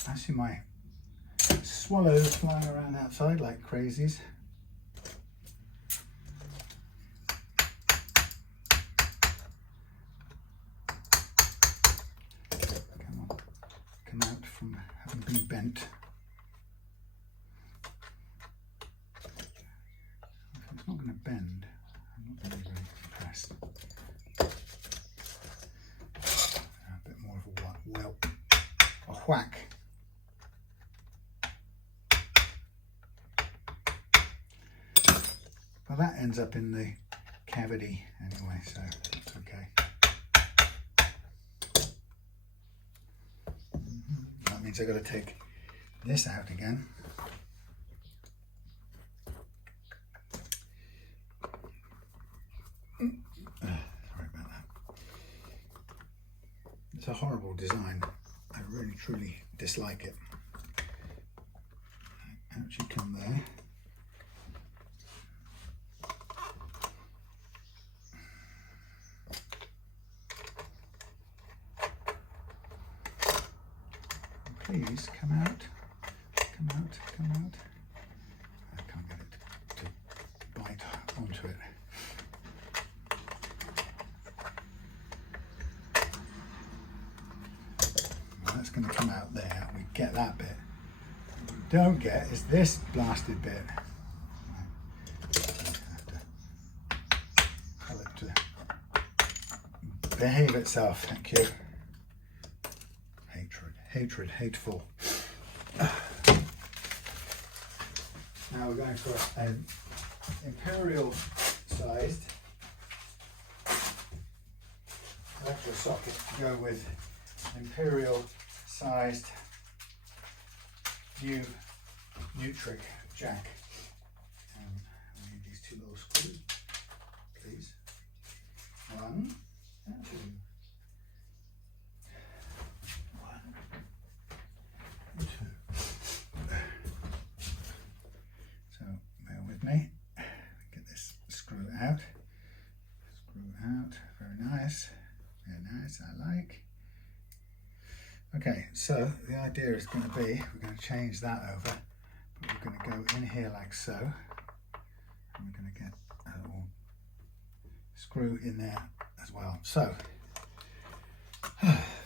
I see my swallows flying around outside like crazies. Come on, come out from having been bent. If it's not going to bend, I'm not going to be very impressed. Well, a whack. Well, that ends up in the cavity anyway, so it's okay. That means I've got to take this out again. Sorry about that. It's a horrible design. I really truly dislike it. Out you come there. Please come out, come out, come out. I can't get it to bite onto it. That's going to come out there. We get that bit. What we don't get is this blasted bit. I have to tell it to behave itself. Thank you. Hatred, hatred, hateful. Now we're going for an imperial sized electrosocket to go with imperial sized view Nutric jack. We need these two little screws, please. 1 and 2. 1 and 2. So bear with me. Get this screw out. Screw out. Very nice. Very nice. I like. Okay, so the idea is going to be we're going to change that over, but we're going to go in here like so, and we're going to get a little screw in there as well. So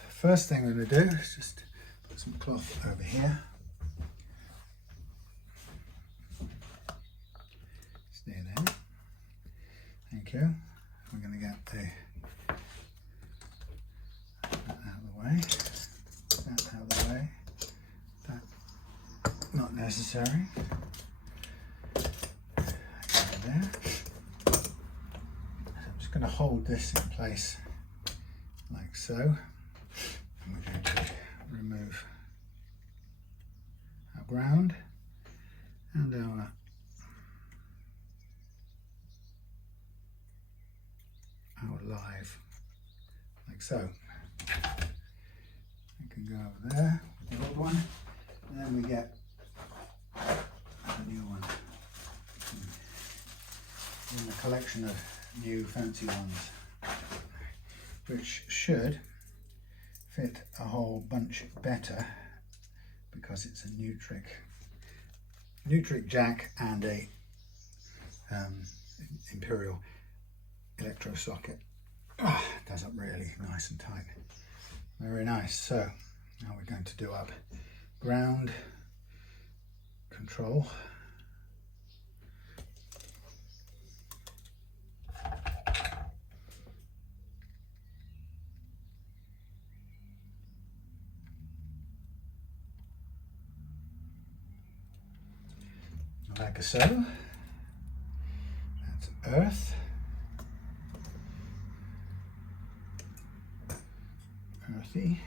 first thing we're going to do is just put some cloth over here. Stay there. Thank you. We're going to get that out of the way. That out of the way. That not necessary. There. So I'm just going to hold this in place like so. And we're going to remove our ground and our live like so. Can go over there with the old one, and then we get a new one in the collection of new fancy ones, which should fit a whole bunch better because it's a Nutric jack and a Imperial electrosocket. Does up really nice and tight. Very nice. So now we're going to do up ground control. Like so. That's earth. Earthy.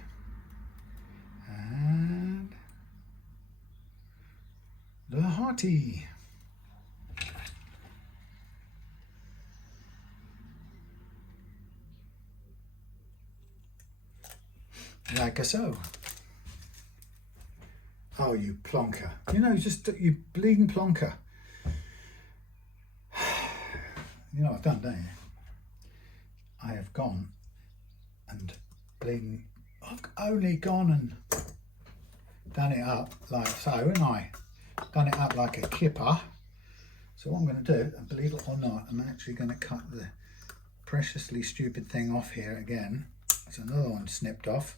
And the hearty. Like so. Oh, you plonker. You know, you bleeding plonker. You know what I've done, don't you? I have gone and bleeding. I've only gone and done it up like so, haven't I? Done it up like a kipper. So what I'm going to do, and believe it or not, I'm actually going to cut the preciously stupid thing off here again. There's another one snipped off,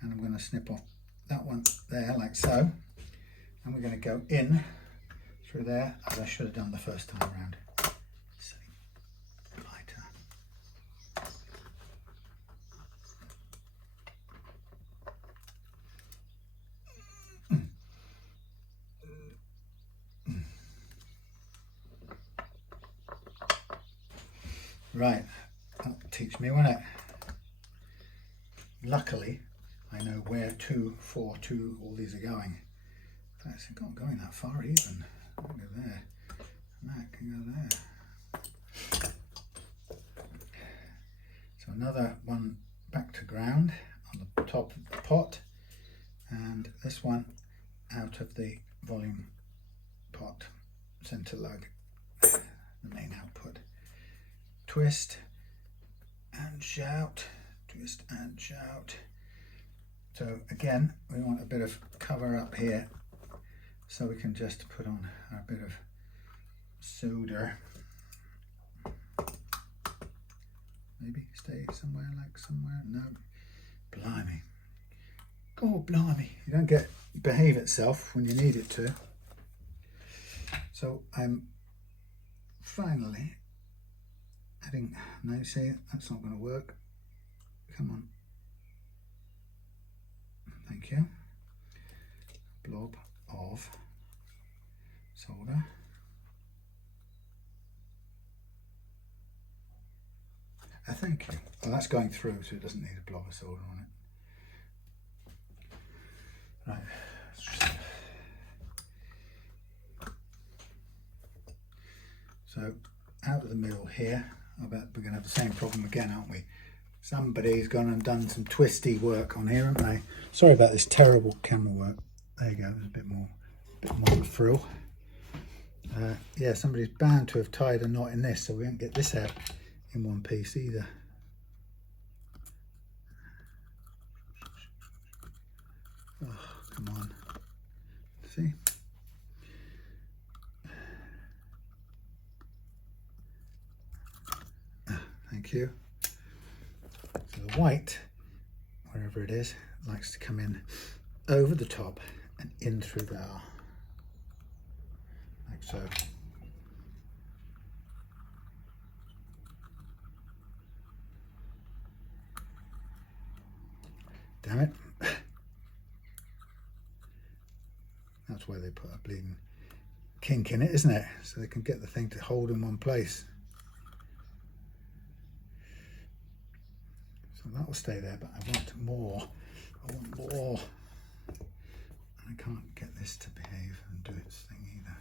and I'm going to snip off that one there like so, and we're going to go in through there as I should have done the first time around. Lighter. Right, that'll teach me, won't it? Luckily, I know where 2, 4, 2, all these are going. In fact, it's not going that far even. I can go there, and that can go there. So another one back to ground on the top of the pot, and this one out of the volume pot, center lug, the main output. Twist and shout, twist and shout. So again, we want a bit of cover up here, so we can just put on our bit of solder. Maybe stay somewhere like somewhere. No, blimey. God blimey, you don't get behave itself when you need it to. So I'm finally adding, no, you see, that's not going to work. Come on. Thank you. Blob of solder. Thank you. Well, that's going through, so it doesn't need a blob of solder on it. Right. Let's just So out of the middle here, I bet we're going to have the same problem again, aren't we? Somebody's gone and done some twisty work on here, haven't they? Sorry about this terrible camera work. There you go, there's a bit more of a frill. Yeah, somebody's bound to have tied a knot in this, so we won't get this out in one piece either. Oh, come on. See? Thank you. So the white, wherever it is, likes to come in over the top and in through there, like so. Damn it. That's why they put a bleeding kink in it, isn't it? So they can get the thing to hold in one place. So that will stay there, but I want more. I want more. I can't get this to behave and do its thing either.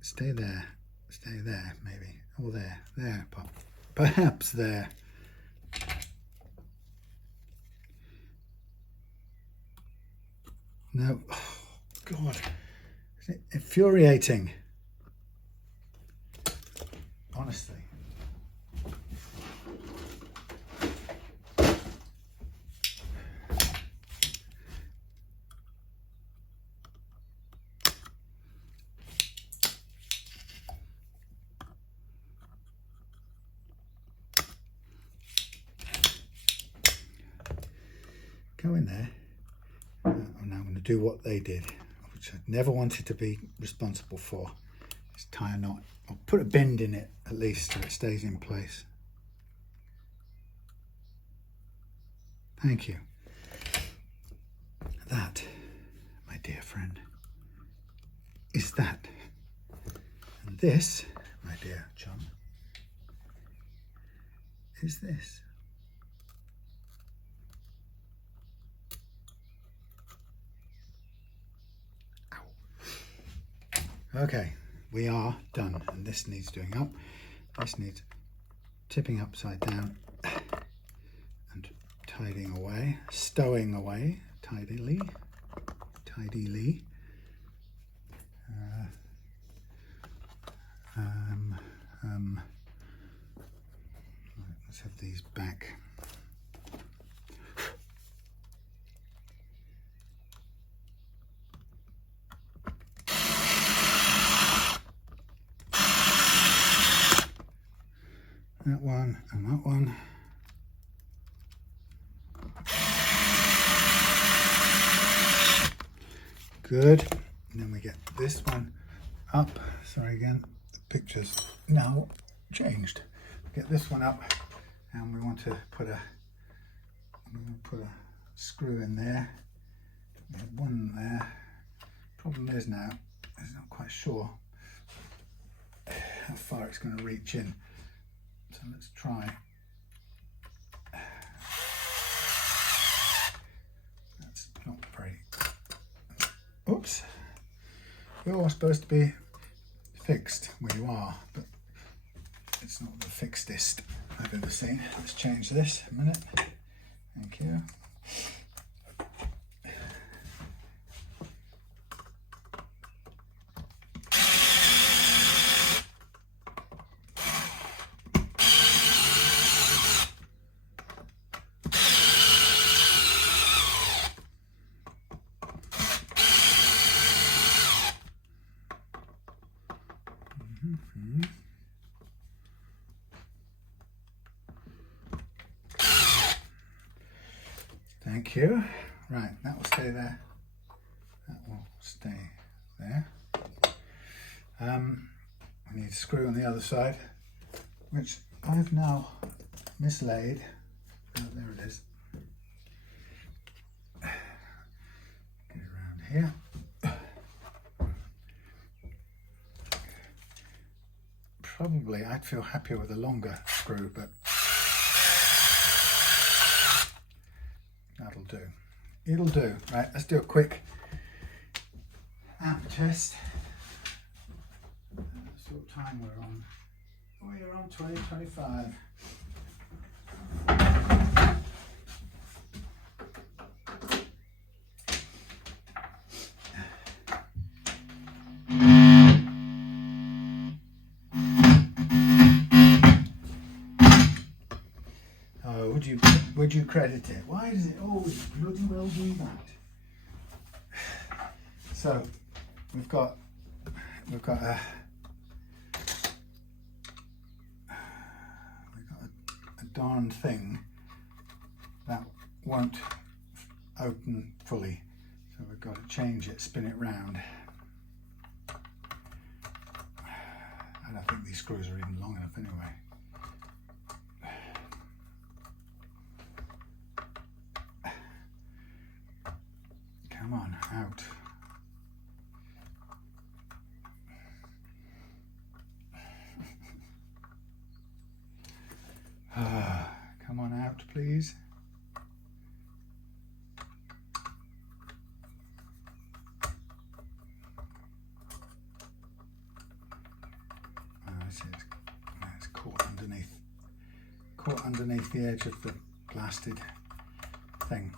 Stay there, maybe. Or there, perhaps there. No, oh, God, isn't it infuriating? Honestly. Go in there. And I'm going to do what they did, which I never wanted to be responsible for. Is tie a knot. I'll put a bend in it at least so it stays in place. Thank you. That, my dear friend, is that. And this, my dear chum, is this. Okay, we are done, and this needs doing up. This needs tipping upside down and tidying away, stowing away tidily. Let's have these back. That one and that one. Good. And then we get this one up. Sorry again, the picture's now changed. Get this one up, and we want to put a screw in there. We had one there. Problem is now, I'm not quite sure how far it's going to reach in. So let's try. That's not very. Oops. You're supposed to be fixed where you are, but it's not the fixedest I've ever seen. Let's change this a minute. Thank you. Thank you. Right, that will stay there. That will stay there. We need a screw on the other side, which I've now mislaid. Oh, there it is. Get it around here. Probably I'd feel happier with a longer screw, but that'll do. It'll do. Right, let's do a quick amp test. That's what time we're on. We're on 2025. Oh, would you credit it? Why does it always bloody well do that? So we've got a darn thing that won't open fully, so we've got to change it, spin it round. I don't think these screws are even long enough anyway. Come on, out. Come on out, please. It's caught underneath the edge of the blasted thing.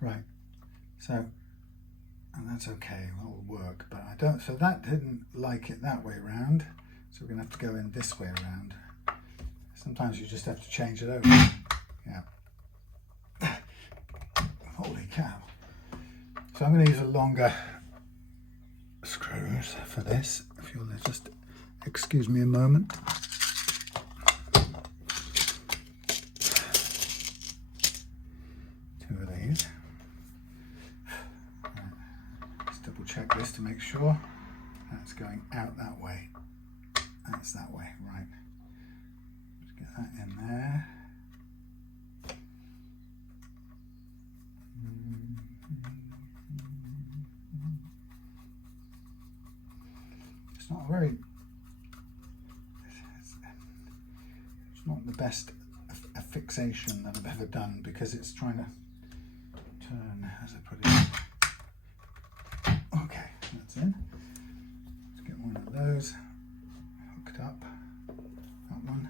Right, so, and that's okay, that'll work, but I don't, so that didn't like it that way around, so we're gonna have to go in this way around. Sometimes you just have to change it over. Yeah. Holy cow. So I'm gonna use a longer screws for this, if you'll just excuse me a moment. Two of these. Double check this to make sure that's going out that way. That's that way, right. Let's get that in there. It's not very, it's not the best a fixation that I've ever done, because it's trying to turn as I put it in. Okay, that's in. Let's get one of those hooked up. That one.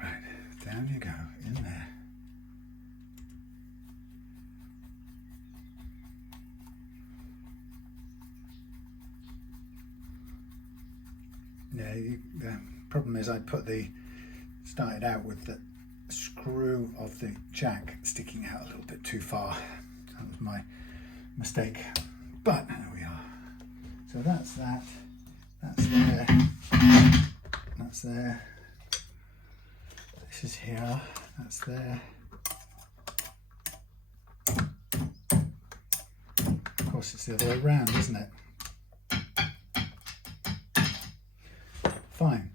Right, down you go, in there. Yeah, the problem is I started out with the screw of the jack sticking out a little bit too far. That was my mistake, but there we are. So that's that, that's there, that's there, this is here, that's there. Of course it's the other way around, isn't it? Fine.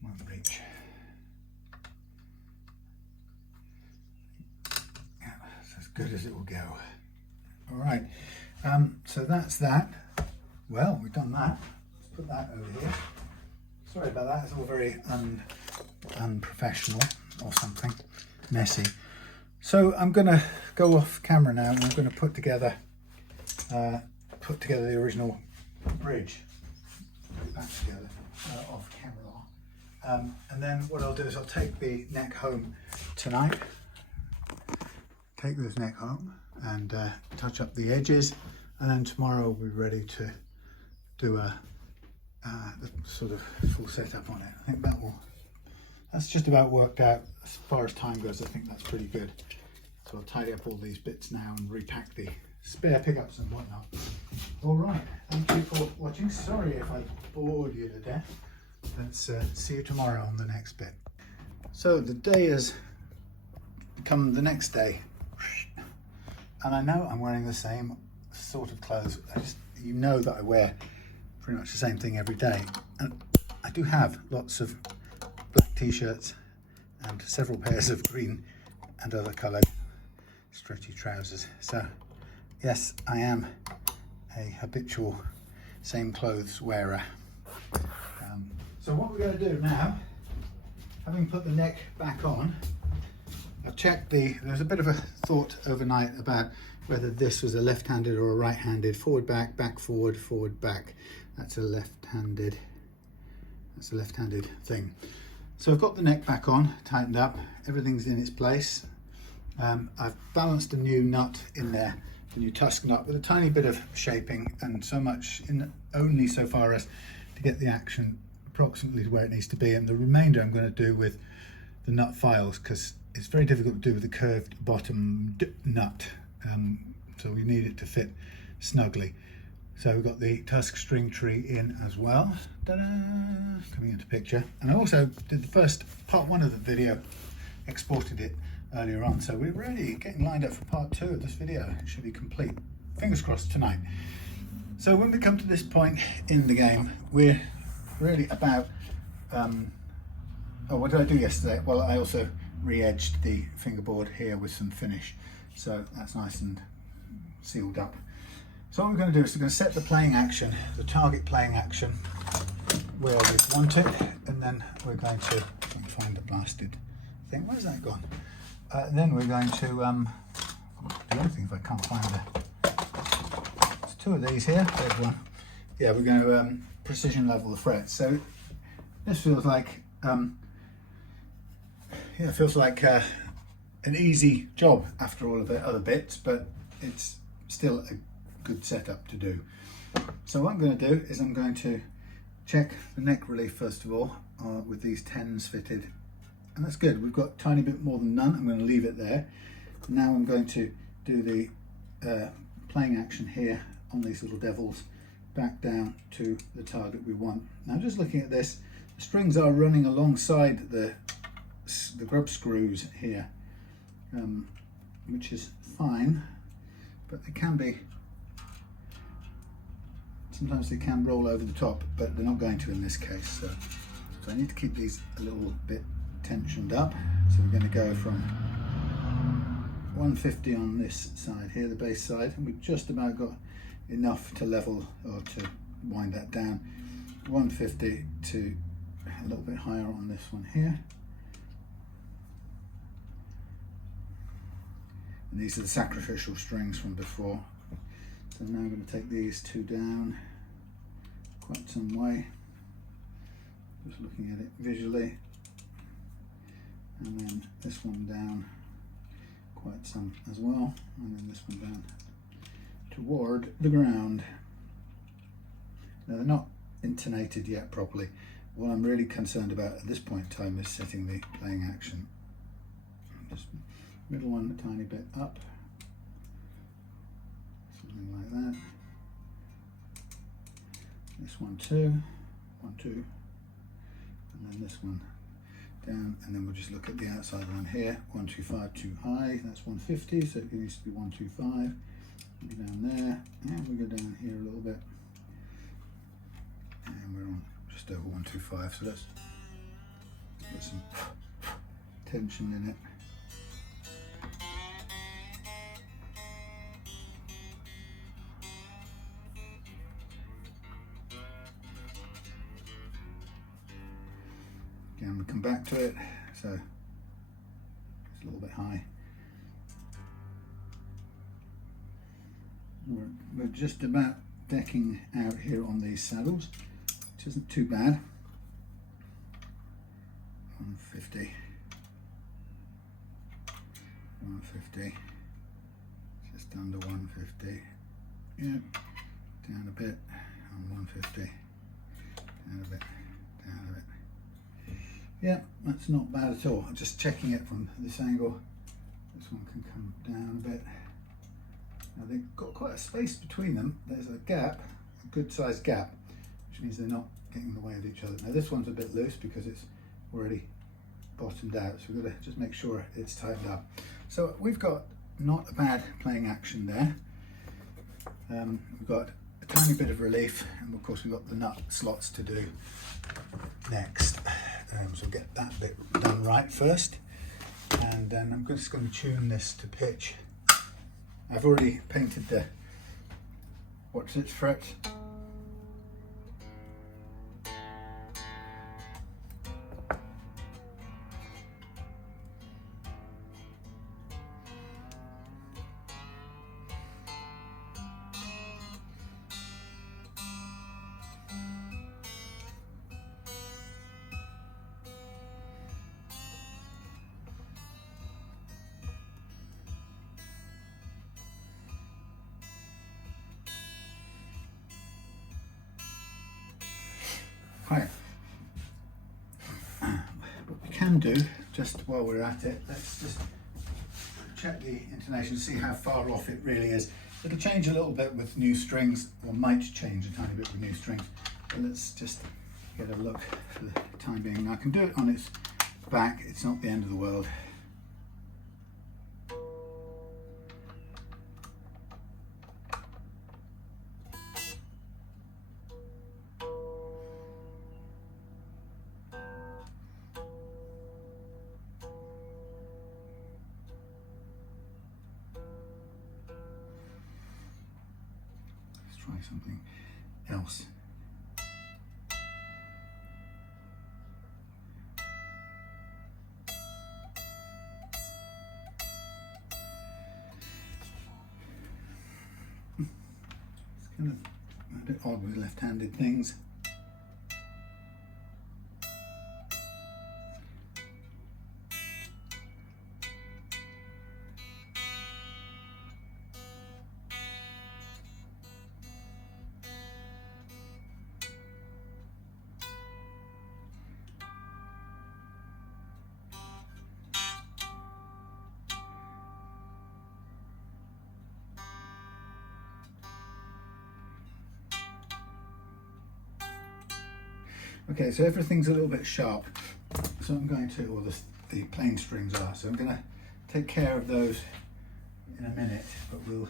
Won't reach. Yeah, that's as good as it will go. All right. So that's that. Well, we've done that. Let's put that over here. Sorry about that. It's all very unprofessional or something, messy. So I'm going to go off camera now, and I'm going to put together the original bridge. Put it back together off camera. And then what I'll do is I'll take the neck home tonight. Take this neck home and touch up the edges, and then tomorrow we'll be ready to do a sort of full setup on it. I think that's just about worked out as far as time goes. I think that's pretty good. So I'll tidy up all these bits now and repack the spare pickups and whatnot. All right, thank you for watching. Sorry if I bored you to death. Let's see you tomorrow on the next bit. So the day has come, the next day, and I know I'm wearing the same sort of clothes. You know that I wear pretty much the same thing every day, and I do have lots of black t-shirts and several pairs of green and other coloured stretchy trousers. So yes, I am a habitual same clothes wearer. So what we're going to do now, having put the neck back on, I've checked there's a bit of a thought overnight about whether this was a left-handed or a right-handed, forward, back, back, forward, forward, back. That's a left-handed thing. So I've got the neck back on, tightened up, everything's in its place. I've balanced a new nut in there, the new Tusq nut, with a tiny bit of shaping, and so much only so far as to get the action approximately to where it needs to be, and the remainder I'm going to do with the nut files, because it's very difficult to do with the curved bottom nut, so we need it to fit snugly. So we've got the Tusq string tree in as well, coming into picture. And I also did the first part 1 of the video, exported it earlier on, so we're really getting lined up for part 2 of this video. It should be complete, fingers crossed, tonight. So when we come to this point in the game, we're really about oh, what did I do yesterday? Well, I also re-edged the fingerboard here with some finish, so that's nice and sealed up. So what we're going to do is we're going to set the playing action, the target playing action, where we want it, and then we're going to find the blasted thing. Where's that gone? Then we're going to do anything if I can't find it. There's 2 of these here. There's one. Yeah, we're going to precision level the frets. So this feels like yeah, it feels like an easy job after all of the other bits, but it's still a good setup to do. So what I'm going to do is I'm going to check the neck relief first of all with these 10s fitted, and that's good. We've got a tiny bit more than none. I'm going to leave it there. Now I'm going to do the playing action here on these little devils back down to the target we want. Now just looking at this, the strings are running alongside the grub screws here, which is fine, but they can be, sometimes they can roll over the top, but they're not going to in this case. So I need to keep these a little bit tensioned up. So we're going to go from 150 on this side here, the bass side, and we've just about got enough to level or to wind that down. 150 to a little bit higher on this one here. And these are the sacrificial strings from before. So now I'm going to take these 2 down quite some way, just looking at it visually, and then this one down quite some as well, and then this one down toward the ground. Now they're not intonated yet properly. What I'm really concerned about at this point in time is setting the playing action. Just middle one a tiny bit up, something like that. This one 2, 1, 2, and then this one down, and then we'll just look at the outside one here. 125 too high, that's 150, so it needs to be 125. Go down there, and we go down here a little bit, and we're on just over 125. So let's put some tension in it. Again, we come back to it, so it's a little bit high. We're just about decking out here on these saddles, which isn't too bad. 150, 150, just under 150, yeah, down a bit, on 150, down a bit, down a bit. Yeah, that's not bad at all. I'm just checking it from this angle. This one can come down a bit. Now they've got quite a space between them. There's a gap, a good sized gap, which means they're not getting in the way of each other. Now this one's a bit loose because it's already bottomed out, so we've got to just make sure it's tightened up. So we've got not a bad playing action there. We've got a tiny bit of relief, and of course we've got the nut slots to do next. So we'll get that bit done right first, and then I'm just going to tune this to pitch. I've already painted the frets. Right, what we can do, just while we're at it, let's just check the intonation to see how far off it really is. It'll change a little bit with new strings, or might change a tiny bit with new strings, but let's just get a look for the time being. Now I can do it on its back, it's not the end of the world. Try something else. It's kind of a bit odd with left-handed things. Okay, so everything's a little bit sharp, so I'm going to, or the plain strings are, so I'm going to take care of those in a minute, but we'll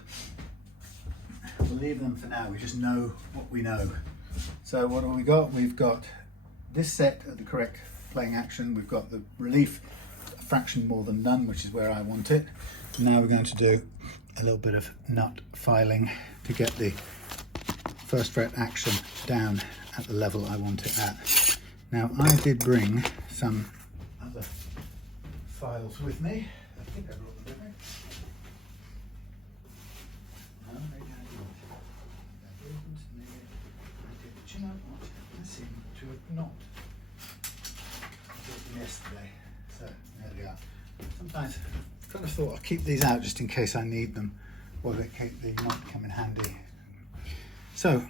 leave them for now. We just know what we know. So what have we got? We've got this set at the correct playing action. We've got the relief a fraction more than none, which is where I want it. Now we're going to do a little bit of nut filing to get the first fret action down at the level I want it at. Now I did bring some other files with me. I think I brought them with me. No, maybe I didn't. I didn't, maybe I did. But you know what? I seem to have not. I did them yesterday. So there we are. Sometimes I kind of thought I'll keep these out just in case I need them, or they might come in handy. So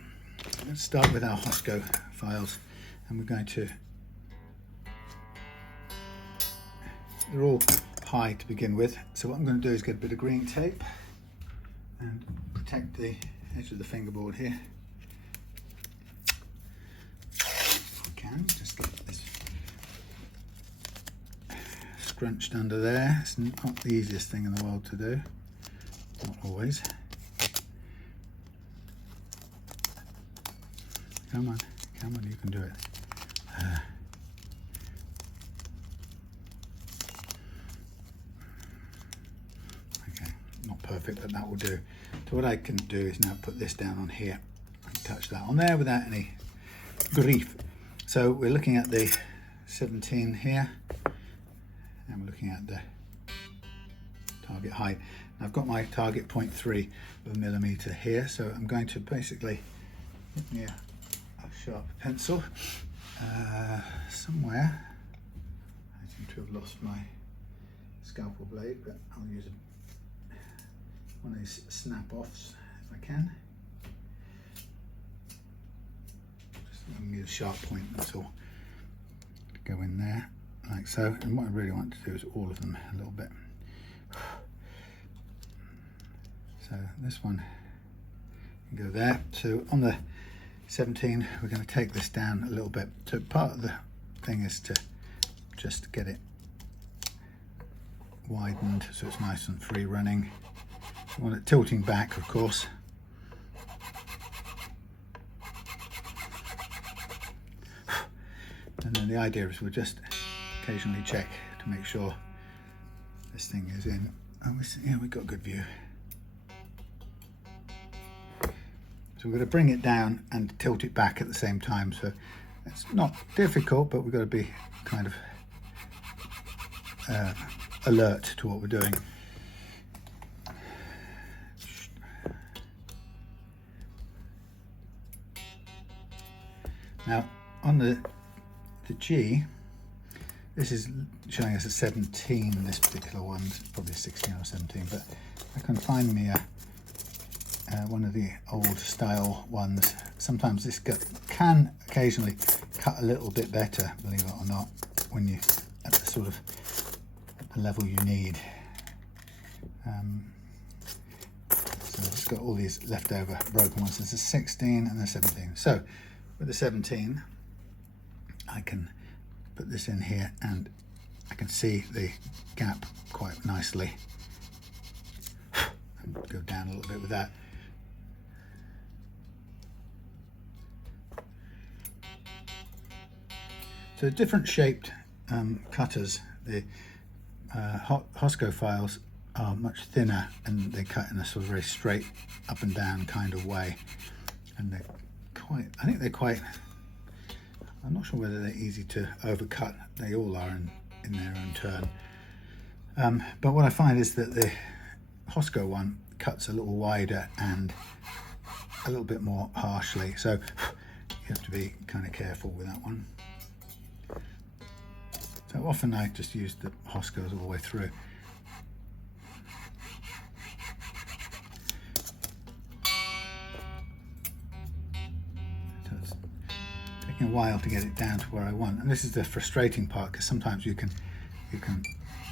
let's start with our Tusq files, and we're going to, they're all high to begin with, so what I'm going to do is get a bit of green tape and protect the edge of the fingerboard here. If we can, just get this scrunched under there. It's not the easiest thing in the world to do, not always. Come on, you can do it. Okay, not perfect, but that will do. So what I can do is now put this down on here and touch that on there without any grief. So we're looking at the 17 here, and we're looking at the target height. I've got my target 0.3 of a millimeter here, so I'm going to basically, yeah, sharp pencil somewhere. I seem to have lost my scalpel blade, but I'll use one of these snap-offs if I can. Just need a sharp point, that's all. Go in there like so, and what I really want to do is all of them a little bit. So this one can go there. So on the 17, we're going to take this down a little bit. So part of the thing is to just get it widened so it's nice and free running. You want it tilting back, of course. And then the idea is we'll just occasionally check to make sure this thing is in. Oh, yeah, we've got a good view. So we're going to bring it down and tilt it back at the same time. So it's not difficult, but we've got to be kind of alert to what we're doing. Now on the G, this is showing us a 17, this particular one, probably a 16 or 17, but I can find me one of the old style ones. Sometimes this can occasionally cut a little bit better, believe it or not, when you at the sort of at the level you need. So I've just got all these leftover broken ones. There's a 16 and a 17. So with the 17, I can put this in here and I can see the gap quite nicely. And go down a little bit with that. So different shaped cutters, the Hosco files are much thinner and they cut in a sort of very straight up and down kind of way. And they're quite, I think they're quite, I'm not sure whether they're easy to overcut. They all are in their own turn. But what I find is that the Hosco one cuts a little wider and a little bit more harshly. So you have to be kind of careful with that one. So often I just use the Hoscos all the way through. So it's taking a while to get it down to where I want, and this is the frustrating part, because sometimes you can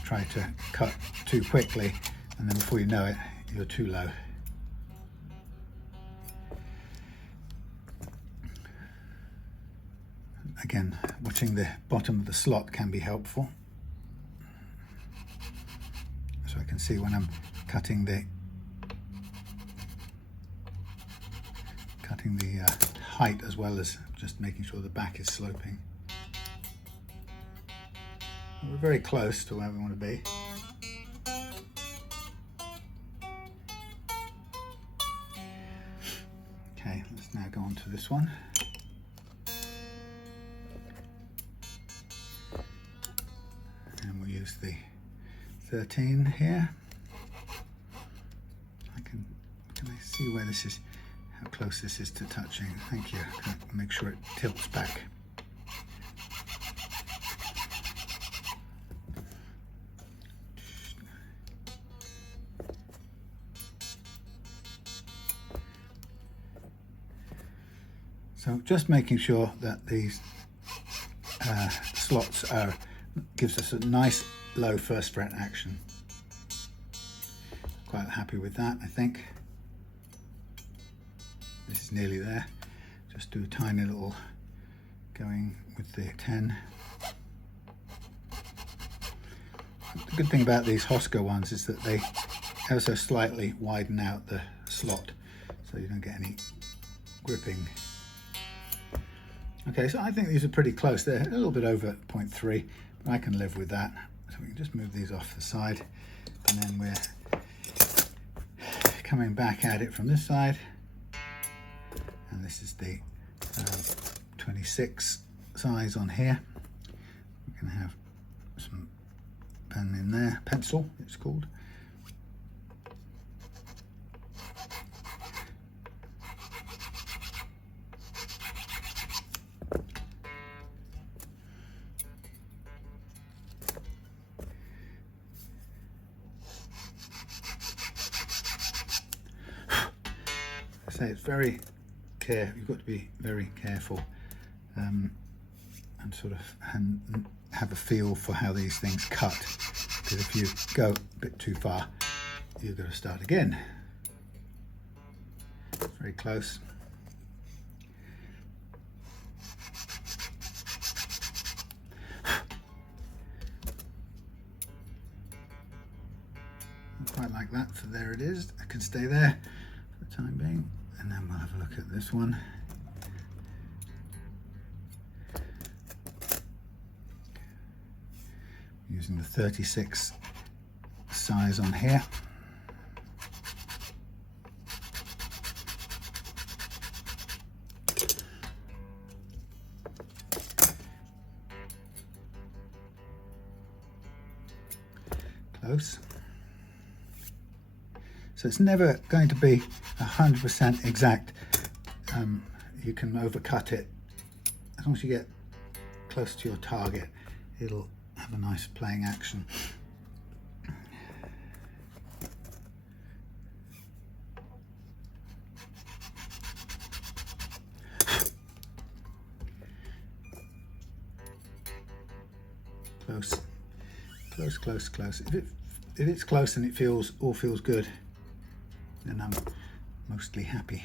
try to cut too quickly, and then before you know it, you're too low. Again, watching the bottom of the slot can be helpful. So I can see when I'm cutting the height, as well as just making sure the back is sloping. We're very close to where we want to be. Okay, let's now go on to this one. And we'll use the 13 here. Can I see where this is, how close this is to touching? Thank you. Make sure it tilts back. So just making sure that these slots gives us a nice low first fret action. Quite happy with that, I think. This is nearly there. Just do a tiny little going with the 10. The good thing about these Hosco ones is that they also slightly widen out the slot, so you don't get any gripping. Okay, so I think these are pretty close. They're a little bit over 0.3, but I can live with that. So we can just move these off the side, and then we're coming back at it from this side. And this is the 26 size on here. We can have some pen in there, pencil it's called. Say it's very careful. You've got to be very careful and sort of have a feel for how these things cut, because if you go a bit too far, you've got to start again. Very close. Not quite like that, so there it is. I can stay there for the time being. And then we'll have a look at this one. using the 36 size on here. Close. So it's never going to be 100% exact. You can overcut it. As long as you get close to your target, it'll have a nice playing action. Close, close, close, close. If it's close and it all feels good, then I'm mostly happy.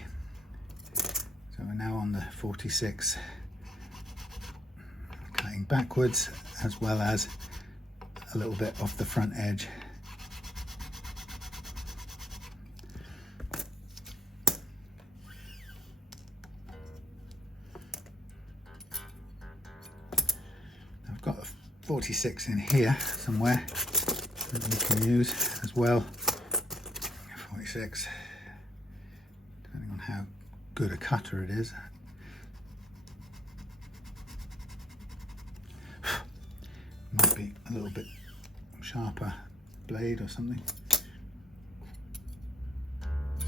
So we're now on the 46, cutting backwards as well as a little bit off the front edge. I've got a 46 in here somewhere that we can use as well. 46, depending on how good a cutter it is. Might be a little bit sharper blade or something.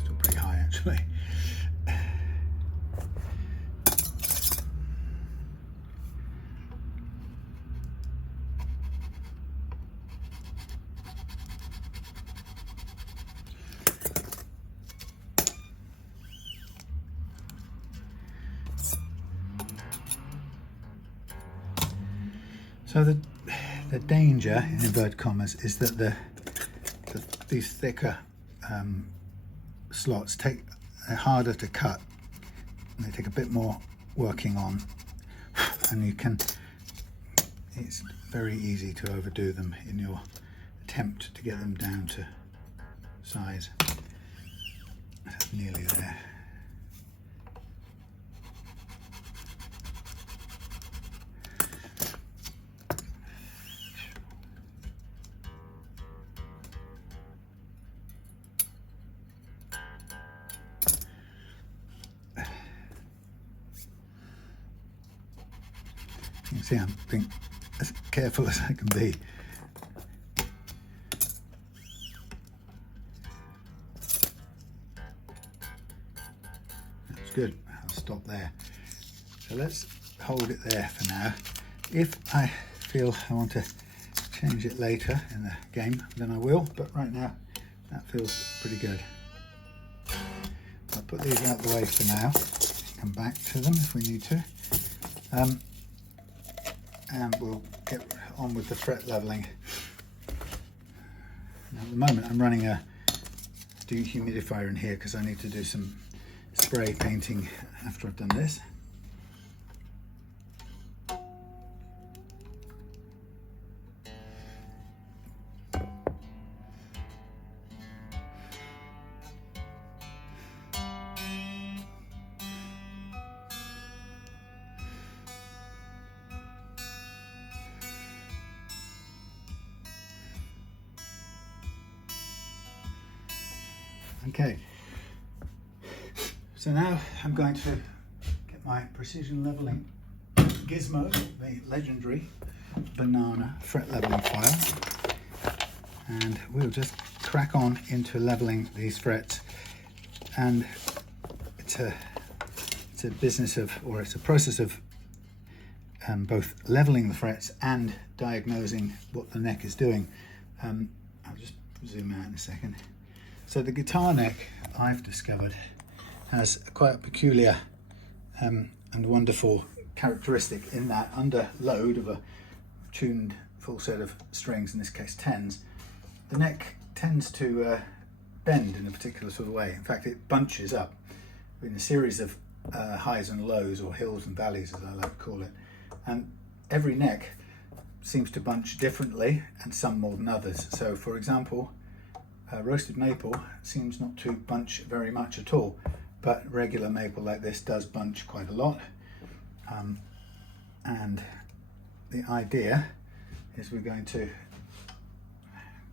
Still pretty high actually. So the danger, in inverted commas, is that these thicker slots they're harder to cut, and they take a bit more working on, and it's very easy to overdo them in your attempt to get them down to size. That's nearly there. You can see I'm being as careful as I can be. That's good. I'll stop there. So let's hold it there for now. If I feel I want to change it later in the game, then I will, but right now that feels pretty good. I'll put these out of the way for now. Come back to them if we need to. And we'll get on with the fret leveling. Now, at the moment I'm running a dehumidifier in here because I need to do some spray painting after I've done this. Okay, so now I'm going to get my precision leveling gizmo, the legendary banana fret leveling file, and we'll just crack on into leveling these frets. And it's a business of, or it's a process of both leveling the frets and diagnosing what the neck is doing. I'll just zoom out in a second. So the guitar neck, I've discovered, has quite a peculiar and wonderful characteristic in that under load of a tuned full set of strings, in this case 10s, the neck tends to bend in a particular sort of way. In fact, it bunches up in a series of highs and lows, or hills and valleys as I like to call it. And every neck seems to bunch differently, and some more than others. So for example, roasted maple seems not to bunch very much at all, but regular maple like this does bunch quite a lot. And the idea is we're going to,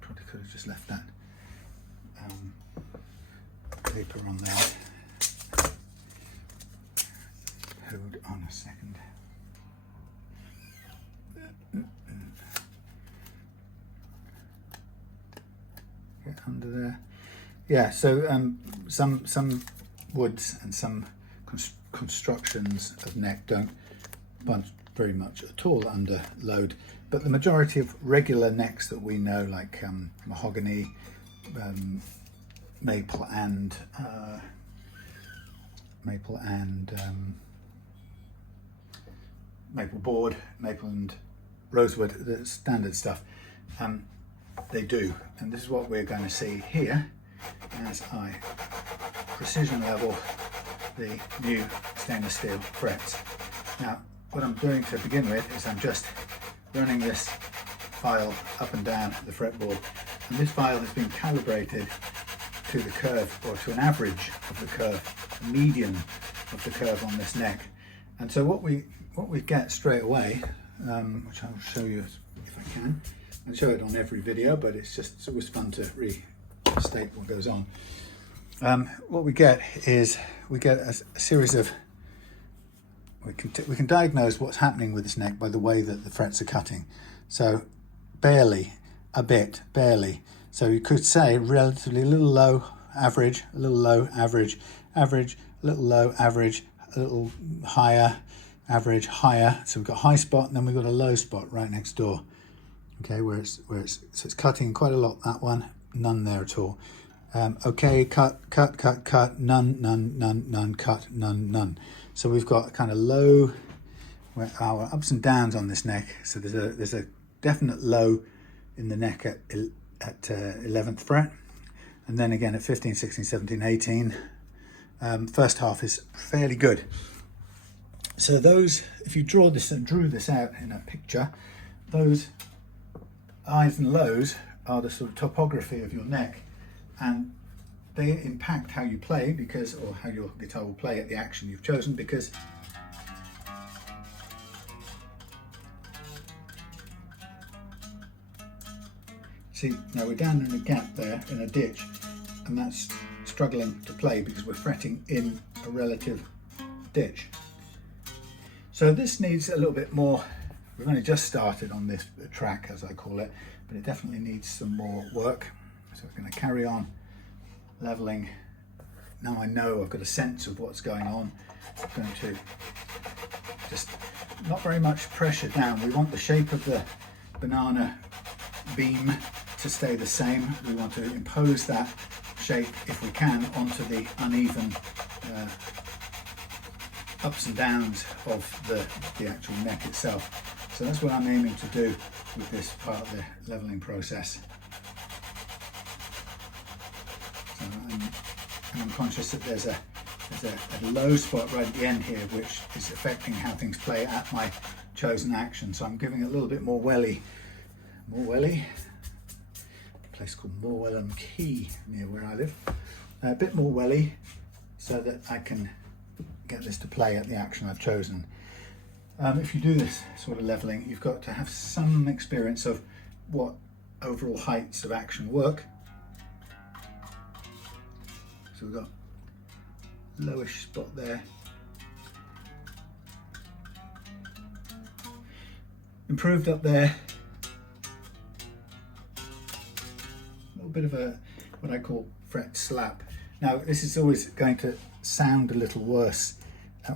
probably could have just left that paper on there. Hold on a second. Get under there. Yeah, so some woods and some constructions of neck don't bunch very much at all under load, but the majority of regular necks that we know, like mahogany, maple and maple board, maple and rosewood, the standard stuff, they do. And this is what we're going to see here as I precision level the new stainless steel frets. Now, what I'm doing to begin with is I'm just running this file up and down the fretboard, and this file has been calibrated to the curve, or to an average of the curve, a median of the curve on this neck. And so what we get straight away, which I'll show you if I can. I show it on every video, but it's always fun to restate what goes on. What we get is we get a series of, we can diagnose what's happening with this neck by the way that the frets are cutting. So barely, a bit, barely. So you could say relatively a little low, average, a little low, average, average, a little low, average, a little higher, average, higher. So we've got a high spot, and then we've got a low spot right next door. Okay, so it's cutting quite a lot, that one, none there at all. Okay, cut, none, cut, none. So we've got kind of low, where our ups and downs on this neck. So there's a definite low in the neck at 11th fret, and then again at 15, 16, 17, 18. First half is fairly good. So those, if you drew this out in a picture, those highs and lows are the sort of topography of your neck, and they impact how you play, because, or how your guitar will play at the action you've chosen, because see, now we're down in a gap there, in a ditch, and that's struggling to play because we're fretting in a relative ditch. So this needs a little bit more. We've only just started on this track, as I call it, but it definitely needs some more work. So we're going to carry on leveling. Now I know I've got a sense of what's going on. I'm going to just, not very much pressure down. We want the shape of the banana beam to stay the same. We want to impose that shape, if we can, onto the uneven ups and downs of the actual neck itself. So that's what I'm aiming to do with this part of the leveling process. So I'm conscious that there's a low spot right at the end here, which is affecting how things play at my chosen action. So I'm giving it a little bit more welly. A place called Morwell Key near where I live. A bit more welly, so that I can get this to play at the action I've chosen. If you do this sort of leveling, you've got to have some experience of what overall heights of action work. So we've got lowish spot there. Improved up there. A little bit of a, what I call fret slap. Now this is always going to sound a little worse.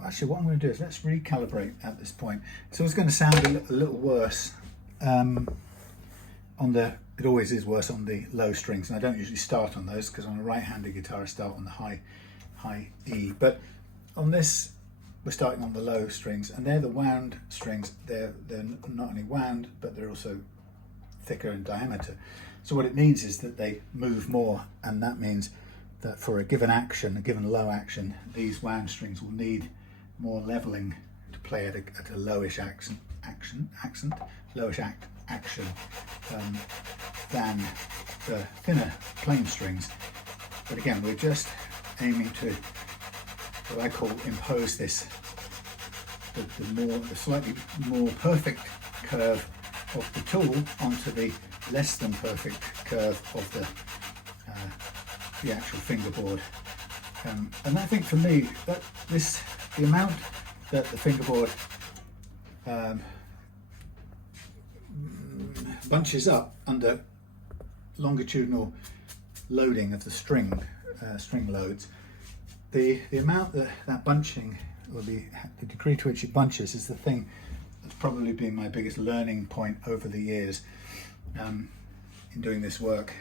Actually, what I'm going to do is let's recalibrate at this point. So it's going to sound a little worse on the, it always is worse on the low strings, and I don't usually start on those because on a right-handed guitar I start on the high E. But on this we're starting on the low strings, and they're the wound strings. They're not only wound, but they're also thicker in diameter. So what it means is that they move more, and that means that for a given action, a given low action, these wound strings will need more leveling to play at a lowish action than the thinner plain strings. But again, we're just aiming to, what I call, impose this, the slightly more perfect curve of the tool onto the less than perfect curve of the actual fingerboard. And I think for me, that the amount that the fingerboard bunches up under longitudinal loading of the string loads, the amount that bunching, or the degree to which it bunches, is the thing that's probably been my biggest learning point over the years in doing this work.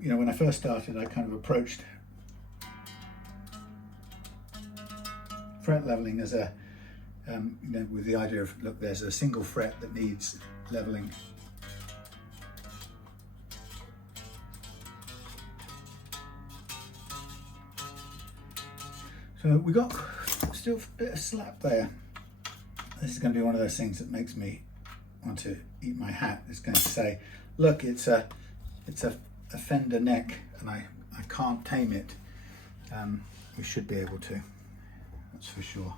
You know, when I first started, I kind of approached fret leveling as a you know, with the idea of, look, there's a single fret that needs leveling. So we got still a bit of slap there. This is going to be one of those things that makes me want to eat my hat. It's going to say, look, it's a Fender neck, and I can't tame it. We should be able to, that's for sure.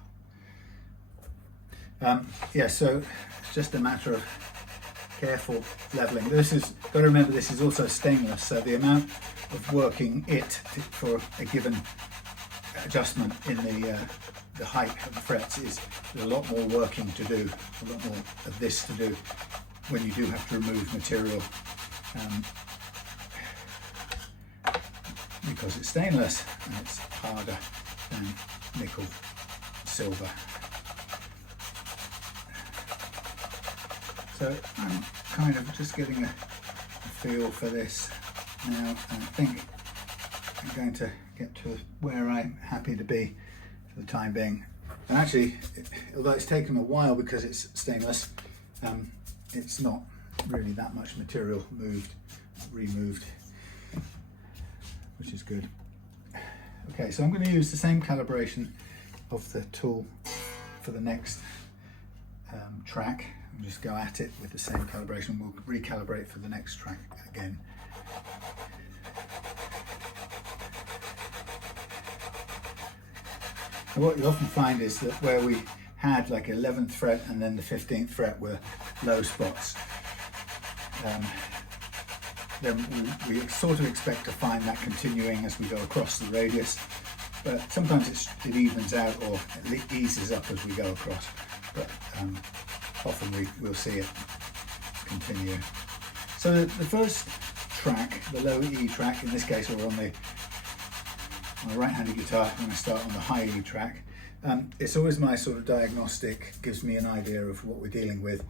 Yeah, so it's just a matter of careful leveling. This is, got to remember, this is also stainless, so the amount of working it for a given adjustment in the height of the frets is a lot more working to do, a lot more of this to do when you do have to remove material, because it's stainless and it's harder than nickel, silver. So I'm kind of just getting a feel for this now, and I think I'm going to get to where I'm happy to be for the time being. And actually, although it's taken a while because it's stainless, it's not really that much material removed, which is good. Okay, so I'm going to use the same calibration of the tool for the next track. And just go at it with the same calibration. We'll recalibrate for the next track again. And what you often find is that where we had like 11th fret and then the 15th fret were low spots, then we sort of expect to find that continuing as we go across the radius, but sometimes it evens out or it eases up as we go across, but often we'll see it continue. So the first track, the low E track, in this case we're on my right-handed guitar. I'm going to start on the high E track. It's always my sort of diagnostic, gives me an idea of what we're dealing with.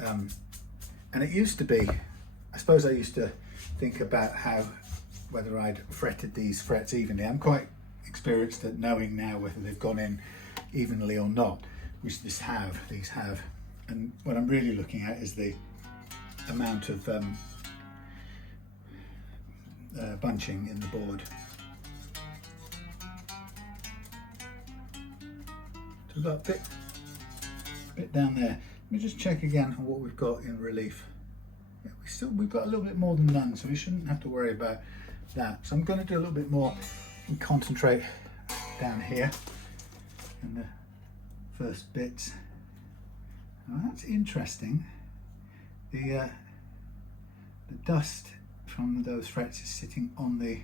And it used to be, I suppose I used to think about whether I'd fretted these frets evenly. I'm quite experienced at knowing now whether they've gone in evenly or not, which these have. And what I'm really looking at is the amount of bunching in the board. So we've got a bit down there. Let me just check again on what we've got in relief. Yeah, we've got a little bit more than none, so we shouldn't have to worry about that. So I'm going to do a little bit more and concentrate down here in the first bits. Oh, that's interesting. The dust from those frets is sitting on the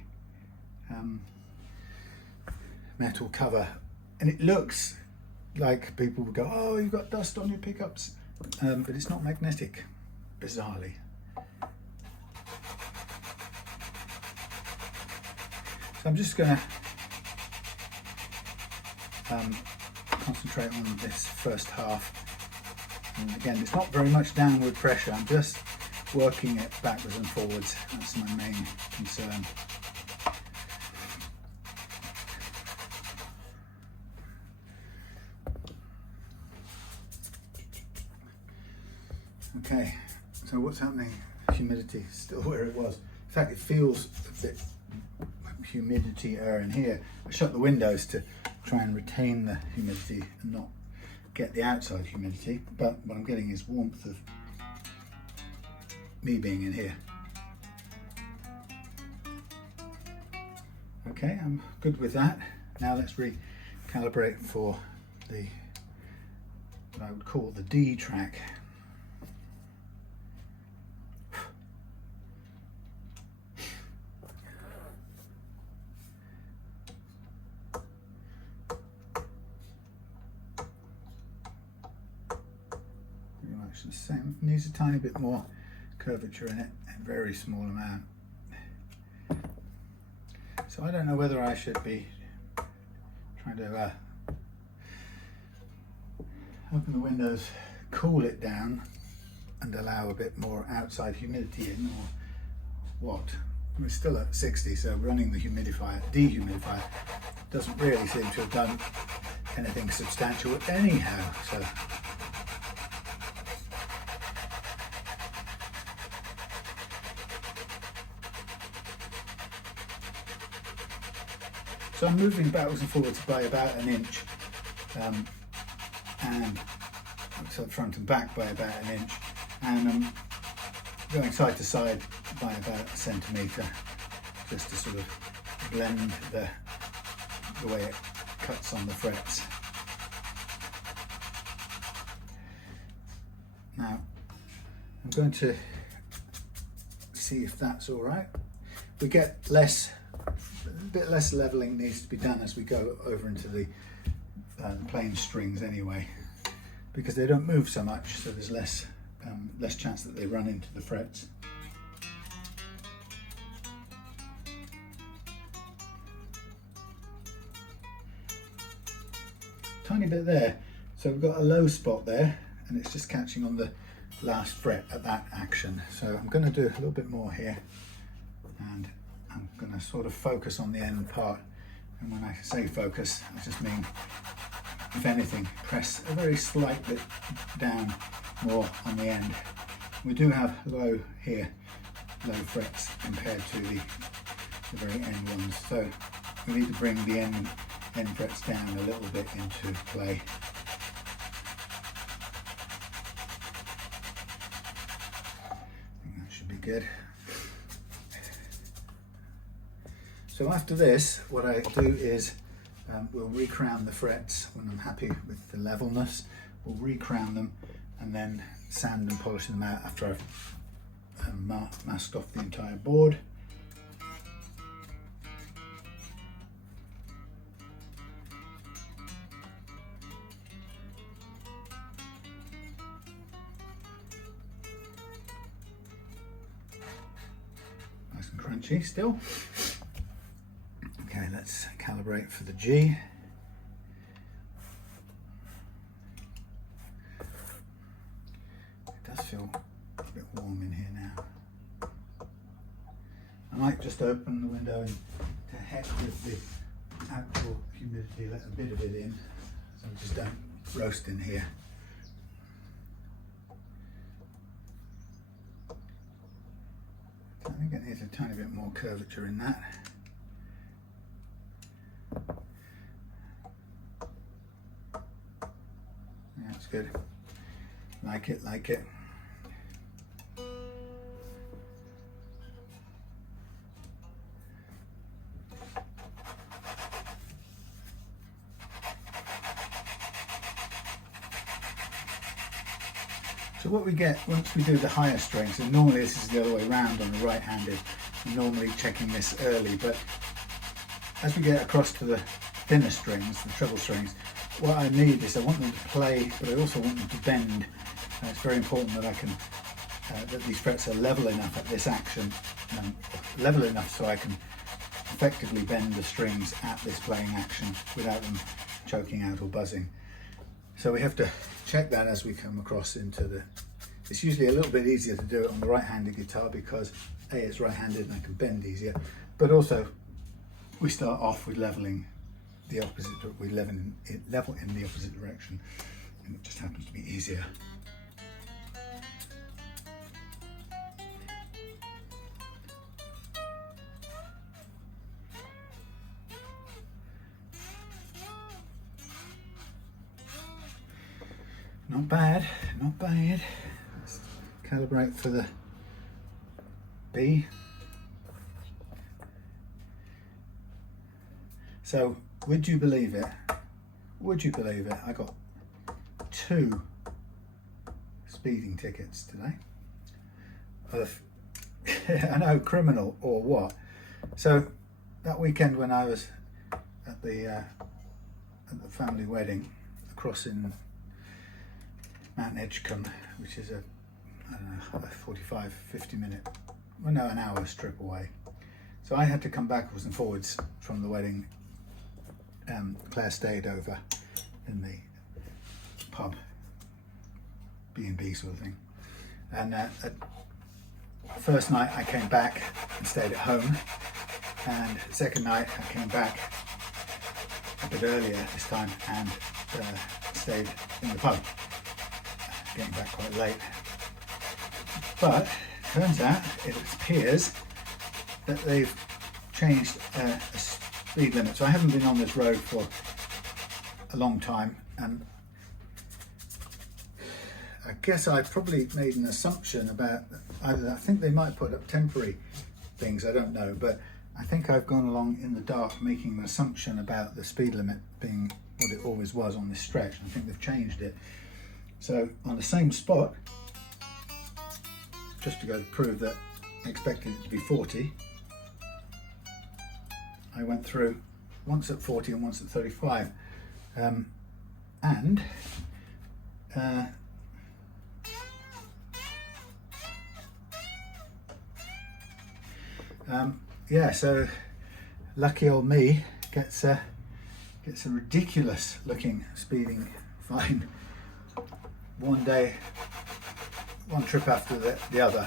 metal cover, and it looks like people would go, oh, you've got dust on your pickups, but it's not magnetic, bizarrely. So I'm just going to concentrate on this first half. And again, it's not very much downward pressure, I'm just working it backwards and forwards. That's my main concern. Okay, so what's happening? Humidity still where it was. In fact, it feels a bit humidity-er in here. I shut the windows to try and retain the humidity and not get the outside humidity, but what I'm getting is warmth of me being in here. Okay, I'm good with that. Now let's recalibrate for what I would call the D track. much the same. It needs a tiny bit more curvature in it, a very small amount. So I don't know whether I should be trying to open the windows, cool it down and allow a bit more outside humidity in, or what. We're still at 60, so running the dehumidifier doesn't really seem to have done anything substantial anyhow. So I'm moving backwards and forwards by about an inch, and so front and back by about an inch, and I'm going side to side by about a centimetre, just to sort of blend the way it cuts on the frets. Now I'm going to see if that's all right. We get a bit less leveling needs to be done as we go over into the plain strings anyway, because they don't move so much, so there's less chance that they run into the frets. Tiny bit there, so we've got a low spot there, and it's just catching on the last fret at that action. So I'm going to do a little bit more here, and I'm going to sort of focus on the end part. And when I say focus, I just mean, if anything, press a very slight bit down more on the end. We do have low here, low frets compared to the very end ones, so we need to bring the end frets down a little bit into play. I think that should be good. So after this, what I do is we'll recrown the frets when I'm happy with the levelness. We'll recrown them and then sand and polish them out after I've masked off the entire board. Nice and crunchy still. Okay, let's calibrate for the G. It does feel a bit warm in here now. I might just open the window and to heck with the actual humidity, let a bit of it in, so we just don't roast in here. I think it needs a tiny bit more curvature in that. Yeah, that's good. Like it, like it. So what we get once we do the higher strings, and normally this is the other way around on the right-handed, I'm normally checking this early, but as we get across to the thinner strings, the treble strings, what I need is I want them to play, but I also want them to bend. It's very important that I can that these frets are level enough at this action, level enough so I can effectively bend the strings at this playing action without them choking out or buzzing. So we have to check that as we come across into the... It's usually a little bit easier to do it on the right-handed guitar because A, it's right-handed and I can bend easier, but also we start off with leveling the opposite, we level in the opposite direction, and it just happens to be easier. Not bad, not bad. Let's calibrate for the B. So, would you believe it? Would you believe it? I got 2 speeding tickets today. I know, criminal or what. So, that weekend when I was at the family wedding across in Mount Edgecombe, which is a, I don't know, a 45, 50 minute, well no, an hour trip away. So I had to come backwards and forwards from the wedding. Claire stayed over in the pub, B&B sort of thing. And first night I came back and stayed at home, and second night I came back a bit earlier this time and stayed in the pub, getting back quite late. But turns out, it appears that they've changed a speed limit. So I haven't been on this road for a long time, and I guess I probably made an assumption about, I think they might put up temporary things, I don't know, but I think I've gone along in the dark making an assumption about the speed limit being what it always was on this stretch. I think they've changed it. So on the same spot, just to go to prove that I expected it to be 40, I went through once at 40 and once at 35. Yeah, so lucky old me gets a ridiculous looking speeding fine one day, one trip after the other,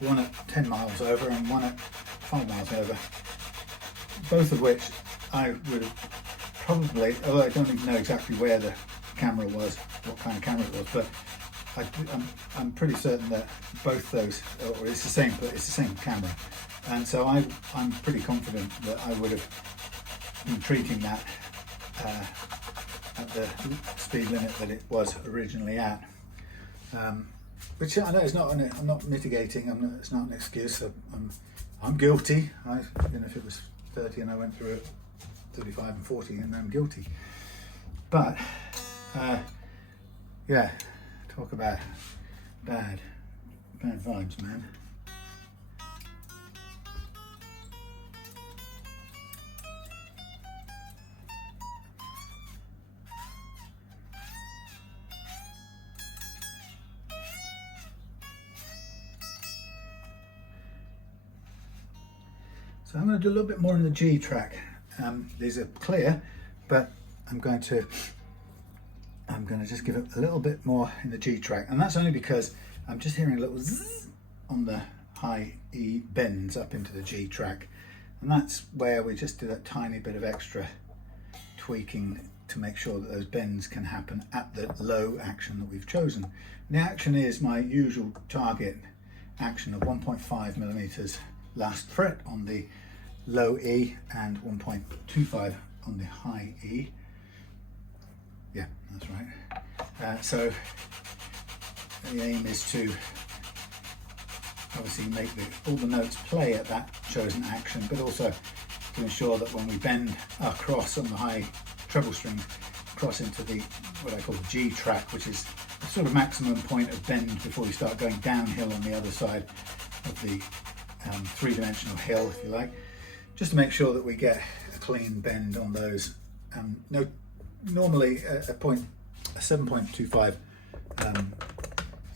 one at 10 miles over and one at 5 miles over, both of which I would have probably, although I don't even know exactly where the camera was, what kind of camera it was, but I'm pretty certain that both those, or it's the same camera, and so I'm pretty confident that I would have been treating that at the speed limit that it was originally at, which I know is not. I'm not mitigating. It's not an excuse. I'm guilty. If it was 30 and I went through it 35 and 40, and I'm guilty. But yeah, talk about bad vibes, man. So I'm going to do a little bit more in the G track. These are clear, but I'm going to just give it a little bit more in the G track, and that's only because I'm just hearing a little zzz on the high E bends up into the G track, and that's where we just do that tiny bit of extra tweaking to make sure that those bends can happen at the low action that we've chosen. And the action is my usual target action of 1.5 millimeters last fret on the low E and 1.25 on the high E. Yeah, that's right. So the aim is to obviously make all the notes play at that chosen action, but also to ensure that when we bend across on the high treble strings, across into the what I call the G track, which is the sort of maximum point of bend before you start going downhill on the other side of the three-dimensional hill, if you like, just to make sure that we get a clean bend on those. Normally a 7.25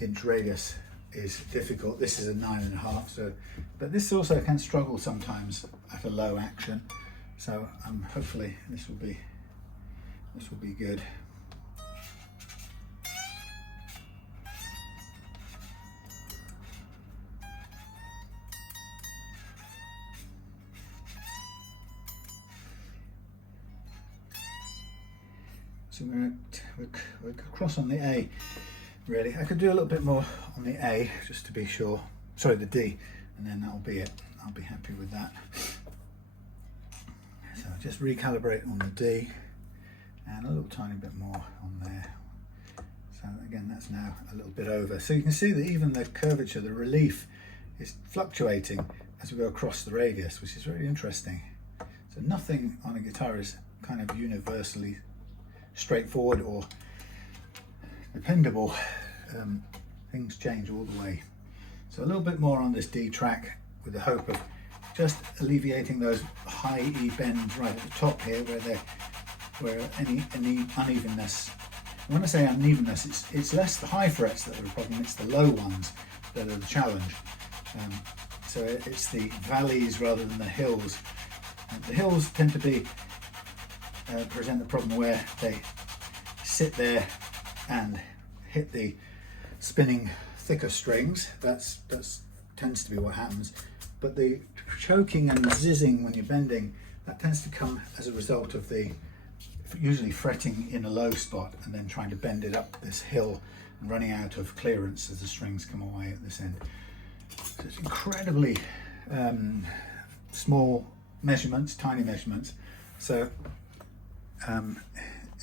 inch radius is difficult. This is a 9.5, so, but this also can struggle sometimes at a low action. So hopefully this will be good. So we're across on the A, really. I could do a little bit more on the A, just to be sure. Sorry, the D, and then that'll be it. I'll be happy with that. So just recalibrate on the D, and a little tiny bit more on there. So again, that's now a little bit over. So you can see that even the curvature, the relief, is fluctuating as we go across the radius, which is very interesting. So nothing on a guitar is kind of universally straightforward or dependable. Things change all the way. So a little bit more on this D track with the hope of just alleviating those high E bends right at the top here, where any unevenness When I say unevenness, it's less the high frets that are the problem, it's the low ones that are the challenge. So it's the valleys rather than the hills. And the hills tend to be present the problem where they sit there and hit the spinning thicker strings. That's tends to be what happens. But the choking and zizzing when you're bending, that tends to come as a result of the usually fretting in a low spot and then trying to bend it up this hill and running out of clearance as the strings come away at this end. So it's incredibly small measurements, tiny measurements. So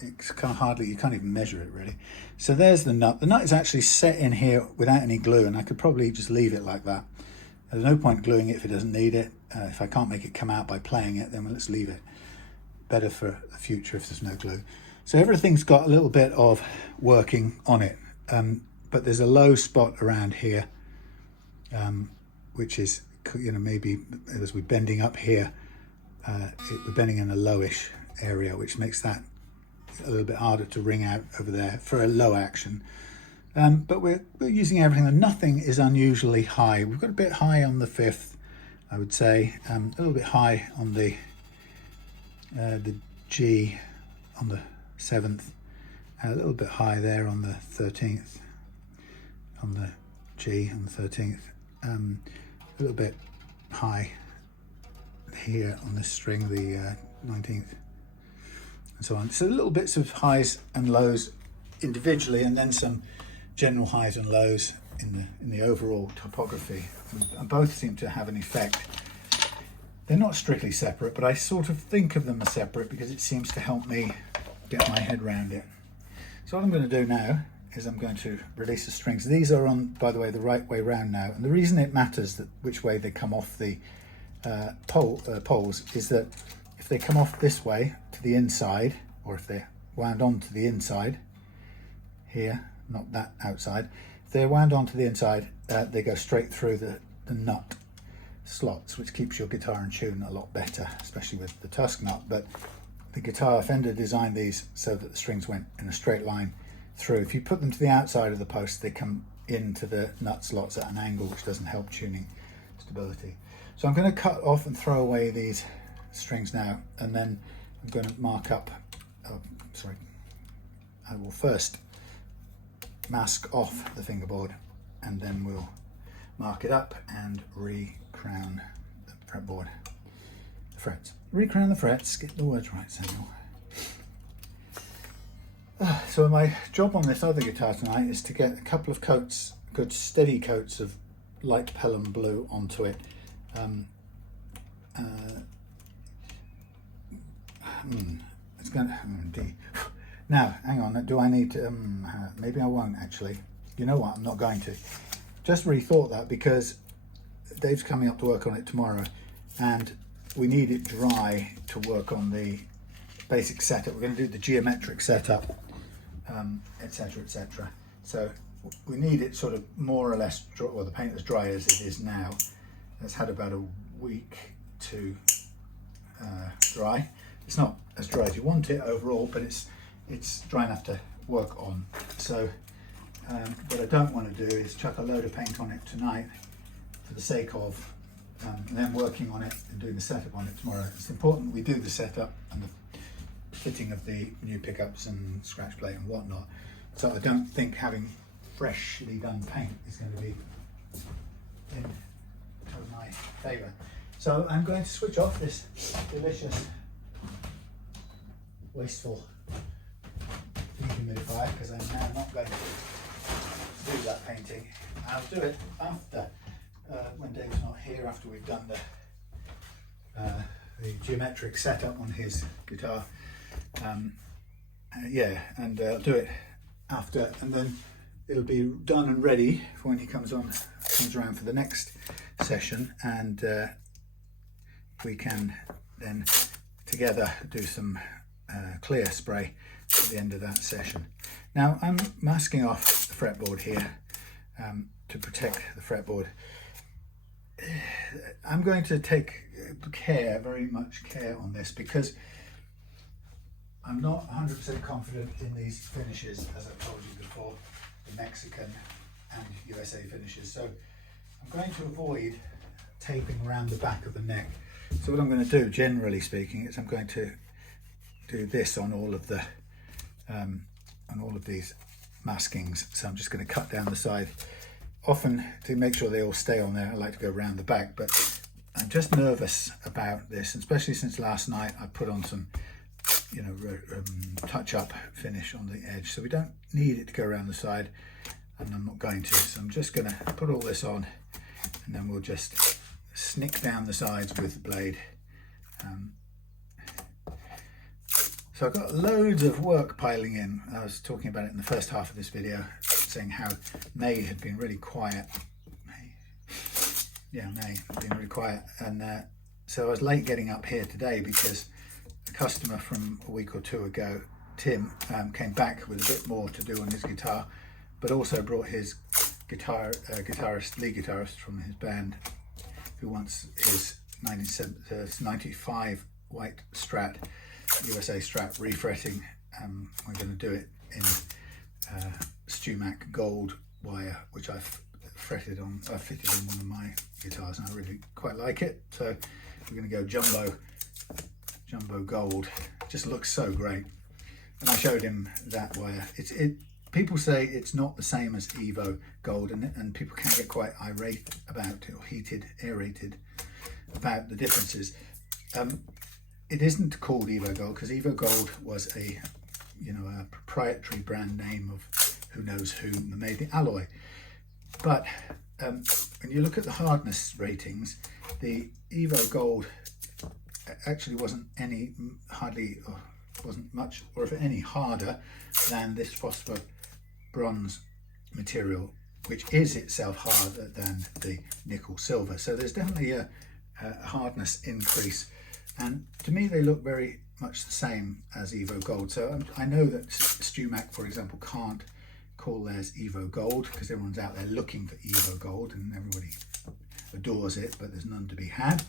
it's you can't even measure it really. So there's the nut. The nut is actually set in here without any glue, and I could probably just leave it like that. There's no point gluing it if it doesn't need it. If I can't make it come out by playing it, then let's leave it. Better for the future if there's no glue. So everything's got a little bit of working on it, but there's a low spot around here, which is, maybe as we're bending up here, we're bending in a lowish area, which makes that a little bit harder to wring out over there for a low action. But we're using everything, and nothing is unusually high. We've got a bit high on the 5th, I would say, a little bit high on the G on the 7th, a little bit high there on the 13th, on the G on the 13th, a little bit high here on this string, the 19th, and so on. So little bits of highs and lows individually, and then some general highs and lows in the overall topography, and both seem to have an effect. They're not strictly separate, but I sort of think of them as separate because it seems to help me get my head around it. So what I'm going to do now is I'm going to release the strings. These are on, by the way, the right way round now, and the reason it matters that which way they come off the poles is that if they come off this way to the inside, or if they're wound on to the inside here, not that outside, if they're wound on to the inside, they go straight through the nut slots, which keeps your guitar in tune a lot better, especially with the Tusq nut. But the guitar, Fender designed these so that the strings went in a straight line through. If you put them to the outside of the post, they come into the nut slots at an angle, which doesn't help tuning stability. So I'm going to cut off and throw away these strings now, and then I'm going to mark up, I will first mask off the fingerboard, and then we'll mark it up and re-crown the fretboard, the frets. Re-crown the frets, get the words right, Samuel. So my job on this other guitar tonight is to get a couple of coats, good steady coats of light Pelham blue onto it. It's going to, now, hang on, do I need to, maybe I won't actually. You know what, I'm not going to. Just rethought that because Dave's coming up to work on it tomorrow, and we need it dry to work on the basic setup. We're going to do the geometric setup, etc, etc. So we need it sort of more or less dry, well, the paint as dry as it is now. It's had about a week to dry. It's not as dry as you want it overall, but it's dry enough to work on. So what I don't want to do is chuck a load of paint on it tonight for the sake of then working on it and doing the setup on it tomorrow. It's important we do the setup and the fitting of the new pickups and scratch plate and whatnot. So I don't think having freshly done paint is going to be in my favour. So I'm going to switch off this delicious, wasteful dehumidifier because I'm now not going to do that painting. I'll do it after, when Dave's not here, after we've done the geometric setup on his guitar. I'll do it after, and then it'll be done and ready for when he comes around for the next session, and we can then together do some clear spray at the end of that session. Now I'm masking off the fretboard here to protect the fretboard. I'm going to take very much care on this, because I'm not 100% confident in these finishes, as I've told you before, the Mexican and USA finishes. So I'm going to avoid taping around the back of the neck. So what I'm going to do, generally speaking, is I'm going to do this on all of the on all of these maskings. So I'm just going to cut down the side. Often, to make sure they all stay on there, I like to go around the back, but I'm just nervous about this, especially since last night I put on some, you know, touch-up finish on the edge. So we don't need it to go around the side, and I'm not going to. So I'm just going to put all this on, and then we'll just snick down the sides with the blade. So I've got loads of work piling in. I was talking about it in the first half of this video, saying how May had been really quiet. May had been really quiet. And so I was late getting up here today because a customer from a week or two ago, Tim, came back with a bit more to do on his guitar, but also brought his lead guitarist from his band, who wants his 95 white Strat, USA Strat refretting. We're going to do it in Tusq gold wire, which I've fitted on one of my guitars, and I really quite like it. So we're going to go jumbo gold. It just looks so great. And I showed him that wire. People say it's not the same as Evo gold, and people can get quite irate about it, or aerated about the differences. It isn't called Evo Gold because Evo Gold was a proprietary brand name of who knows whom that made the alloy. But when you look at the hardness ratings, the Evo Gold actually wasn't much, or if any, harder than this phosphor bronze material, which is itself harder than the nickel silver. So there's definitely a hardness increase. And to me, they look very much the same as Evo Gold. So I know that Tusq, for example, can't call theirs Evo Gold because everyone's out there looking for Evo Gold and everybody adores it, but there's none to be had.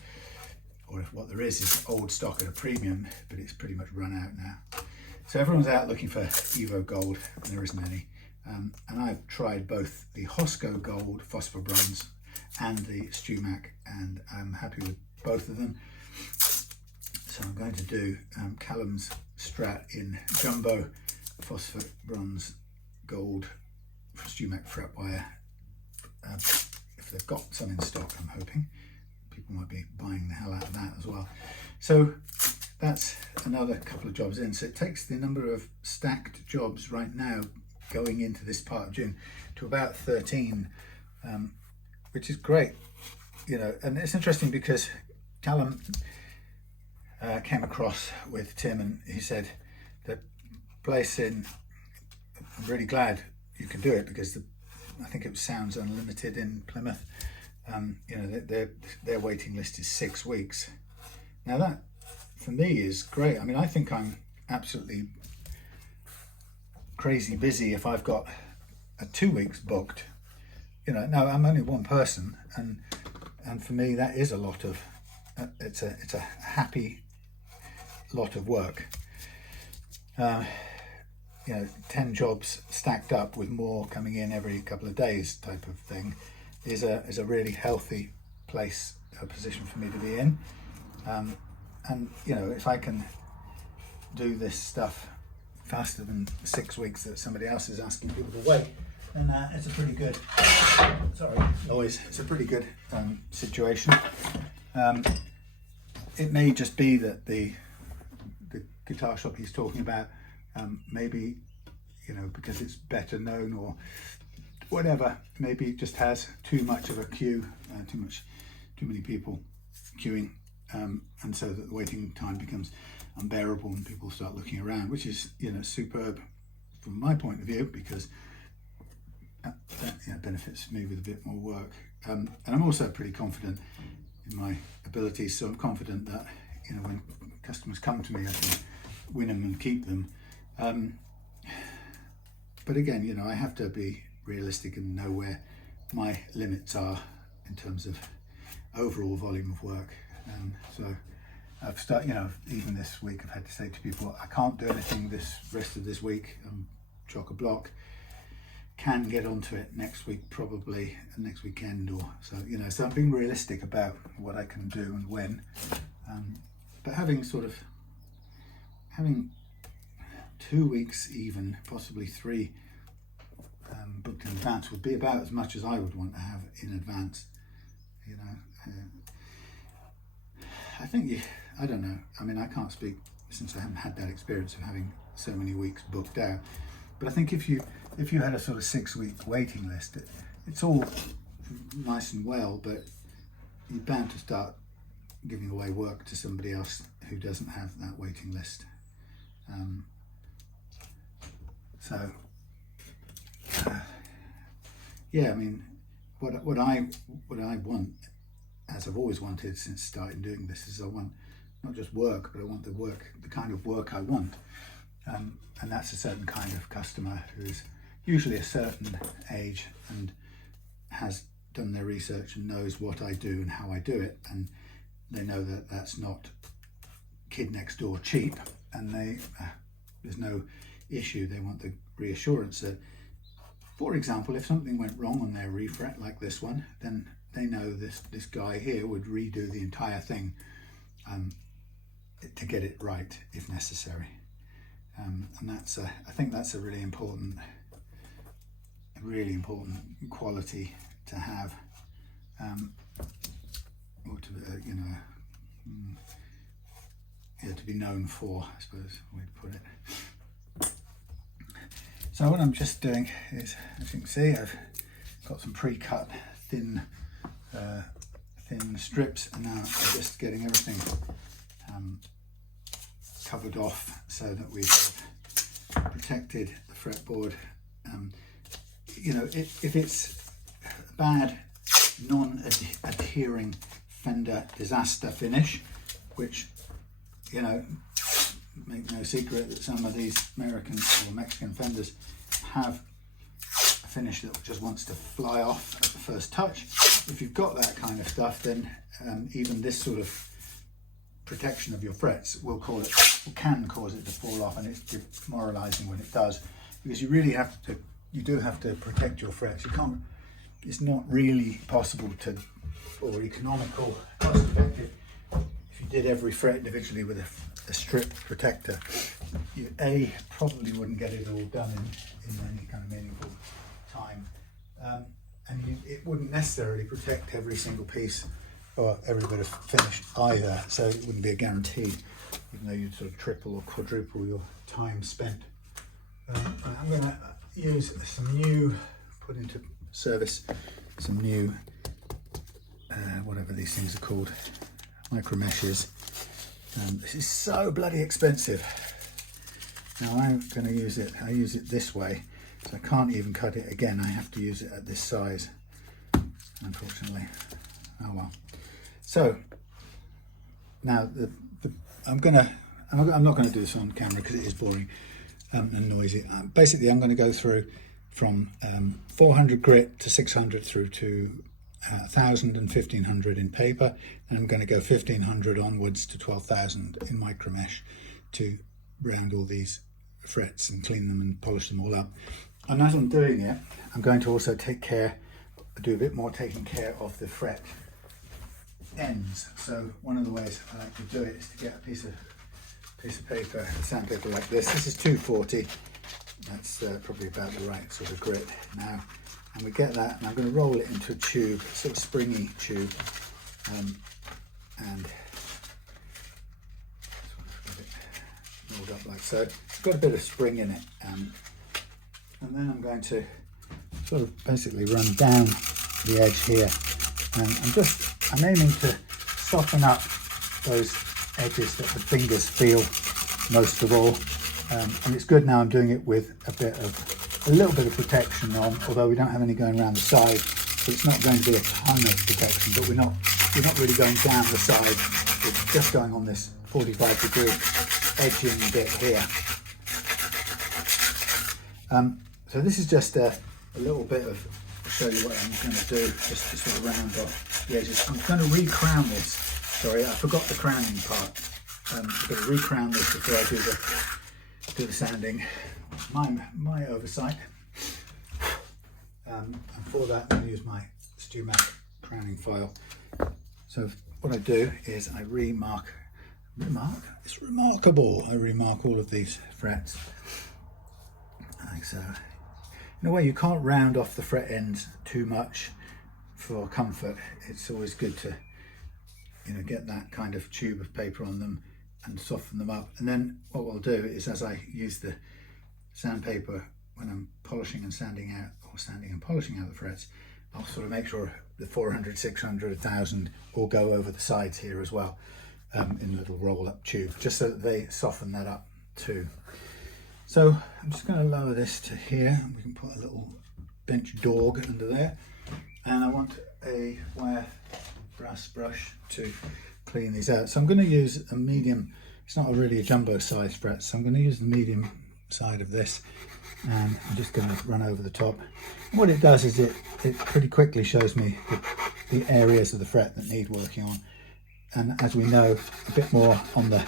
Or if what there is old stock at a premium, but it's pretty much run out now. So everyone's out looking for Evo Gold, and there isn't any. And I've tried both the Hosco Gold Phosphor Bronze and the Tusq, and I'm happy with both of them. So I'm going to do Callum's Strat in jumbo phosphor bronze gold Tusq fret wire. If they've got some in stock, I'm hoping. People might be buying the hell out of that as well. So that's another couple of jobs in. So it takes the number of stacked jobs right now going into this part of June to about 13, which is great. You know, and it's interesting because Callum came across with Tim, and he said the place in, I'm really glad you can do it because I think it was Sounds Unlimited in Plymouth. You know, their waiting list is 6 weeks. Now that for me is great. I mean, I think I'm absolutely crazy busy if I've got 2 weeks booked. You know, now I'm only one person, and for me that is a lot of it's a happy lot of work. You know, 10 jobs stacked up with more coming in every couple of days type of thing is a really healthy position for me to be in. And you know, if I can do this stuff faster than 6 weeks that somebody else is asking people to wait, then it's a pretty good noise. It's a pretty good situation. It may just be that the guitar shop he's talking about, maybe, you know, because it's better known or whatever, maybe it just has too much of a queue, too many people queuing, and so that the waiting time becomes unbearable and people start looking around, which is, you know, superb from my point of view, because that benefits me with a bit more work. And I'm also pretty confident in my abilities, so I'm confident that, you know, when customers come to me, I can win them and keep them. But again, you know, I have to be realistic and know where my limits are in terms of overall volume of work. So I've started, you know, even this week I've had to say to people, I can't do anything this rest of this week. I'm chock-a-block. Can get onto it next week, probably next weekend, or so, you know. So I'm being realistic about what I can do and when. But having 2 weeks, even possibly 3, booked in advance would be about as much as I would want to have in advance. You know, I think I don't know. I mean, I can't speak since I haven't had that experience of having so many weeks booked out. But I think if you had a sort of 6-week waiting list, it's all nice and well, but you're bound to start giving away work to somebody else who doesn't have that waiting list. Yeah, I mean, what I want, as I've always wanted since starting doing this, is I want not just work, but I want the kind of work I want. And that's a certain kind of customer who's usually a certain age and has done their research and knows what I do and how I do it, and they know that that's not kid next door cheap, and there's no issue. They want the reassurance that, for example, if something went wrong on their refret like this one, then they know this guy here would redo the entire thing to get it right if necessary. And that's I think that's a really important quality to have, or to to be known for, I suppose we'd put it. So what I'm just doing is, as you can see, I've got some pre-cut thin strips, and now I'm just getting everything covered off so that we've protected the fretboard. You know, if it's a bad non-adhering Fender disaster finish, which, you know, make no secret that some of these American or Mexican Fenders have a finish that just wants to fly off at the first touch. If you've got that kind of stuff, then even this sort of protection of your frets can cause it to fall off, and it's demoralizing when it does, because you really do have to protect your frets. It's not really possible to, or economical, cost effective, if you did every fret individually with a strip protector. You probably wouldn't get it all done in any kind of meaningful time, and it wouldn't necessarily protect every single piece or every bit of finish either, so it wouldn't be a guarantee, even though you'd sort of triple or quadruple your time spent. I'm going to use put into service some new, whatever these things are called, micro meshes. This is so bloody expensive. Now I'm going to use it, I use it this way, so I can't even cut it again. I have to use it at this size, unfortunately. Oh well. So now I'm not going to do this on camera because it is boring and noisy. Basically, I'm going to go through from 400 grit to 600 through to 1000 and 1500 in paper, and I'm going to go 1500 onwards to 12,000 in micro mesh to round all these frets and clean them and polish them all up. And as I'm doing it, I'm going to also do a bit more taking care of the fret ends. So one of the ways I like to do it is to get a piece of paper, sandpaper like this. This is 240. That's probably about the right sort of grit now. And we get that, and I'm going to roll it into a tube, a sort of springy tube, and rolled up like so. It's got a bit of spring in it, and then I'm going to sort of basically run down the edge here, and I'm aiming to soften up those edges that the fingers feel most of all, and it's good now I'm doing it with a little bit of protection on, although we don't have any going around the side, so it's not going to be a ton of protection, but we're not really going down the side, we're just going on this 45-degree edging bit here. So this is just a little bit of, I'll show you what I'm going to do, just to sort of round off the edges. I'm going to re-crown this Sorry, I forgot the crowning part. I'm going to re-crown this before I do the sanding. My oversight. And for that, I'm going to use my StewMat crowning file. So what I do is I remark. It's remarkable. I remark all of these frets like so. In a way, you can't round off the fret ends too much for comfort. It's always good to, you know, get that kind of tube of paper on them and soften them up. And then what I'll do is, as I use the sandpaper when I'm polishing and sanding out, or sanding and polishing out the frets, I'll sort of make sure the 400, 600, 1000 all go over the sides here as well, in a little roll up tube, just so that they soften that up too. So I'm just going to lower this to here. We can put a little bench dog under there, and I want a wire brass brush to clean these out. So I'm going to use a medium. It's not really a jumbo size fret, so I'm going to use the medium side of this, and I'm just going to run over the top. And what it does is it pretty quickly shows me the areas of the fret that need working on, and as we know, a bit more on the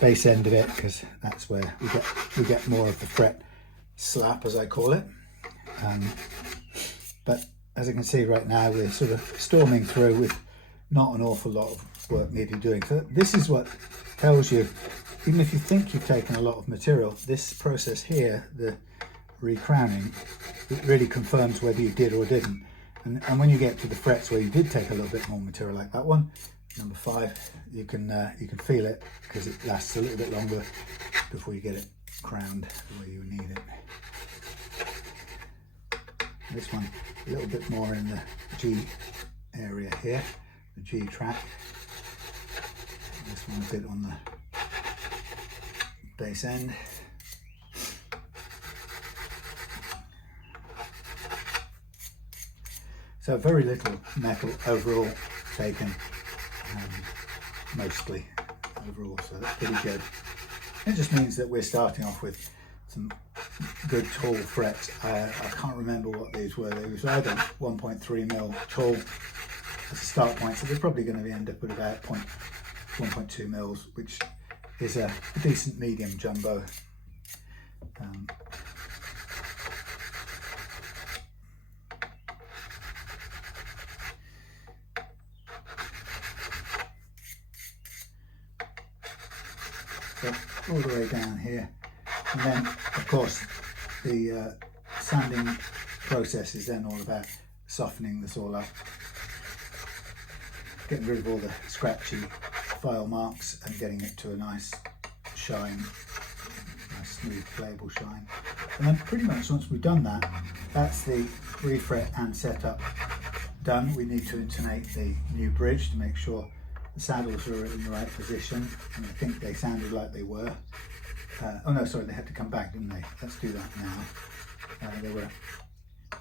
base end of it, because that's where we get more of the fret slap, as I call it. But as you can see right now, we're sort of storming through with not an awful lot of work needed doing. So this is what tells you, even if you think you've taken a lot of material, this process here, the re-crowning, it really confirms whether you did or didn't. And when you get to the frets where you did take a little bit more material, like that one, number 5, you can feel it, because it lasts a little bit longer before you get it crowned the way you need it. This one a little bit more in the G area here, the G track. This one a bit on the base end. So very little metal overall taken. Mostly overall, so that's pretty good. It just means that we're starting off with some good tall frets. I can't remember what these were. They was either 1.3 mil tall as a start point, so they're probably going to end up at about 1.2 mils, which is a decent medium jumbo. All the way down here, and then of course the sanding process is then all about softening this all up, getting rid of all the scratchy file marks and getting it to a nice shine, nice smooth playable shine. And then pretty much once we've done that, that's the refret and setup done. We need to intonate the new bridge to make sure the saddles are in the right position, and I think they sounded like they were. Oh no, sorry, they had to come back, didn't they? Let's do that now. They were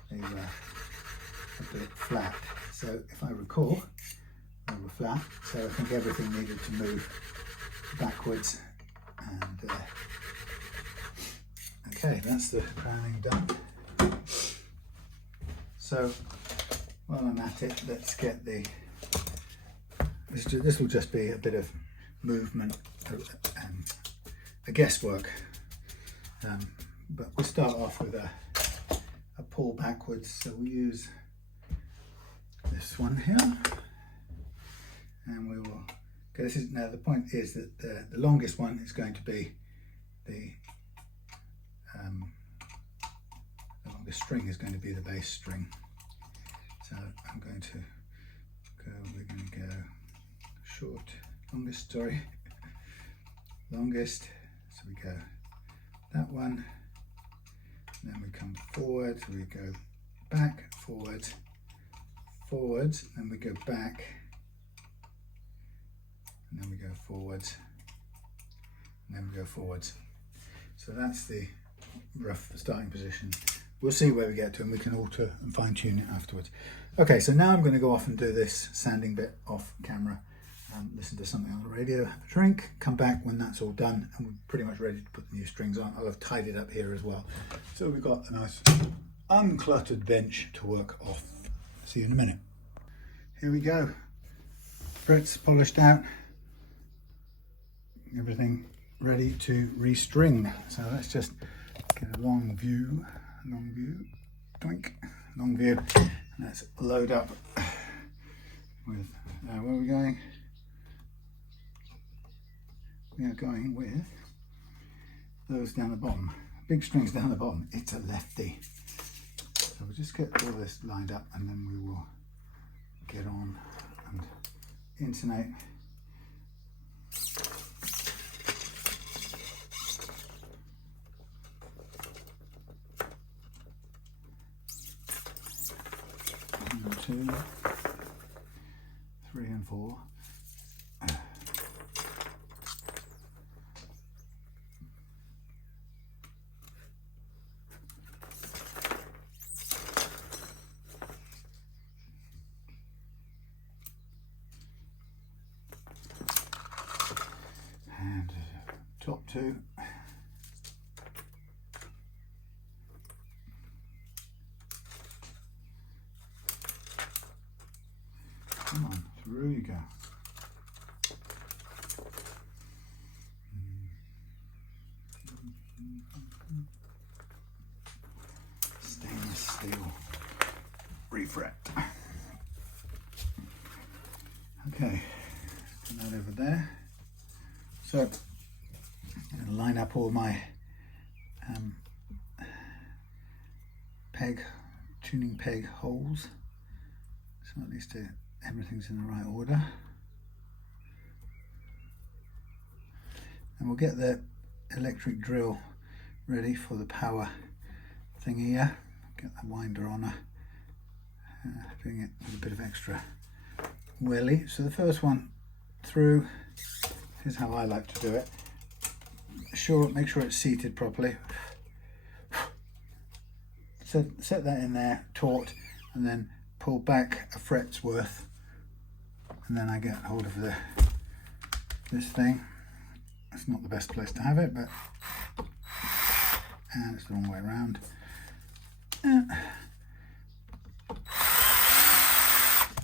a bit flat. So if I recall, they were flat. So I think everything needed to move backwards. And okay, that's the crowning done. So while I'm at it, let's get the. This will just be a bit of movement, a guesswork, but we'll start off with a pull backwards. So we use this one here, and we will. Okay, this is now the point is that the longest one is going to be the longest string is going to be the bass string. So I'm going to go. We're going to go. Longest, so we go that one, and then we come forward, so we go back, forwards, then we go back, and then we go forwards, and then we go forwards. So that's the rough starting position. We'll see where we get to, and we can alter and fine tune it afterwards. Okay, so now I'm going to go off and do this sanding bit off camera. Listen to something on the radio, have a drink, come back when that's all done, and we're pretty much ready to put the new strings on. I'll have tidied up here as well. So we've got a nice uncluttered bench to work off. See you in a minute. Here we go. frets polished out, everything ready to restring. So let's just get a long view, doink, long view. Let's load up with, where are we going? We are going with those down the bottom, big strings down the bottom. It's a lefty. So we'll just get all this lined up and then we will get on and intonate. One, 2, 3 and 4. And top 2. Come on, through you go. Stainless steel refret. Okay, put that over there. So I'm going to line up all my tuning peg holes, so at least everything's in the right order. And we'll get the electric drill ready for the power thing here. Get the winder on her, doing it with a bit of extra welly. So the first one through, here's how I like to do it. Make sure it's seated properly. Set that in there, taut, and then pull back a fret's worth, and then I get hold of this thing. It's not the best place to have it, but and it's the wrong way around.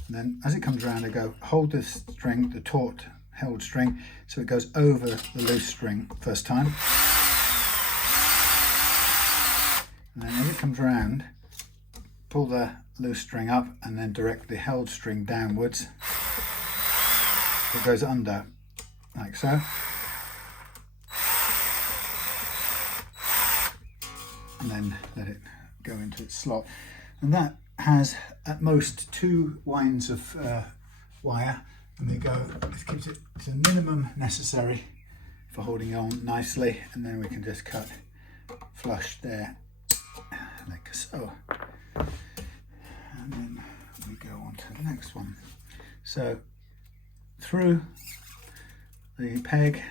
Then as it comes around, I go hold this string, the taut held string, so it goes over the loose string first time. And then as it comes around, pull the loose string up and then direct the held string downwards. It goes under, like so. And then let it go into its slot. And that has at most 2 winds of wire, and they go, this keeps it to the minimum necessary for holding on nicely, and then we can just cut flush there, like so. And then we go on to the next one. So through the peg,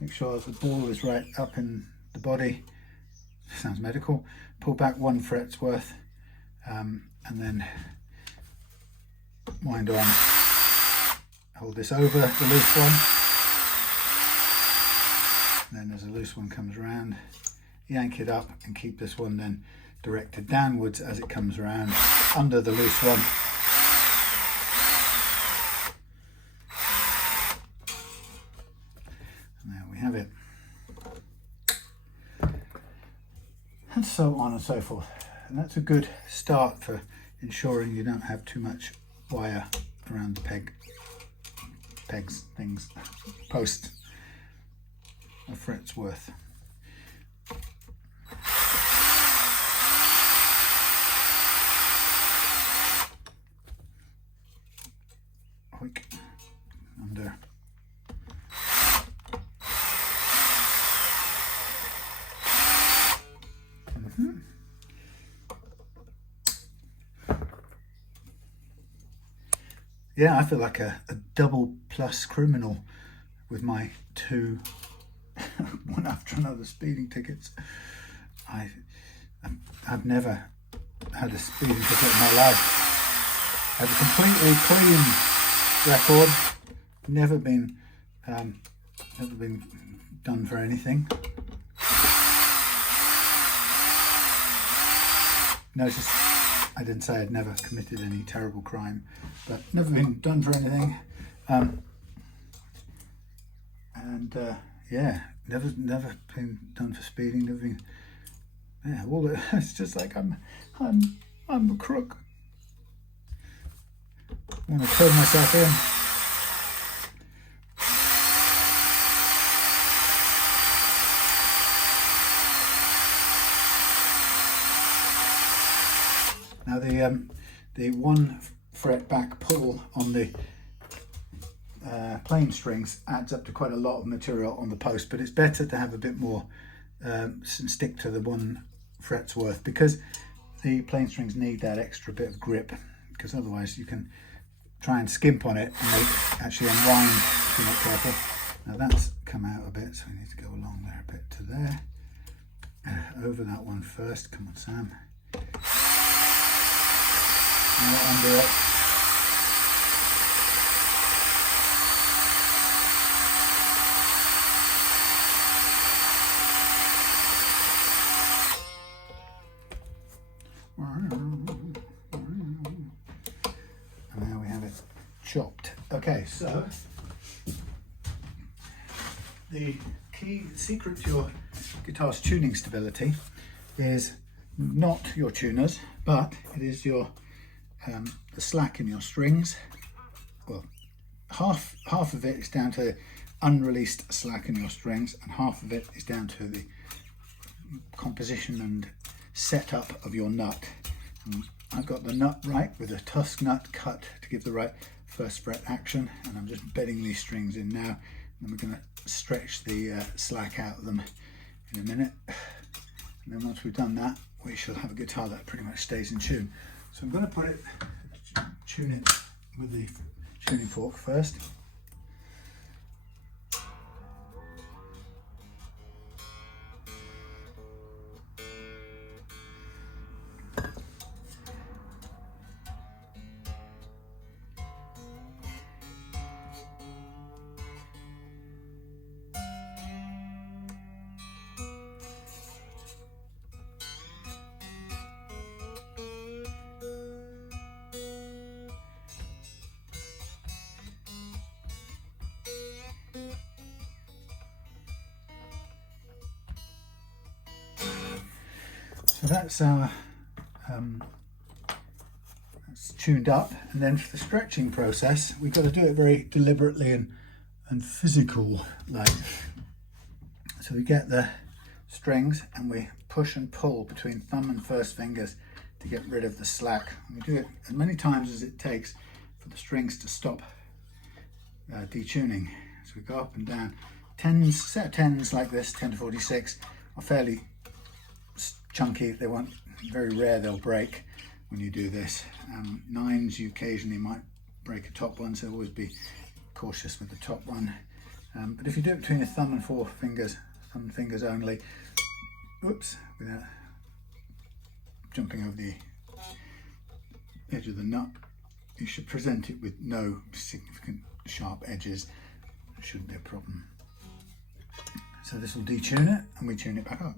make sure the ball is right up in the body. Sounds medical. Pull back 1 fret's worth, and then wind on. Hold this over the loose one. And then as the loose one comes around, yank it up and keep this one then directed downwards as it comes around under the loose one. And there we have it. And so on and so forth. And that's a good start for ensuring you don't have too much wire around the post a fret's worth. Hoik, under. Yeah, I feel like a double plus criminal with my 2 one after another speeding tickets. I've never had a speeding ticket in my life. I have a completely clean record. Never been done for anything. No, it's just I didn't say I'd never committed any terrible crime, but never been done for anything. Yeah, never been done for speeding. Never been. Yeah, all it's just like I'm a crook. I want to turn myself in. Now the 1 fret back pull on the plain strings adds up to quite a lot of material on the post, but it's better to have a bit more and stick to the 1 fret's worth, because the plain strings need that extra bit of grip, because otherwise you can try and skimp on it and they actually unwind if you're not careful. Now that's come out a bit, so we need to go along there a bit to there. Over that one first. Come on, Sam. Now under it. And now we have it chopped. Okay, so the key secret to your guitar's tuning stability is not your tuners, but it is your the slack in your strings. Well, half of it is down to unreleased slack in your strings, and half of it is down to the composition and setup of your nut. I've got the nut right with a Tusq nut cut to give the right 1st fret action, and I'm just bedding these strings in now, and we're going to stretch the slack out of them in a minute, and then once we've done that we shall have a guitar that pretty much stays in tune. So I'm going to put it, tune it with the tuning fork first. So that's our that's tuned up, and then for the stretching process we've got to do it very deliberately and physical like. So we get the strings and we push and pull between thumb and 1st fingers to get rid of the slack. And we do it as many times as it takes for the strings to stop detuning. So we go up and down. Set of 10s like this, 10 to 46, are fairly chunky. They won't, very rare they'll break when you do this. 9s you occasionally might break a top one, so always be cautious with the top one. But if you do it between your thumb and 4 fingers, thumb fingers only, whoops, without jumping over the edge of the nut, you should present it with no significant sharp edges. It shouldn't be a problem. So this will detune it and we tune it back up.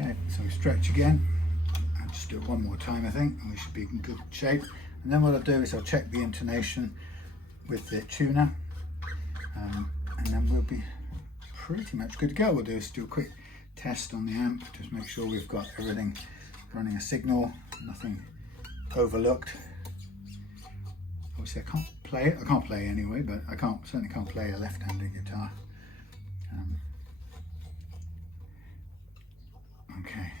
Okay, so we stretch again. I'll just do it one more time, I think, and we should be in good shape. And then what I'll do is I'll check the intonation with the tuner, and then we'll be pretty much good to go. We'll do a quick test on the amp, just make sure we've got everything running a signal, nothing overlooked. Obviously I can't play it, I can't play anyway, but I certainly can't play a left-handed guitar. Okay.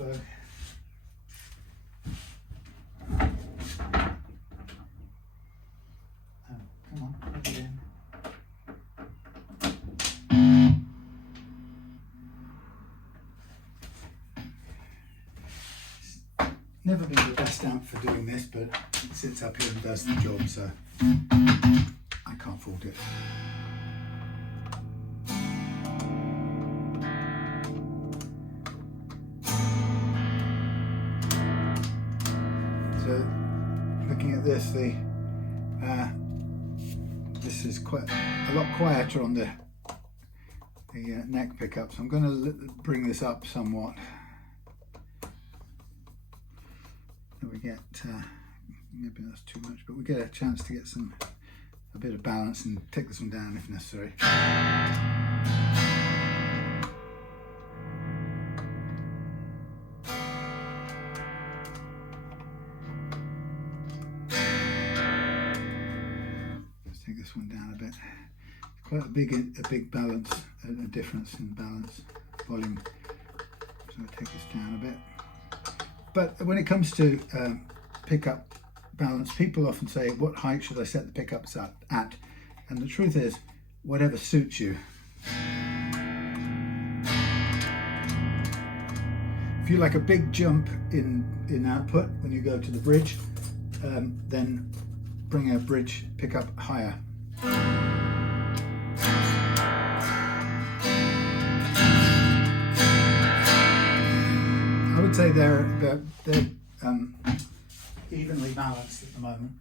bow. Come on, plug it in. Never been the best amp for doing this, but it sits up here and does the job, so I can't fault it. So, looking at this, this is quite a lot quieter on the neck pickup, so I'm going to bring this up somewhat. So we get, maybe that's too much, but we get a chance to get a bit of balance and take this one down if necessary. Let's take this one down a bit. Quite a big balance, a difference in balance, volume. So I'll take this down a bit. But when it comes to pickup balance, people often say, what height should I set the pickups at? And the truth is, whatever suits you. If you like a big jump in output when you go to the bridge, then bring a bridge pickup higher. I would say they're evenly balanced at the moment.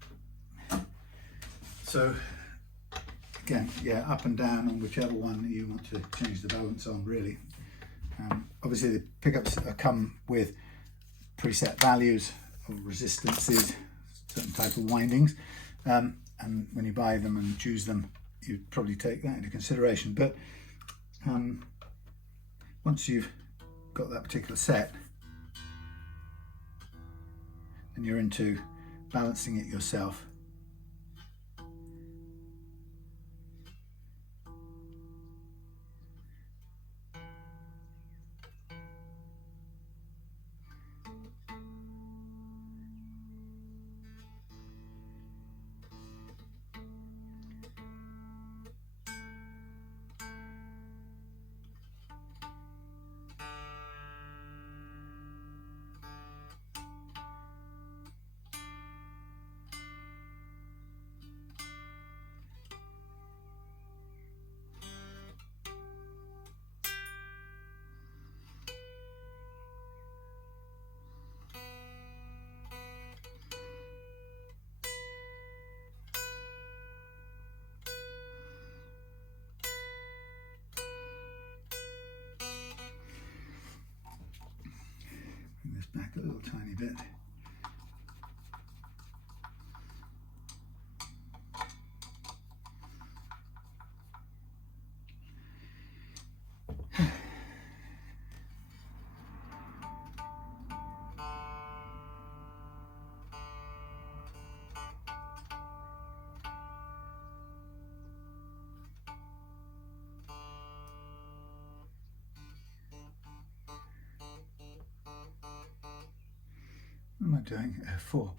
So again, yeah, up and down on whichever one you want to change the balance on, really. Obviously the pickups come with preset values of resistances, certain type of windings, and when you buy them and choose them, you probably take that into consideration. But once you've got that particular set, and you're into balancing it yourself. Bring this back a little tiny bit. What am I doing? 4.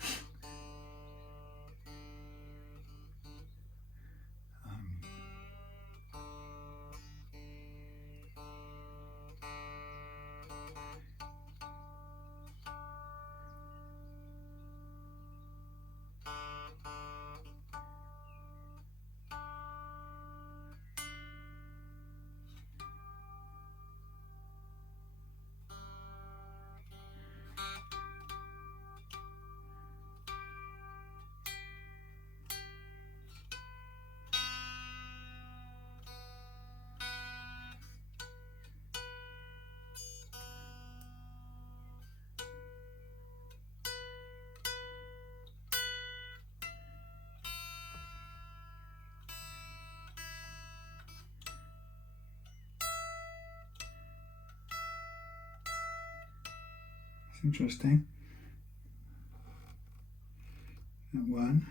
Interesting. That one,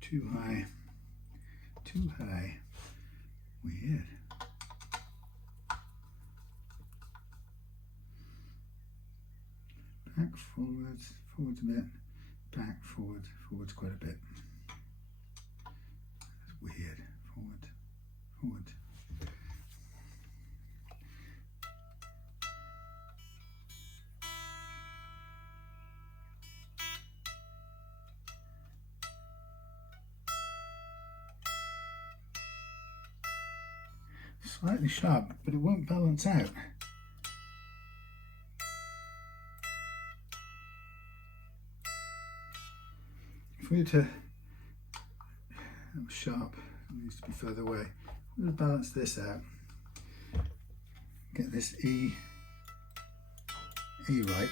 too high, weird. back, forwards, forwards a bit, back, forwards, forwards quite a bit. That's weird. Forward, forward. Slightly sharp, but it won't balance out. If we were to, that was sharp, it needs to be further away. We'll balance this out. Get this E right.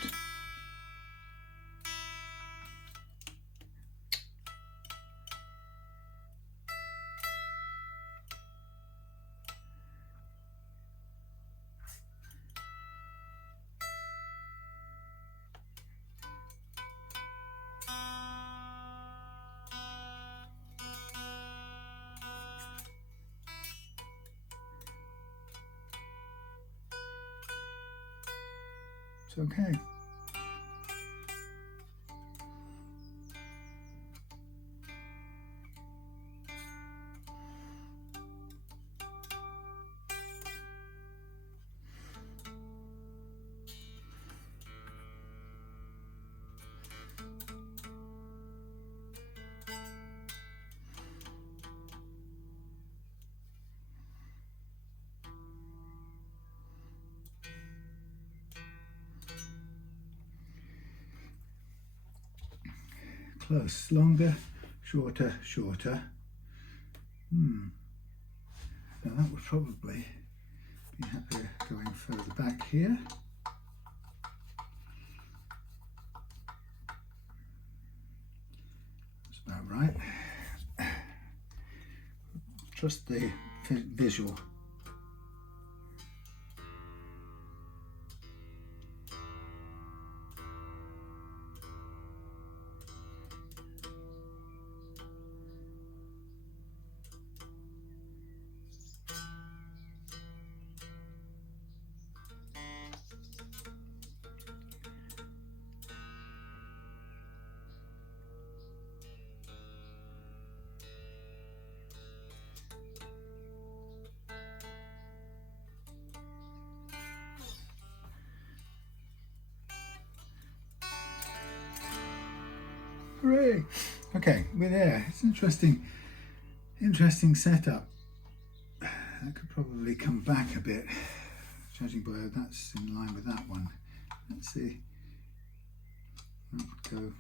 It's okay. Close, longer, shorter, shorter. Now that would probably be happier going further back here. That's about right. Trust the visual. Hooray! Okay, we're there. It's interesting setup. That could probably come back a bit, judging by how that's in line with that one. Let's see. That would go.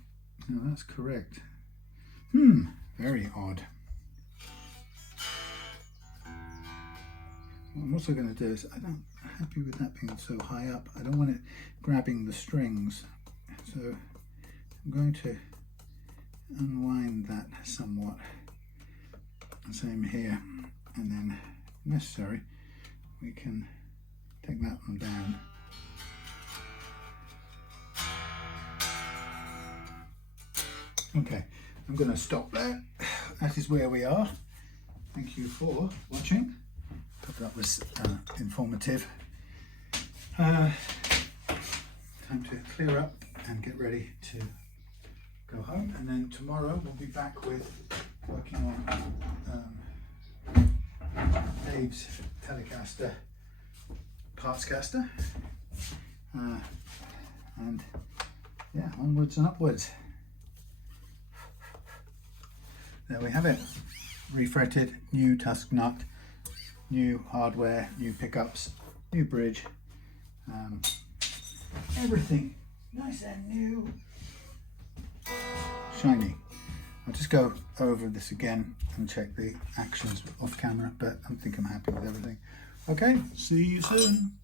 No, that's correct. Very odd. What I'm also going to do is, I'm happy with that being so high up. I don't want it grabbing the strings, so I'm going to unwind that somewhat. Same here, and then if necessary we can take that one down. Okay, I'm going to stop there. That is where we are. Thank you for watching. Hope that was informative. Time to clear up and get ready to go home, and then tomorrow we'll be back with working on Dave's Telecaster parts caster, and yeah, onwards and upwards. There we have it. Refretted, new Tusq nut, new hardware, new pickups, new bridge, everything nice and new. Shiny. I'll just go over this again and check the actions off camera, but I think I'm happy with everything. Okay, see you soon.